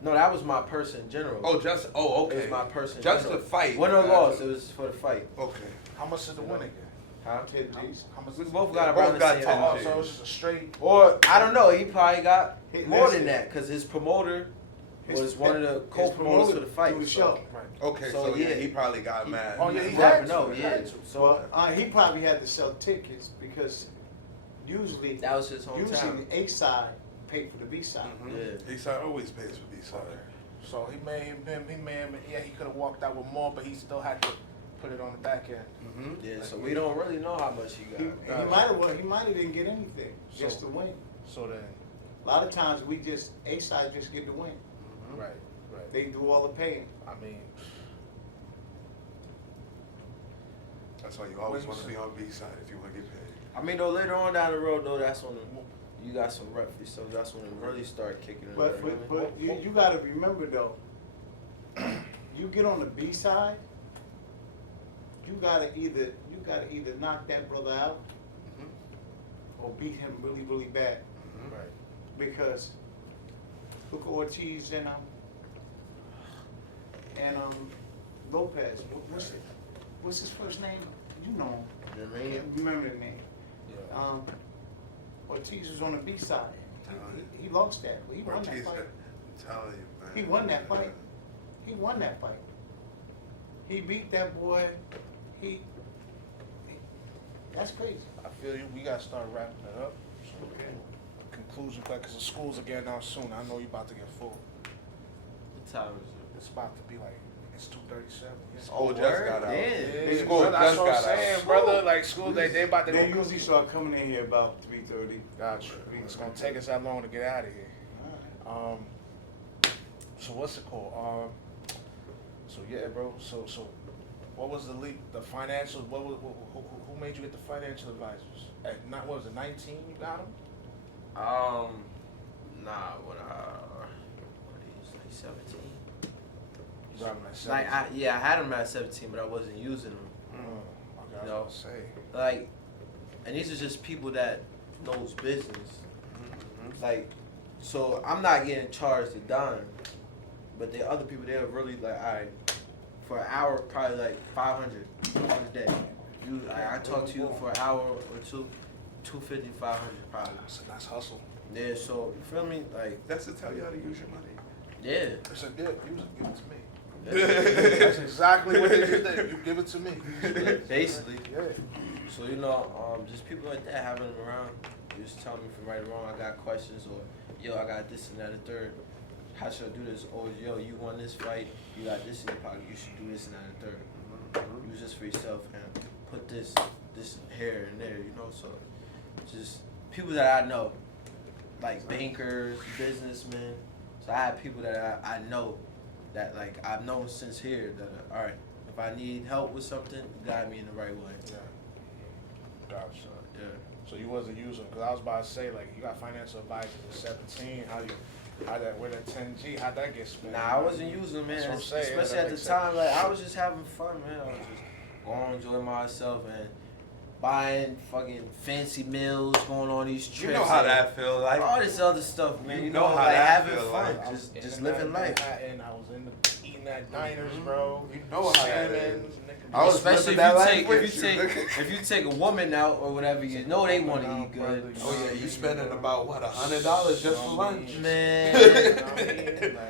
No, that was my purse in general. Oh, just, oh, It okay. was my purse in Just general. the fight. Win or Gotcha. loss, it was for the fight. Okay. How much is the win again? Huh? 10 G's. How much? We is both the- got both around the got same 10 amount. Oh, so it's just a straight. Or I don't know. He probably got Hey, more listen. than that because his promoter His- was one of the his co-promoters for promoter the fight. through the so- show. Right. Okay, So, so, yeah, yeah. he probably got mad. Oh yeah, You he never had know. to. He Yeah. had to. So He probably had to sell tickets because usually That was his hometown. Usually A side paid for the B side. Yeah. A-side always pays for B-side. So he made him, yeah, he could have walked out with more, but he still had to put it on the back end. Yeah, so we don't really know how much he got. He might have didn't get anything, just to win. So then, a lot of times A side just get the win. Right. They do all the paying. I mean, that's why you always want to be on B-side if you want to get paid. I mean, though, later on down the road, though, that's when you got some referee stuff. That's when it really start kicking in. But you got to remember though, you get on the B side, you gotta either knock that brother out or beat him really really bad. Right. Because look at Ortiz and Lopez. What's his first name? You know him. I can't remember the name. Yeah. Ortiz was on the B side. He lost that. He won that fight. I'm telling you, man. He won that fight. He beat that boy. That's crazy. I feel you. We gotta start wrapping it up. So, conclusion, because the schools are getting out soon. I know you about to get full. What time is it? It's about to be like, it's 2:37. Yeah. School just got out. Yeah. School Brother, that's just what I'm got saying, out. brother. Like school, they about to They go. usually start coming in here about 3:30. Gotcha. It's gonna take us that long to get out of here. So what's it called? So yeah, bro. So what was the financial? Who made you get the financial advisors? What was it? 19? You got them? Nah. What is like 17? You got them at 17. I had them at 17, but I wasn't using them. Okay, You know, I was gonna say. like, and these are just people that knows business. Like, so I'm not getting charged a dime, but the other people, they're really like, all right, for an hour, probably like 500 a day. I talk to you for an hour or two, 250, 500 probably. That's a nice hustle. Yeah, so you feel me? Like, That's to tell you how to use your money. yeah. It's a good. You just give it to me. That's exactly what it is. That you give it to me. Basically. Yeah. So, you know, just people like that, having them around, you just tell me from right or wrong, I got questions, or, yo, I got this and that and third. How should I do this? Or, yo, you won this fight, you got this in your pocket, you should do this and that and third. Use this for yourself and put this here and there, you know, so just people that I know, like bankers, businessmen. So I have people that I know that, like, I've known since here that, all right, if I need help with something, guide me in the right way. Yeah. Gotcha. Yeah. So you wasn't using, because I was about to say, like, you got financial advisors at 17. Where that 10G, how'd that get spent? Nah, I wasn't using them, man. That's what I'm saying. Especially Yeah, at the time, like, I was just having fun, man. I was just going enjoying myself and buying fucking fancy meals, going on these trips. You know how that feels like. All this other stuff, man. You know know, how like that having feel fun, like. just living life. And I was eating at diners, bro. You know how that Salmon, is. nigga. I was Especially living that life if with you you, take nigga. if you take a woman out or whatever, you know they want to eat good. Oh yeah, you spending about what, $100 just for lunch? Man,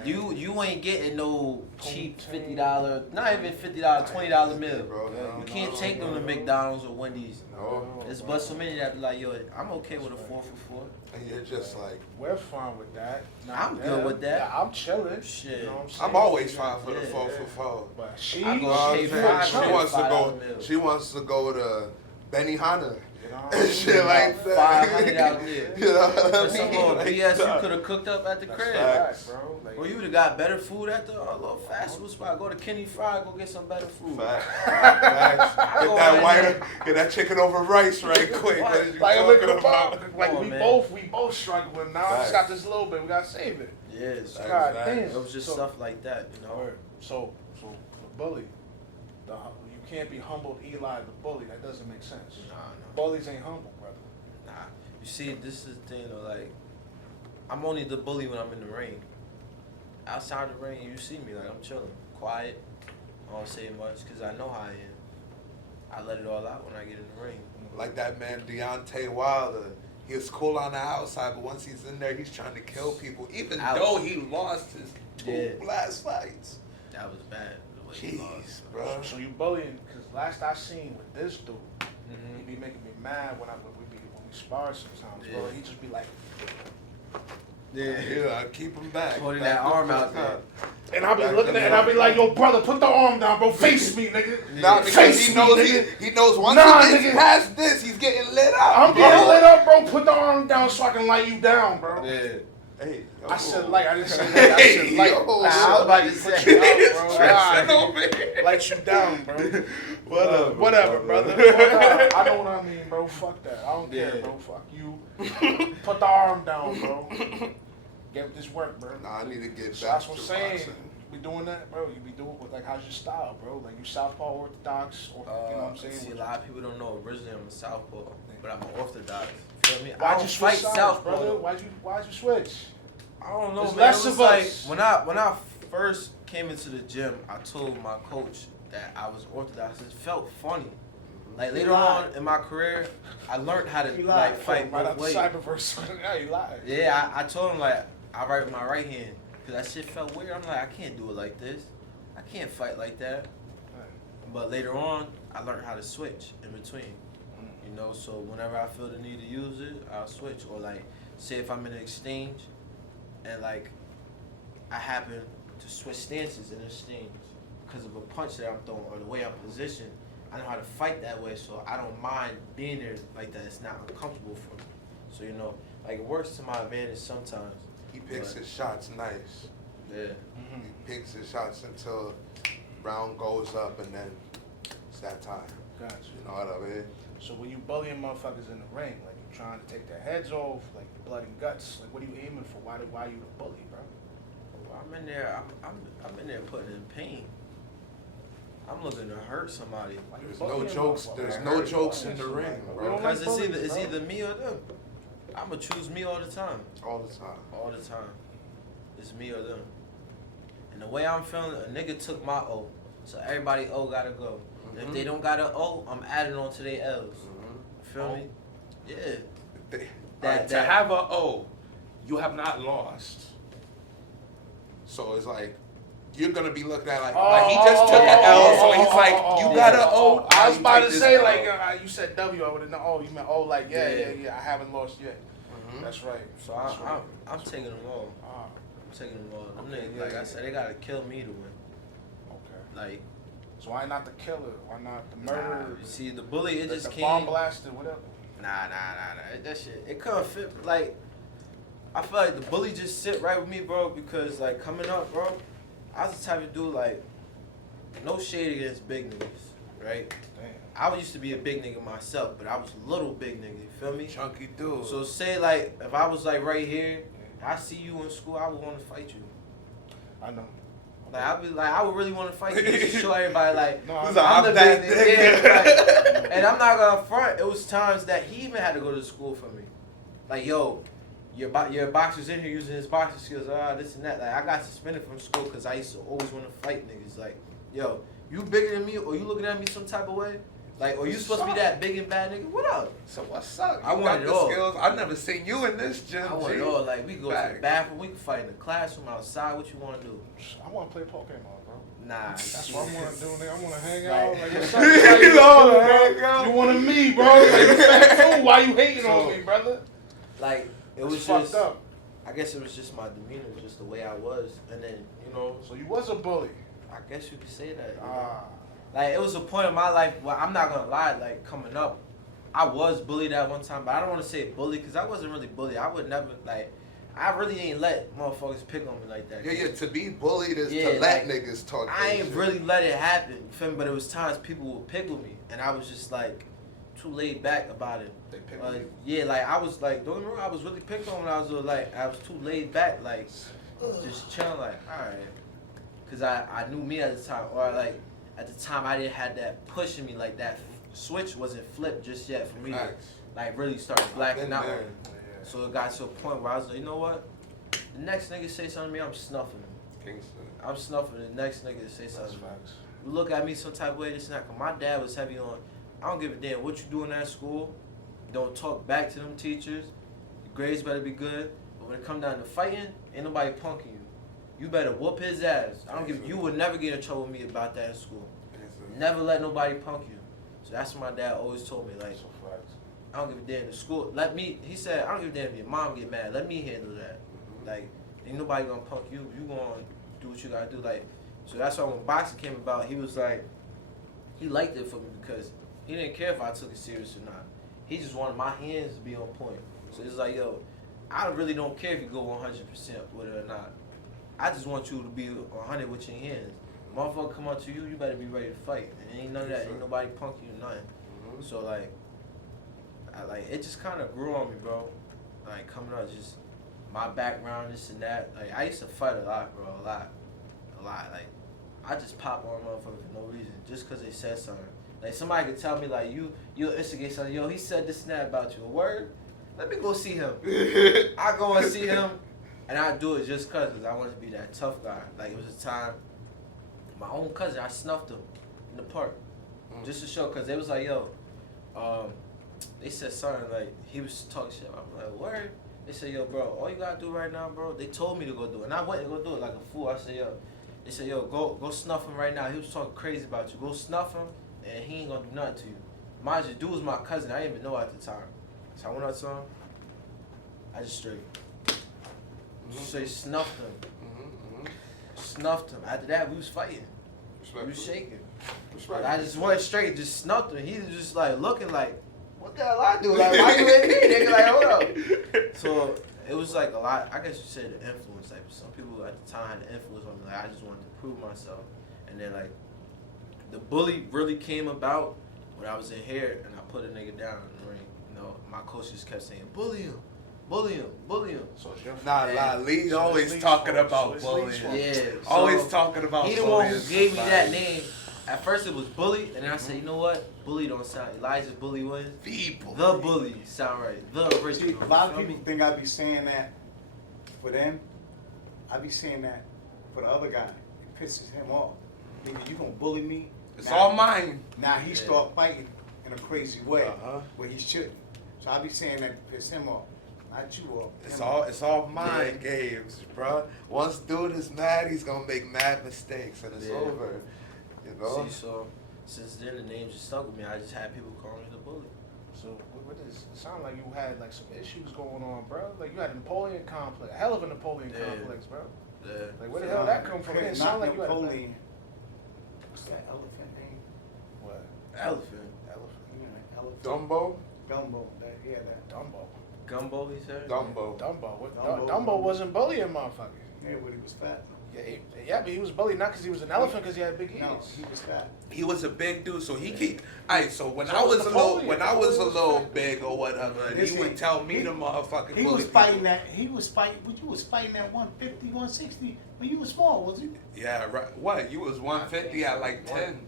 you ain't getting no cheap $50, not even $50, $20 meal. Bro, You can't take them to McDonald's or Wendy's. No. There's but so many that be like, yo, I'm okay with a 4 for $4. And you're just like, We're fine with that. I'm good with that. Yeah, I'm chilling. Shit. You know what I'm saying? I'm always fine for the Yeah. 4 for 4. But she, I go She shave five wants to $5 go. meal. She wants to go to Benihana you know, and shit like that. $500 meal. You know what I For some mean? little Like BS that. you could have cooked up at the that's crib. facts, bro. Like, Or you would have got better food at the little fast food spot. Go to Kenny Fried, go get some better food. Facts. Get that chicken over rice right quick. What is you like, look talking at about? like Come on, we man. both struggling now. I just got this little bit. We gotta save it. Yeah, so God Facts. damn. it was just So- stuff like that, you know. So the bully, you can't be humbled, Eli the bully. That doesn't make sense. Nah. Bullies ain't humble, brother. Nah. You see, this is the thing though, like, I'm only the bully when I'm in the ring. Outside the ring, you see me, like, I'm chilling, quiet, I don't say much, because I know how I am. I let it all out when I get in the ring. Like that man Deontay Wilder. He was cool on the outside, but once he's in there, he's trying to kill people, even though he lost his 2 last fights. That was bad, the way he lost. Jeez, bro. So you bullying? Because last I seen with this dude, he be making me mad when we We spar sometimes, bro. He just be like, Yeah, I keep him back. Holding that arm out there. and I'll be looking at it, and I'll be like, yo, brother, put the arm down, bro. Face me, nigga. Nah, because Face he knows me, nigga. he knows once Nah, he gets nigga. past this, he's getting lit up. I'm getting lit up, bro. Put the arm down so I can light you down, bro. Yeah. Hey, yo. I said light. I didn't say light. I said light. Yo. I I was said about light. to Put say. you out, bro. Stressing Alright. over here. Light you down, bro. Whatever, brother. I know what I mean, bro. Fuck that. I don't care, bro. Fuck you. Put the arm down, bro. Get this work, bro. Nah, I need to get So back that's to what I'm saying. boxing. Be doing that, bro. You be doing like, how's your style, bro? Like you southpaw orthodox, or you know what I'm saying? See, a lot of people don't know. Originally, I'm a southpaw, but I'm an orthodox. You feel me? I Why'd don't you switch fight sides, southpaw. brother? Why'd you switch? I don't know, There's man. less It was of like us. when I first came into the gym, I told my coach that I was orthodox. It felt funny. Like later on in my career, I learned how to You like lied. fight right both out the ways. cyberverse. Yeah, you lied. Yeah, I told him like I write with my right hand because that shit felt weird. I'm like, I can't do it like this. I can't fight like that. But later on, I learned how to switch in between. You know, so whenever I feel the need to use it, I'll switch. Or like, say if I'm in an exchange, and like, I happen to switch stances in an exchange because of a punch that I'm throwing or the way I'm positioned. I know how to fight that way, so I don't mind being there like that. It's not uncomfortable for me. So you know, like it works to my advantage sometimes. He picks his shots nice. Yeah. He picks his shots until round goes up, and then it's that time. Gotcha. You know what I mean? So when you bullying motherfuckers in the ring, like you trying to take their heads off, like blood and guts, like what are you aiming for? Why you the bully, bro? I'm in there. I'm in there putting in pain. I'm looking to hurt somebody. There's no jokes. There's no jokes in the ring, bro. Because it's either me or them. I'ma choose me all the time. All the time. All the time. It's me or them. And the way I'm feeling, a nigga took my O, so everybody O gotta go. And if they don't got an O, I'm adding on to their L's. Feel me? Yeah. To have a O, you have not lost. So it's like you're gonna be looked at like he just took an L, so he's like, you got an O. I was about to say, L. like, you said W, I would have known. Oh, you meant O, like, yeah, I haven't lost yet. That's right. So I'm taking them all. I'm taking them all. Them niggas, like I said, they gotta kill me to win. Okay. Like. So why not the killer? Why not the murderer? You see, the bully, it just the came. bomb blaster, whatever. Nah. That shit, it couldn't fit. Like, I feel like the bully just sit right with me, bro, because, like, coming up, bro, I was the type of dude, like, no shade against big niggas, right? Damn. I used to be a big nigga myself, but I was a little big nigga, you feel me? chunky dude. So say, like, if I was, like, right here, I see you in school, I would want to fight you. I know. Like, I would really want to fight you just to show everybody, like, No, I'm like, the that big nigga. Yeah, like, and I'm not gonna front. It was times that he even had to go to school for me. Like, yo, your boxer's in here using his boxing skills, this and that. Like, I got suspended from school because I used to always want to fight niggas. Like, yo, you bigger than me, or you looking at me some type of way? Like, or you supposed to be that big and bad nigga? What up? So what's up? I want it all. Skills. I've never seen you in this gym. I want G. it all. Like, we can go to the Facts. bathroom, we can fight in the classroom, outside. What you want to do? I want to play Pokemon, bro. Nah. That's what I want to do, nigga. I want to hang out. Right. Like, what's up? How you doing, bro? You wanted me, bro. Like, you fat fool. Why you hating on me, brother? Like, it was fucked just, up. I guess it was just my demeanor, just the way I was. And then, you know, So you was a bully. I guess you could say that. You know? Ah. Like, it was a point in my life where I'm not going to lie, like, coming up, I was bullied at one time, but I don't want to say bully because I wasn't really bullied. I would never, like, I really ain't let motherfuckers pick on me like that. Yeah, to be bullied is Yeah, to let like, niggas talk. I that ain't shit. really let it happen, you feel me? But it was times people would pick with me, and I was just, like, too laid back about it. They pick on you. Yeah, like, I was, like, don't get me wrong, I was really picked on when I was, like, I was too laid back, like, just chilling, like, all right. Because I knew me at the time, or, like, at the time I didn't have that push in me, like, that switch wasn't flipped just yet for me to, Facts. like, really start blacking Been out. there. So it got to a point where I was like, you know what? The next nigga say something to me, I'm snuffing him. Kingston. I'm snuffing the next nigga to say something. Facts. You look at me some type of way, this and that. 'Cause my dad was heavy on, I don't give a damn what you do in that school. Don't talk back to them teachers. Your grades better be good. But when it come down to fighting, ain't nobody punking you. You better whoop his ass. I don't give. You would never get in trouble with me about that in school. Never let nobody punk you. So that's what my dad always told me. Like, So facts. I don't give a damn. The school, he said, I don't give a damn if your mom get mad. Let me handle that. Like, ain't nobody gonna punk you. You gonna do what you gotta do. Like, so that's why when boxing came about, he was like, he liked it for me because he didn't care if I took it serious or not. He just wanted my hands to be on point. So it's like, yo, I really don't care if you go 100% with it or not. I just want you to be 100 with your hands. Motherfucker come up to you, you better be ready to fight. And ain't none of that. Ain't nobody punk you or nothing. So like, it just kind of grew on me, bro. Like coming up, just my background, this and that. Like I used to fight a lot, bro, a lot. Like I just pop on motherfuckers for no reason, just cause they said something. Like somebody could tell me like you'll instigate something. Yo, he said this and that about you. A word? Let me go see him. I go and see him, and I do it just cause I wanted to be that tough guy. Like it was a time, my own cousin, I snuffed him in the park, just to show. Cause they was like, yo, they said something like he was talking shit. I'm like, word? They said, yo, bro, all you gotta do right now, bro. They told me to go do it, and I went to go do it like a fool. I said, yo. They said, yo, go snuff him right now. He was talking crazy about you. Go snuff him, and he ain't gonna do nothing to you. Mind you, dude was my cousin. I didn't even know at the time. So I went up to him. I just straight snuffed him. Snuffed him. After that, we was fighting. We was shaking. But I just went straight, just snuffed him. He was just like looking like, what the hell I do? Like, why you in me? Nigga, like, hold up. So it was like a lot. I guess you said the influence. Like some people at the time had the influence on me. Like I just wanted to prove myself. And then like the bully really came about when I was in here and I put a nigga down in the ring. You know, my coach just kept saying, bully him. Bully him, bully him. So it's your Lee's always talking about bullying. Yeah. Always talking about bullying. He the one who gave me that name. At first it was Bully, and then I said, you know what? Bully don't sound. Elijah's Bully was. The Bully sound right. The original. A lot of people think I be saying that for them. I be saying that for the other guy. It pisses him off. Nigga, you gonna bully me? It's all mine. Now he start fighting in a crazy way where he shouldn't. So I be saying that to piss him off. Not you off. It's all mind games, bro. Once dude is mad, he's gonna make mad mistakes, and it's over. You know. See, so since then the name just stuck with me. I just had people call me the Bully. So what does it sound like? You had like some issues going on, bro. Like you had a Napoleon complex, a hell of a Napoleon complex, bro. Yeah. Like where the hell that come from? It didn't sound like you had Napoleon. What's that elephant name? What? Elephant. Elephant. Dumbo. Dumbo. That Dumbo. Gumbo, he said. Dumbo. Dumbo wasn't bullying motherfucker. Yeah, when he was fat. Yeah, but he was bullied not because he was an elephant, because he had big ears. No, he was fat. He was a big dude, so he keep. Alright, so when I was a little big or whatever, and he would tell me the motherfucking. He was fighting that. He was fighting. You was fighting that 150, 160 when you was small, was you? Yeah, right. What? You was 150 at like 10.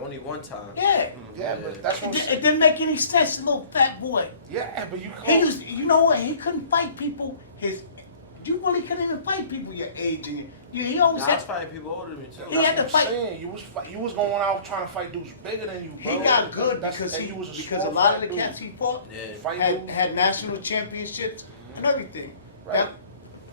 Only one time. Yeah. Yeah, but that's what It didn't make any sense, little fat boy. Yeah, but you. You know what? He couldn't fight people. You really couldn't even fight people your age and he always I had. was fighting people older than me too. He had to fight. Saying. You was going out trying to fight dudes bigger than you, bro. He got good because a lot of the cats he fought had national championships and everything. Right. Now,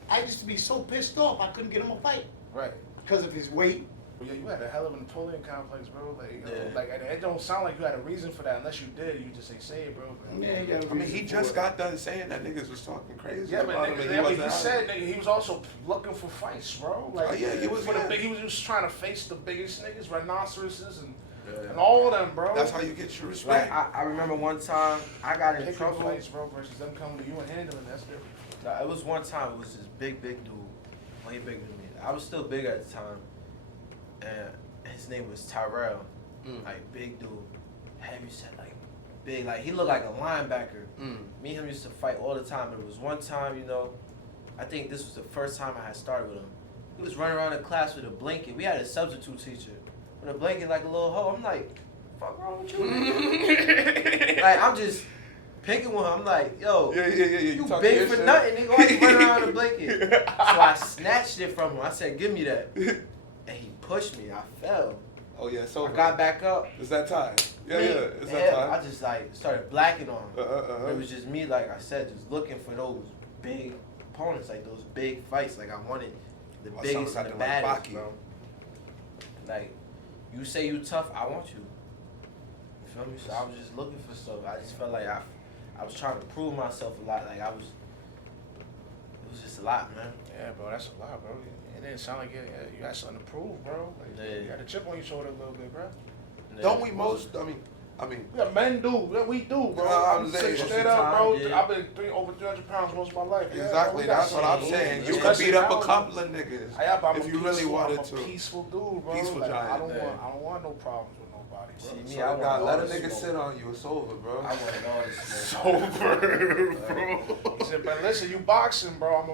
I used to be so pissed off I couldn't get him a fight. Right. Because of his weight. Well, yeah, you had a hell of a Napoleon complex, bro. Like it don't sound like you had a reason for that unless you did. You just say it, bro. Yeah, I mean, he just got done saying that niggas was talking crazy. Yeah, but about him, he said he was also looking for fights, bro. Like, he was trying to face the biggest niggas, rhinoceroses and all of them, bro. That's how you get your respect. Like, I remember one time I got in trouble. Fights, bro, versus them coming to you and handling. That's different. Nah, it was one time. It was this big dude, way bigger than me. I was still big at the time, and his name was Tyrell. Like big dude, heavy set, like big, like he looked like a linebacker. Me and him used to fight all the time. But it was one time, you know, I think this was the first time I had started with him. He was running around in class with a blanket. We had a substitute teacher with a blanket like a little hoe. I'm like, fuck wrong with you, nigga? Like I'm just picking with him. I'm like, yo, you big for nothing, nigga. Why you running around with a blanket? So I snatched it from him. I said, give me that. And he pushed me. I fell. Oh yeah, so I got back up. It's that time. It's that time. I just like started blacking on him. It was just me, like I said, just looking for those big opponents, like those big fights. Like I wanted the biggest and the baddest, bro. Like you say you tough, I want you. You feel me? So I was just looking for stuff. I just felt like I was trying to prove myself a lot. Like it was just a lot, man. Yeah, bro, that's a lot, bro. It didn't sound like you got something to prove, bro. Like, you got a chip on your shoulder a little bit, bro. Don't we most? I mean, yeah, men do. Yeah, we do, bro. I'm saying straight up, bro. Yeah. I've been over 300 pounds most of my life. Exactly, yeah, that's what I'm saying. You could beat up a couple of niggas if you really wanted to. I'm a peaceful dude, bro. Peaceful like, giant. I don't want no problems with nobody, bro. See, me, I gotta let a nigga sit on you. It's over, bro. I want all this smoke. It's over, bro. He said, but listen, you boxing, bro. I'm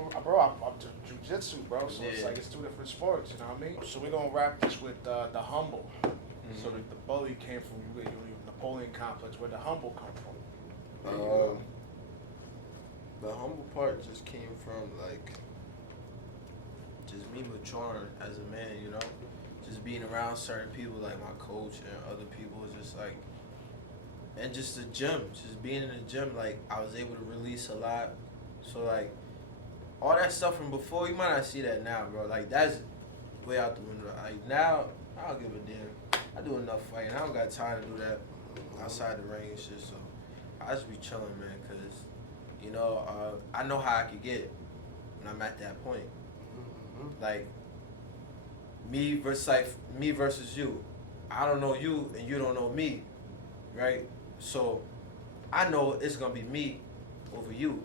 jiu-jitsu, bro. So it's like it's two different sports. You know what I mean? So we're gonna wrap this with the humble. Mm-hmm. So the bully came from Napoleon complex. Where the humble come from? The humble part just came from like just me maturing as a man, you know, just being around certain people like my coach and other people, just like, and just the gym, just being in the gym, like I was able to release a lot. So like all that stuff from before, you might not see that now, bro. Like that's way out the window. Like now, I don't give a damn. I do enough fighting. I don't got time to do that outside the ring and shit. So I just be chilling, man, cause you know I know how I could get when I'm at that point. Like me versus you. I don't know you and you don't know me, right? So I know it's gonna be me over you.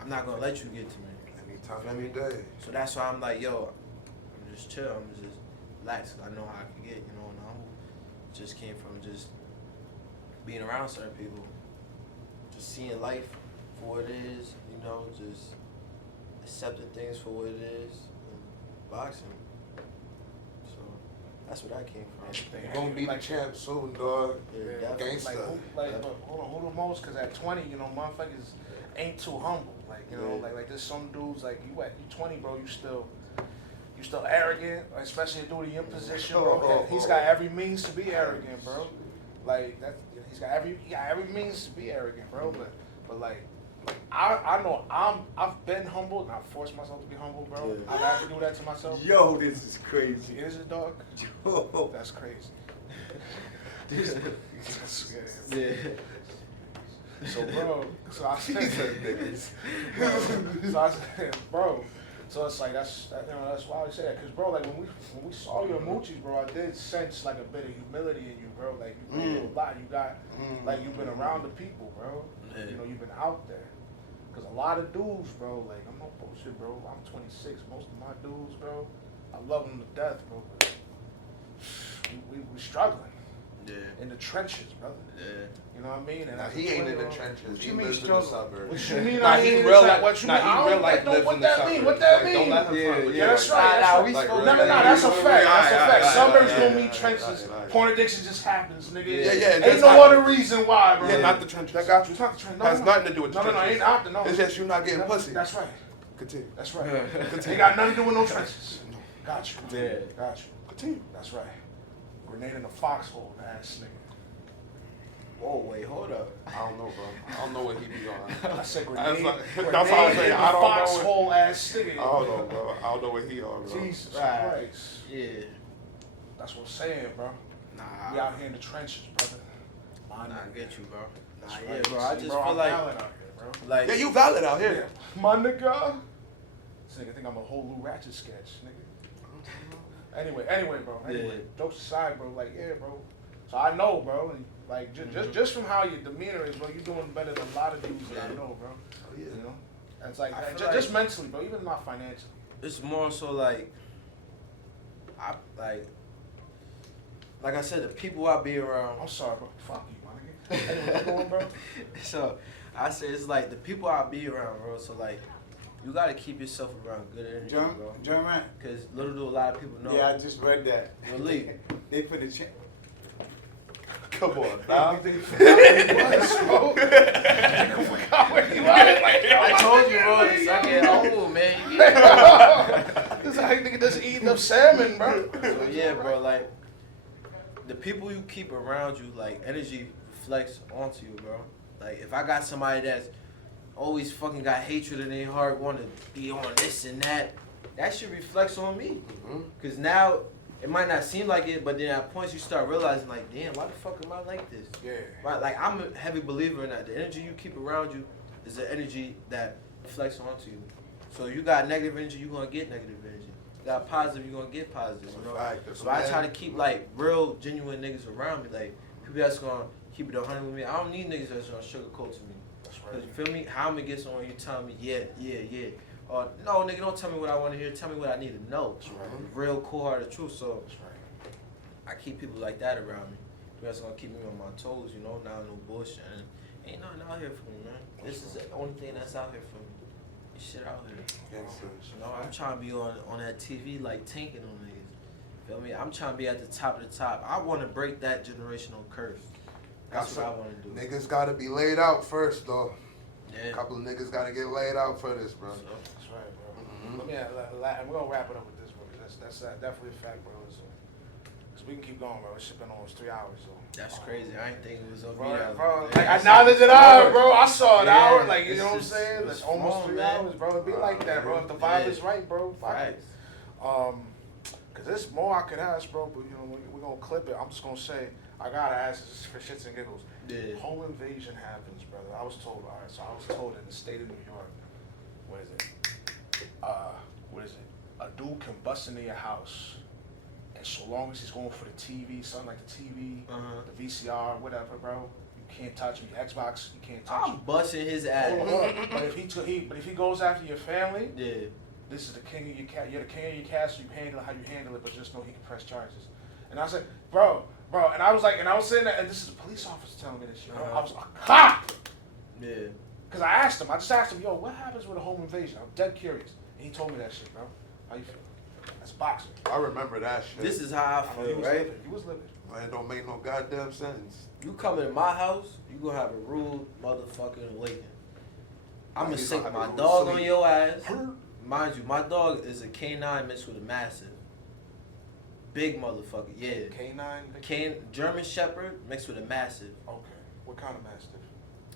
I'm not gonna let you get to me. Anytime, any day. So that's why I'm like, yo, I'm just chill. I'm just relax. I know how I can get, you know, and I just came from just being around certain people, just seeing life for what it is, you know, just accepting things for what it is, and boxing. So that's where that came from. You're gonna be the champ soon, dog. Yeah, gangsta. Hold on, who the most? Cause at 20, you know, motherfuckers ain't too humble. Like, you know, like there's some dudes like you 20, bro. You still arrogant, especially a dude in your position, bro. He's got every means to be arrogant, bro. Like that, he got every means to be arrogant, bro. But like I know I've been humble and I forced myself to be humble, bro. Yeah. I've had to do that to myself. Yo, this is crazy. Is it, dog? Yo, that's crazy. Yeah. So, bro, I said, bro. So it's like that's why I say that, cause bro, like when we saw your moochies, bro, I did sense like a bit of humility in you, bro. Like you been through a lot, you got like you've been around the people, bro. Yeah. You know, you've been out there. Cause a lot of dudes, bro, like I'm no bullshit, bro. I'm 26. Most of my dudes, bro, I love them to death, bro. But we struggling. Yeah. In the trenches, brother. Yeah. You know what I mean? And nah, he ain't in the trenches. He lives in the suburbs. What you mean? Nah, he real life. What you mean? I don't like what that mean. What that mean? Don't let him front. Yeah, that's right. No, that's a fact. That's a fact. Suburbs don't mean trenches. Porn addiction just happens, nigga. Yeah. Ain't no other reason why, bro. Yeah, not the trenches. That got you. It's not the trenches. Has nothing to do with the trenches. No, ain't not the no. It's just you not getting pussy. That's right. Continue. That's right. Ain't got nothing to do with no trenches. Got you. Yeah. Got you. Continue. That's right. Grenade in the foxhole, ass nigga. Whoa, wait, hold up. I don't know, bro. I don't know what he be on. I said grenade. That's what I'm saying. I don't know. Foxhole ass nigga. I don't know, bro. I don't know what he on, bro. Jesus Christ. Yeah. That's what I'm saying, bro. Nah. We out here in the trenches, brother. I get you, bro. Nah, yeah, bro. I just feel like valid out here, bro. Like, yeah, you valid out here. Yeah. My nigga. This nigga think I'm a whole Lou Ratchet sketch, nigga. Anyway, bro. Anyway, jokes aside, bro. Like, yeah, bro. So I know, bro. Like just from how your demeanor is, bro, you're doing better than a lot of dudes that I know, bro. Oh, yeah. You know, it's like just mentally, bro. Even not financially. It's more so like like I said, the people I be around. I'm sorry, bro. Fuck you, my nigga. Anyway, what's going, bro? So I say it's like the people I be around, bro. So like, you gotta keep yourself around good energy, bro. John, because little do a lot of people know. Yeah, I just read that. Really? They put a check. Come on, now. I told you, bro. It's like at home, man. This is how you think just eating up salmon, bro. So yeah, bro. Like the people you keep around you, like energy reflects onto you, bro. Like if I got somebody that's always fucking got hatred in their heart, want to be on this and that shit reflects on me. Cause now it might not seem like it, but then at points you start realizing like, damn, why the fuck am I like this? Yeah. Right? Like I'm a heavy believer in that. The energy you keep around you is the energy that reflects onto you. So you got negative energy, you're gonna get negative energy. You got positive, you're gonna get positive. You know? So I try to keep like real, genuine niggas around me, like people that's gonna keep it 100 with me. I don't need niggas that's gonna sugarcoat to me. That's right. Cause you feel me? How I'm gonna get someone you tell me, yeah. Or no, nigga, don't tell me what I want to hear. Tell me what I need to know. That's right. Real cold-hearted truth. So That's right. I keep people like that around me. That's gonna keep me on my toes, you know. Now no bullshit. And ain't nothing out here for me, man. This is the only thing that's out here for me. This shit out here. You know, I'm trying to be on that TV like tanking on niggas. Feel me? I'm trying to be at the top of the top. I want to break that generational curse. That's what I want to do. Niggas gotta be laid out first, though. Yeah. A couple of niggas gotta get laid out for this, bro. That's right, bro. Let me, we're gonna wrap it up with this, bro. That's definitely a fact, bro. Cause we can keep going, bro. This shit been almost 3 hours, so. That's crazy. I ain't think it was over. Bro, like I nodded it out, bro. I saw an hour, like you know what I'm saying. It's almost 3 hours, bro. It be like that, bro. If the vibe is right, bro. Right. Cause there's more I could ask, bro. But you know, we're gonna clip it. I'm just gonna say I gotta ask this for shits and giggles. Yeah. Home invasion happens, brother. I was told. All right, so I was told in the state of New York. What is it? A dude can bust into your house, and so long as he's going for the TV, something like the TV, the VCR, whatever, bro. You can't touch me. Xbox, you can't touch. I'm busting his ass. Hold on. But if he goes after your family, yeah. This is the king of your cat. You're the king of your castle. You handle how you handle it, but just know he can press charges. And I said, bro, and I was saying that, and this is a police officer telling me this shit. I was like, ha! Yeah. Because I just asked him, yo, what happens with a home invasion? I'm dead curious. And he told me that shit, bro. How you feel? That's boxing. I remember that shit. This is how I feel, right? He was living. Man, it don't make no goddamn sense. You come into my house, you gonna have a rude motherfucking awakening. I'm gonna sick my dog on your ass. Mind you, my dog is a canine mixed with a mastiff. Big motherfucker, yeah. German Shepherd mixed with a mastiff. Okay. What kind of mastiff?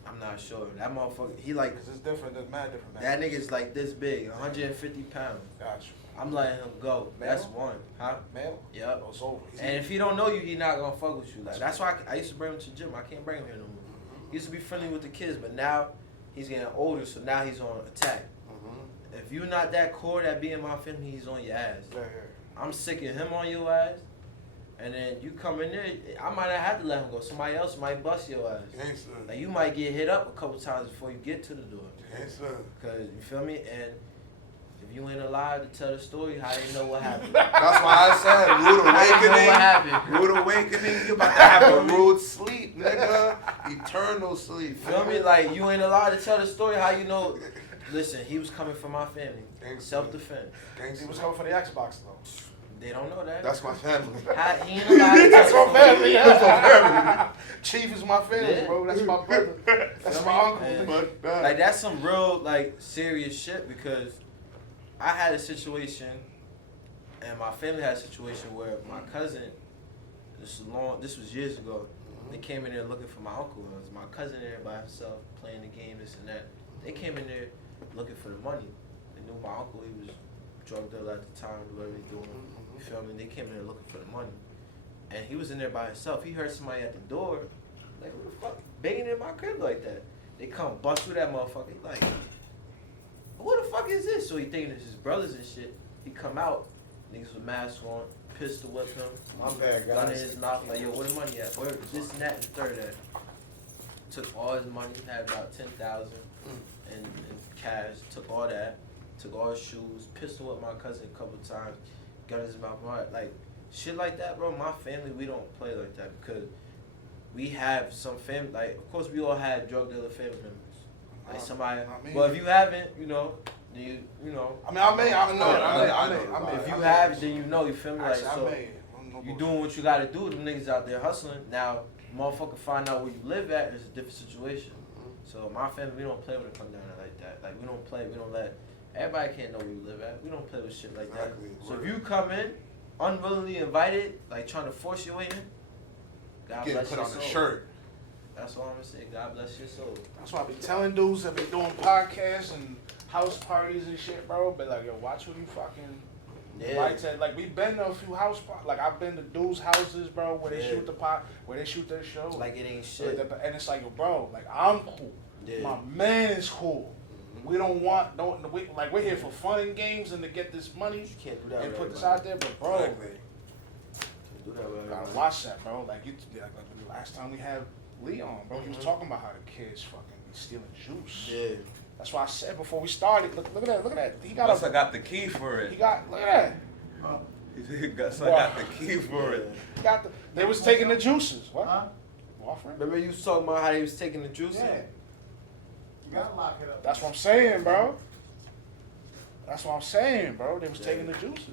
I'm not sure. That motherfucker, he like. Because it's different. There's mad different mastiffs. That nigga's like this big, 150 pounds. Gotcha. I'm letting him go. Male? That's one. Huh? Male? Yep. Oh, it's over. And if he don't know you, he not gonna fuck with you. Like that's why I used to bring him to the gym. I can't bring him here no more. He used to be friendly with the kids, but now he's getting older, so now he's on attack. If you're not that core that be in my family, he's on your ass. Yeah. I'm sick of him on your ass. And then you come in there, I might not have to let him go. Somebody else might bust your ass. Yes, sir. Like you might get hit up a couple times before you get to the door. Yes, sir. Cause you feel me? And if you ain't alive to tell the story, how you know what happened? That's why I said rude awakening. What happened? Rude awakening. You about to have a rude sleep, nigga. Eternal sleep. Feel me? Like you ain't allowed to tell the story. How you know? Listen, he was coming from my family. Self-defense. He was coming from the Xbox though. They don't know that. That's my family. He ain't allowed to That's tell my the story. family. That's my family. Chief is my family, Yeah. bro. That's my brother. That's my uncle. And, like that's some real like serious shit because I had a situation and my family had a situation where my cousin, this was years ago, they came in there looking for my uncle. It was my cousin there by himself playing the game, this and that. They came in there looking for the money. They knew my uncle, he was drug dealer at the time, whatever they doing. You feel me? They came in there looking for the money. And he was in there by himself. He heard somebody at the door, like, who the fuck banging in my crib like that? They come bust through that motherfucker. He like, who the fuck is this? So he thinking it's his brothers and shit. He come out, niggas with masks on, pistol whip him, gun in his mouth, like, yo, where the money at? Where this and that and the third at? Took all his money, had about 10,000 in cash, took all that, took all his shoes, pistol whipped my cousin a couple times, gun in his mouth, like, shit like that, bro. My family, we don't play like that because we have some family, like, of course we all had drug dealer family members. Like somebody, well, if you haven't, you know, then you know. I mean, I may. If you have, then you know, you feel me? Like, so you doing what you gotta do. Them niggas out there hustling. Now, motherfucker find out where you live at is a different situation. So my family, we don't play when it comes down to like that. Like we don't play, we don't let, everybody can't know where you live at. We don't play with shit like that. So if you come in, unwillingly invited, like trying to force your way in, God bless your soul. Put on a shirt. That's all I'm gonna say. God bless your soul. That's why I be telling dudes that be doing podcasts and house parties and shit, bro. But like, yo, watch who you fucking Yeah. Like we've been to a few house parties. Like I've been to dudes' houses, bro, where they shoot the pot, where they shoot their show. Like it ain't shit. And it's like, yo, bro, like I'm cool. Yeah. My man is cool. We don't want we're here for fun and games and to get this money. You can't do that and put this out there, but bro, can't do that. Gotta watch that, bro. Like the last time we had Leon, bro, he was talking about how the kids fucking be stealing juice. Yeah. That's why I said before we started. Look at that. He got. I got the key for it. He got. Look at that. I got the key for it. They was taking the juices. What? Huh? Remember you was talking about how they was taking the juices? Yeah. You gotta lock it up. That's what I'm saying, bro. They was taking the juices.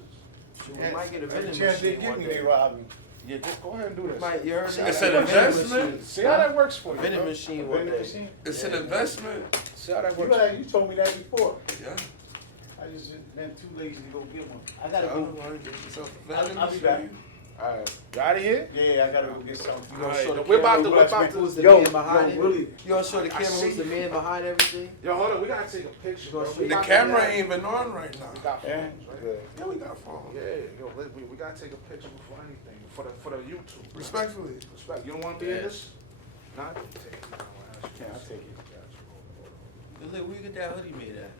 We might get a vending machine. machine. They give me, they rob me. Yeah, just go ahead and do this. You heard it's an investment. See how that works for you. Vending machine one day. It's an investment. See how that works. You told me that before. Yeah. I just been too lazy to go get one. I gotta go. I'll be back. All right. You out of here? Yeah, I gotta go get something. We're about to. Who's the man behind it? Really? You gonna show the camera who's the man behind everything? Yo, hold on. We gotta take a picture. Bro. The camera ain't even on right now. We got phones, right? Yeah, we got phones. Yeah, yo, we gotta take a picture before anything, for the YouTube. Respectfully. Respect. You don't want to be in this? Nah, you can take it. I'll take it. Where you get that hoodie made at?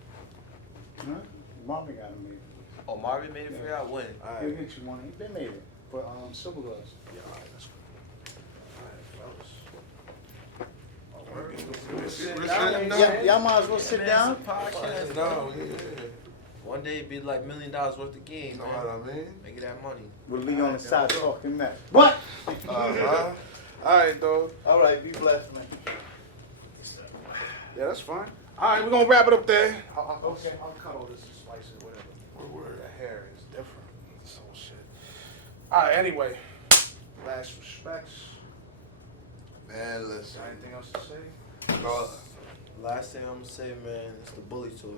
Huh? Marvin got it made. Oh, Marvin made it for y'all? When? He'll get you one. He been made it for Silver Gloves. Yeah, all right, that's good. All right, fellas. Y'all might as well sit down. Podcast, no, one day it'd be like $1 million worth of game, you know man. what I mean? Make it that money. With Lee on the side talking that. What? All right, dog. All right, be blessed, man. Yeah, that's fine. All right, we're gonna wrap it up there. I'll cut all this and slice it, whatever. Word. The hair is different. So shit. All right, anyway. Last respects. Man, listen. Anything else to say? No. Last thing I'm gonna say, man, it's the Bully Tour.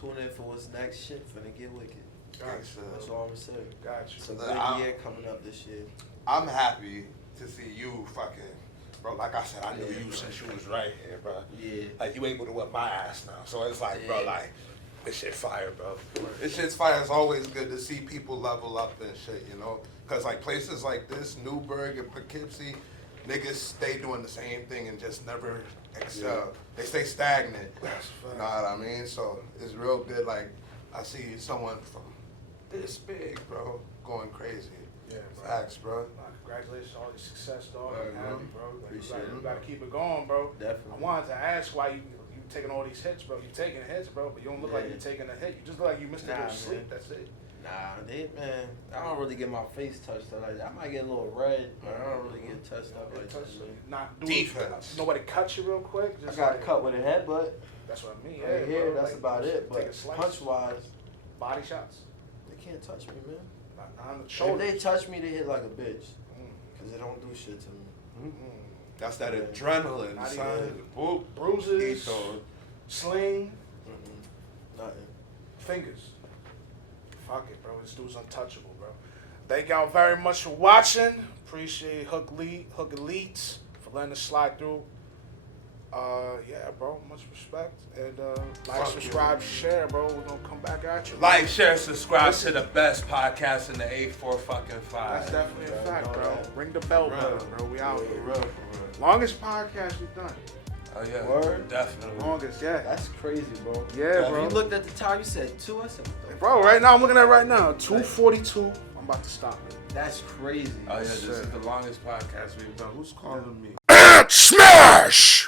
Tune in for what's next. Shit finna get wicked. Gotcha. That's all I'm gonna say. Gotcha. It's a big year coming up this year. I'm happy to see you fucking, bro. Like I said, I knew you since you was right here, bro. Yeah. Like you able to whip my ass now. So it's like, bro, Yeah. like this shit fire, bro. This shit's fire. It's always good to see people level up and shit, you know? Cause like places like this, Newburgh and Poughkeepsie, niggas stay doing the same thing and just never excel. Yeah. They stay stagnant. That's you know what I mean? So it's real good. Like I see someone from this big, bro, going crazy. Yeah, bro. Facts, bro. Congratulations on all your success, dog. Right, I'm happy, bro. Like, it. you gotta keep it going, bro. Definitely. I wanted to ask why you taking all these hits, bro. You taking hits, bro, but you don't look like you're taking a hit. You just look like you missed a good sleep. That's it. Nah, man, I don't really get my face touched up like that. I might get a little red, but I don't really get touched up like that. Not defense. Nobody cut you real quick. I got cut with a headbutt. That's what I mean. Right here, bro. that's about it. But punch-wise, body shots. They can't touch me, man. Not on the shoulder. If they touch me, they hit like a bitch. Because they don't do shit to me. That's that adrenaline, son. Boop, bruises, Ethos. sling, Nothing. fingers. Fuck it, bro. This dude's untouchable, bro. Thank y'all very much for watching. Appreciate Hook Elite for letting us slide through. Yeah, bro. Much respect. And like, subscribe, share, bro. We're gonna come back at you. Like, share, subscribe to the best podcast in the A4 fucking 5. That's definitely a fact, bro. Ring the bell, bro. We out here. Longest podcast we've done. Oh yeah, Word? definitely. Longest, yeah. That's crazy, bro. Yeah, bro. You looked at the time, you said 2. I said, what the Bro, right now, I'm looking at it right now. 2:42. I'm about to stop it. That's crazy. Oh yeah, this is the longest podcast we've done. Who's calling me? Smash!